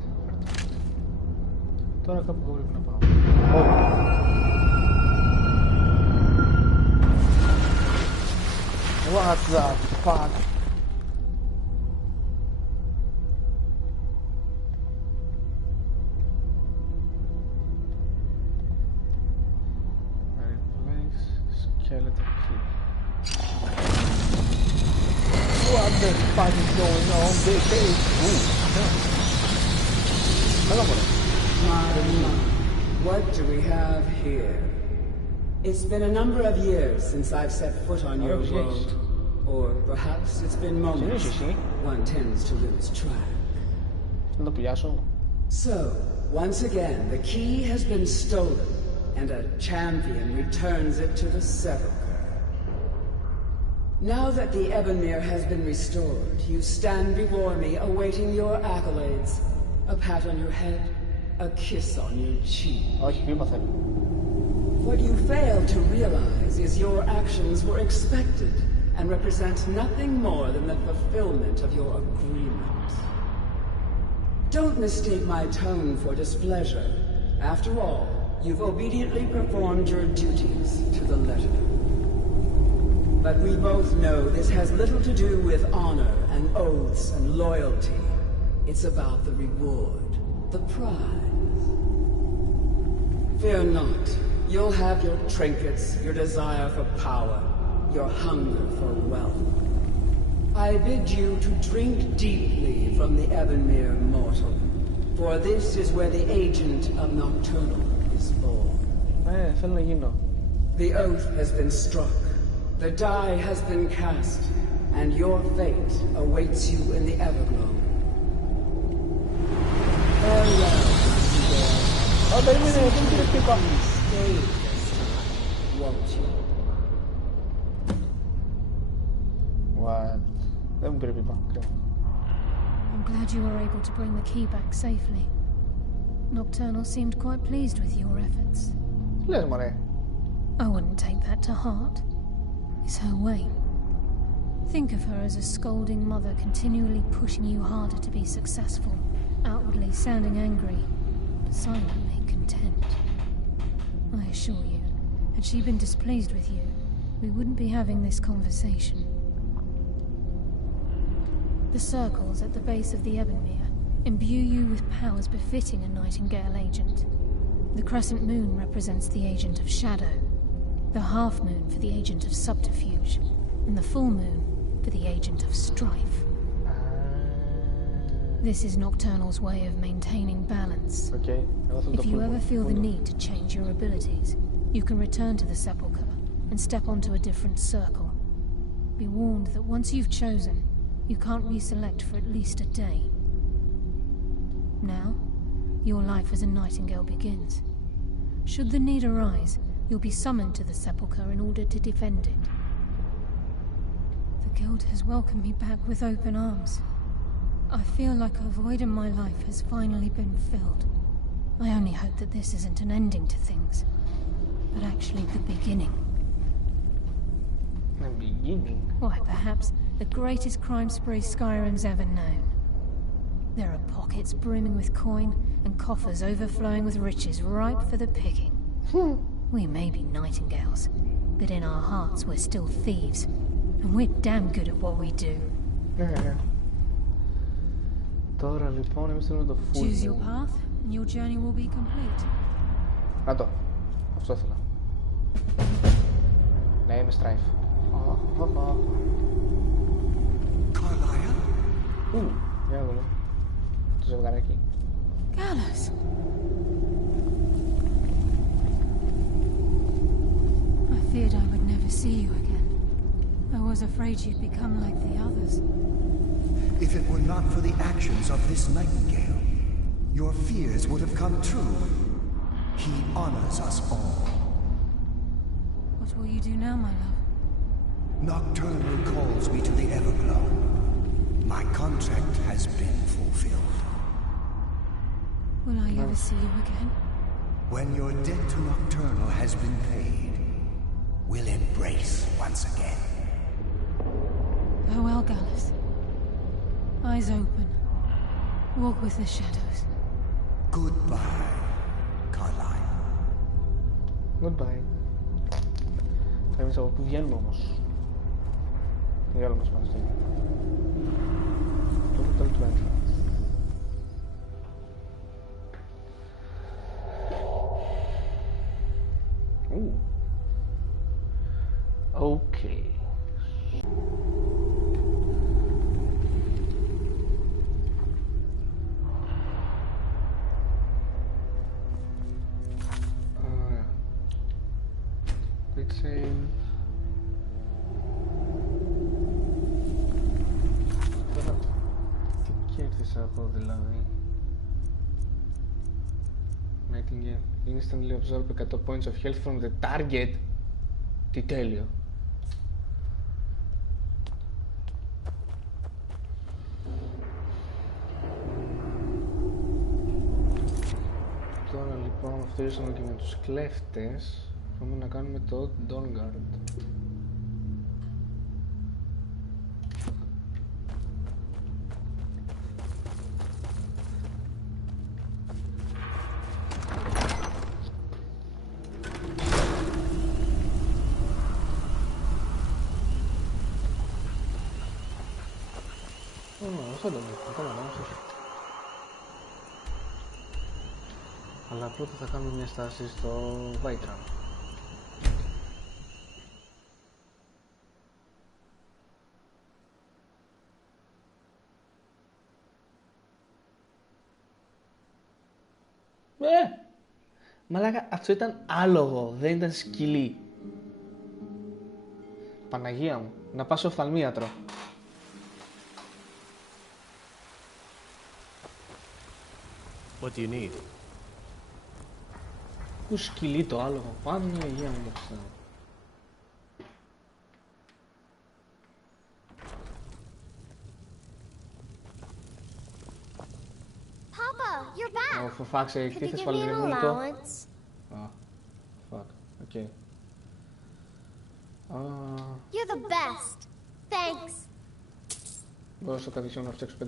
Τώρα κάπου εγώ πρέπει να πάω. What the fuck? Skeleton key. What the fuck is going on? This is... What do we have here? It's been a number of years since I've set foot on your world. Or perhaps it's been moments. One tends to lose track. So, once again, the key has been stolen, and a champion returns it to the Sepulcher. Now that the Ebonmere has been restored, you stand before me awaiting your accolades. A pat on your head, a kiss on your cheek. What you fail to realize is your actions were expected and represent nothing more than the fulfillment of your agreement. Don't mistake my tone for displeasure. After all, you've obediently performed your duties to the letter. But we both know this has little to do with honor and oaths and loyalty. It's about the reward, the prize. Fear not. You'll have your trinkets, your desire for power, your hunger for wealth. I bid you to drink deeply from the Ebonmere mortal, for this is where the agent of Nocturnal is born. The oath has been struck, the die has been cast, and your fate awaits you in the Everglow. Farewell, stay this time, won't you? What? I'm glad you were able to bring the key back safely. Nocturnal seemed quite pleased with your efforts. I wouldn't take that to heart. It's her way. Think of her as a scolding mother continually pushing you harder to be successful, outwardly sounding angry, but silently content. I assure you, had she been displeased with you, we wouldn't be having this conversation. The circles at the base of the Ebonmere imbue you with powers befitting a Nightingale agent. The crescent moon represents the agent of shadow, the half moon for the agent of subterfuge, and the full moon for the agent of strife. This is Nocturnal's way of maintaining balance. If you ever feel the need to change your abilities, you can return to the Sepulcher and step onto a different circle. Be warned that once you've chosen, you can't reselect for at least a day. Now, your life as a Nightingale begins. Should the need arise, you'll be summoned to the Sepulcher in order to defend it. The Guild has welcomed me back with open arms. I feel like a void in my life has finally been filled. I only hope that this isn't an ending to things, but actually the beginning. The beginning? Why, perhaps the greatest crime spree Skyrim's ever known. There are pockets brimming with coin and coffers overflowing with riches ripe for the picking. We may be Nightingales, but in our hearts we're still thieves, and we're damn good at what we do. Τώρα λοιπόν εμείς θέλουμε το full. Choose your path and your journey will be complete. Να το. Αυτό ήθελα. Ναι, είμαι strife. Carla. Για να δούμε. Το ζευγαράκι. Gallus. I feared I would never see you again. I was afraid you'd become like the others. If it were not for the actions of this Nightingale, your fears would have come true. He honors us all. What will you do now, my love? Nocturnal calls me to the Everglow. My contract has been fulfilled. Will I ever see you again? When your debt to Nocturnal has been paid, we'll embrace once again. Farewell, Gallus. Eyes open. Walk with the shadows. Goodbye, Carlyle. Goodbye. Εμείς από πού βγαίνουμε όμως. Για όλα μας πάνω στο το hotel του entrance. Okay. Let's save. Τώρα τι κέρδισα εγώ δηλαδή? Nightingale instantly absorb 100 points of health from the target. Τι τέλειο. Τώρα λοιπόν αυτό ήσαμε και με τους κλέφτες. Πάμε να κάνουμε το Dawnguard. Αυτό δεν είναι, ακόμα λάθος. Αλλά πρώτα θα κάνουμε μια στάση στο Βάιτρα. Μαλάκα, αυτό ήταν άλογο, δεν ήταν σκυλί. Παναγία μου, να πάω σε οφθαλμίατρο. What do you need? Πού σκυλί το άλογο, Παναγία μου αυτό. Papa, you're back. For fuck's sake, τι θες πάλι ρε μουλικό. Fuck, okay. You're the best. Thanks. Μπορώ στο κατησιό να φτιάξω 5.000.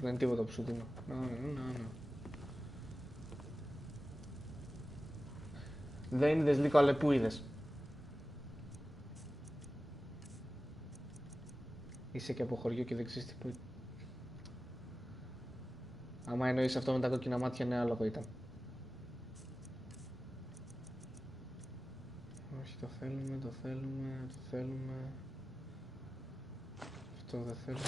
Δεν είναι τίποτα που σου δίνω. Δεν είδες λίγο, αλλά πού είδες? Είσαι και από χωριό και δεν ξέρεις τι που... Άμα εννοείς αυτό με τα κόκκινα μάτια, ναι, άλογο ήταν. Όχι, το θέλουμε.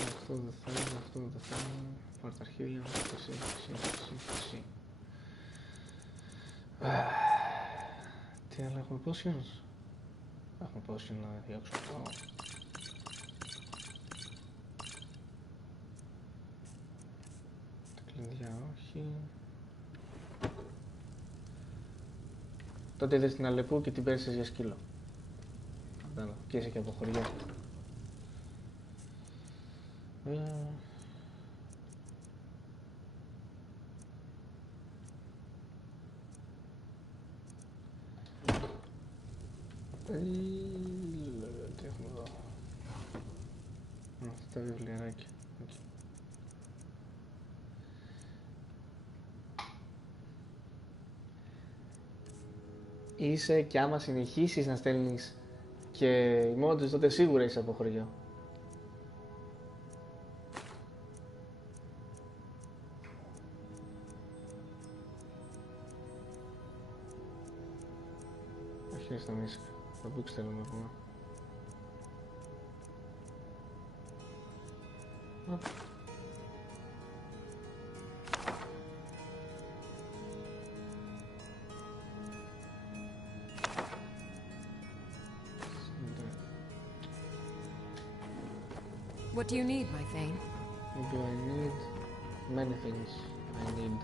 Αυτό δεν θέλουμε. Πάρ' τα αρχίδια, εσύ. Τι άλλο έχουμε, potions? Έχουμε potion να διώξουμε αυτό. Τα κλειδιά όχι. Τότε είδες την Αλεπού και την πέρασες για σκύλο. Και είσαι και από χωριό. Τι έχουμε εδώ? Αυτά τα βιβλιαράκια. Είσαι και άμα συνεχίσεις να στέλνεις και emotes, τότε σίγουρα είσαι από χωριό. Όχι στα μίσκα, θα μπούξ θέλουμε ακόμα. What do you need, my Thane? What do I need? Many things I need.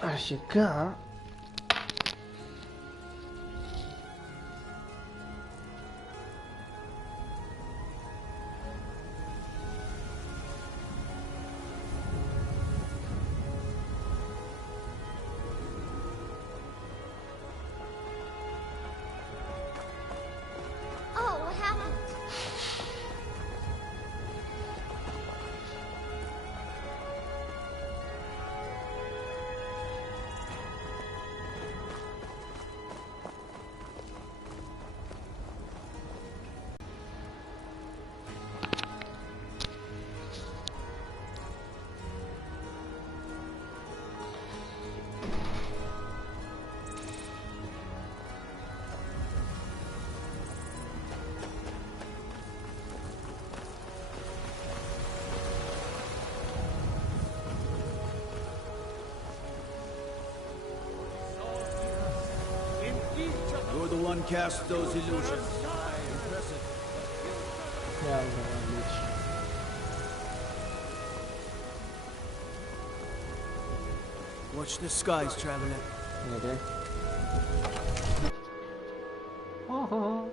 Αρχικά You're the one cast those illusions. Impressive. Yeah, Watch the skies, traveler. Okay. Oh.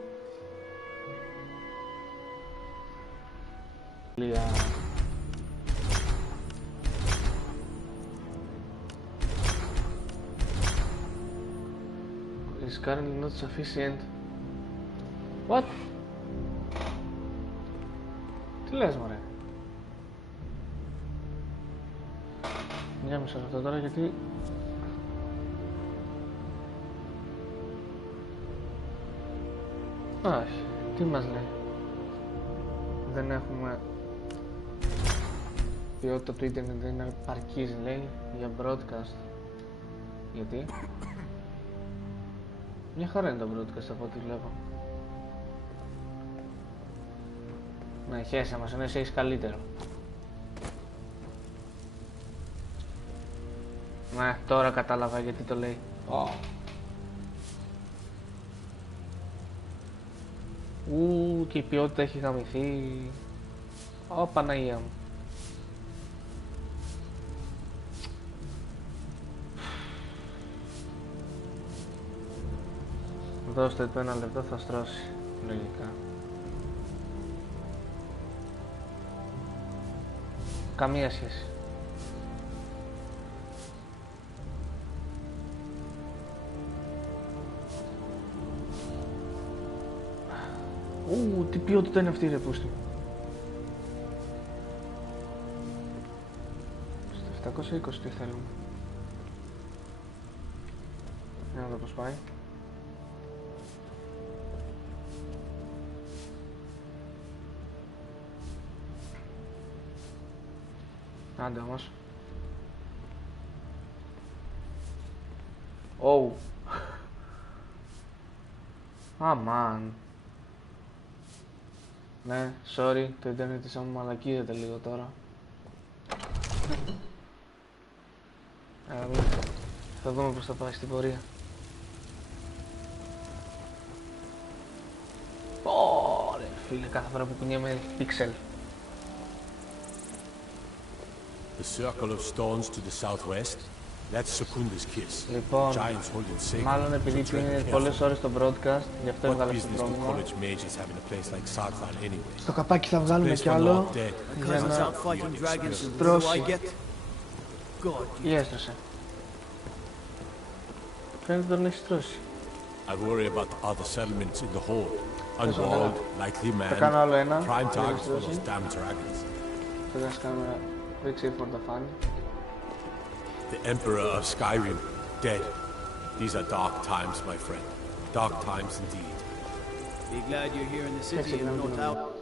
Yeah. Is currently not sufficient. What? Τι λες μωρέ? Μια μισό λεπτό τώρα γιατί... Όχι, τι μας λέει? Δεν έχουμε... Ποιότητα του ίντερνετ δεν είναι αρκής λέει για broadcast. Γιατί? Μια χαρά είναι το broadcast από ό,τι βλέπω. Ναι, χέσα μας, ενώ εσύ έχεις καλύτερο. Ναι, τώρα κατάλαβα γιατί το λέει. Και η ποιότητα έχει γαμηθεί. Παναγία μου. Δώστε του ένα λεπτό, θα στρώσει, λογικά. Καμία σχέση. Τι ποιότητα είναι αυτή ρε πούστη. Στο 720 τι θέλουμε. Για να δω πως πάει. Άντε όμως. Αμάν. Ναι, sorry, το ίντερνετ της μου μαλακίζεται λίγο τώρα. Θα δούμε πως θα πάει στην πορεία. Ωραία φίλε, κάθε φορά που κουνιέμαι πίξελ. The circle of stones to the southwest. That's Secunda's kiss. Λοιπόν, Giants holding sacred. μάλλον επειδή είναι πολλές ώρες το broadcast, γι' αυτό έβγαλε το πρόβλημα. Στο καπάκι θα βγάλουμε κι άλλο για να στρώσει. Ή έστρωσε. Φαίνεται τον έχει στρώσει. I worry about the other settlements in the hold. Unwalled, likely man, θα κάνω άλλο ένα. prime targets for those damn dragons. Θα κάνουμε Vixie for the fun. The Emperor of Skyrim, dead. These are dark times, my friend. Dark times indeed. Be glad you're here in the city and not out.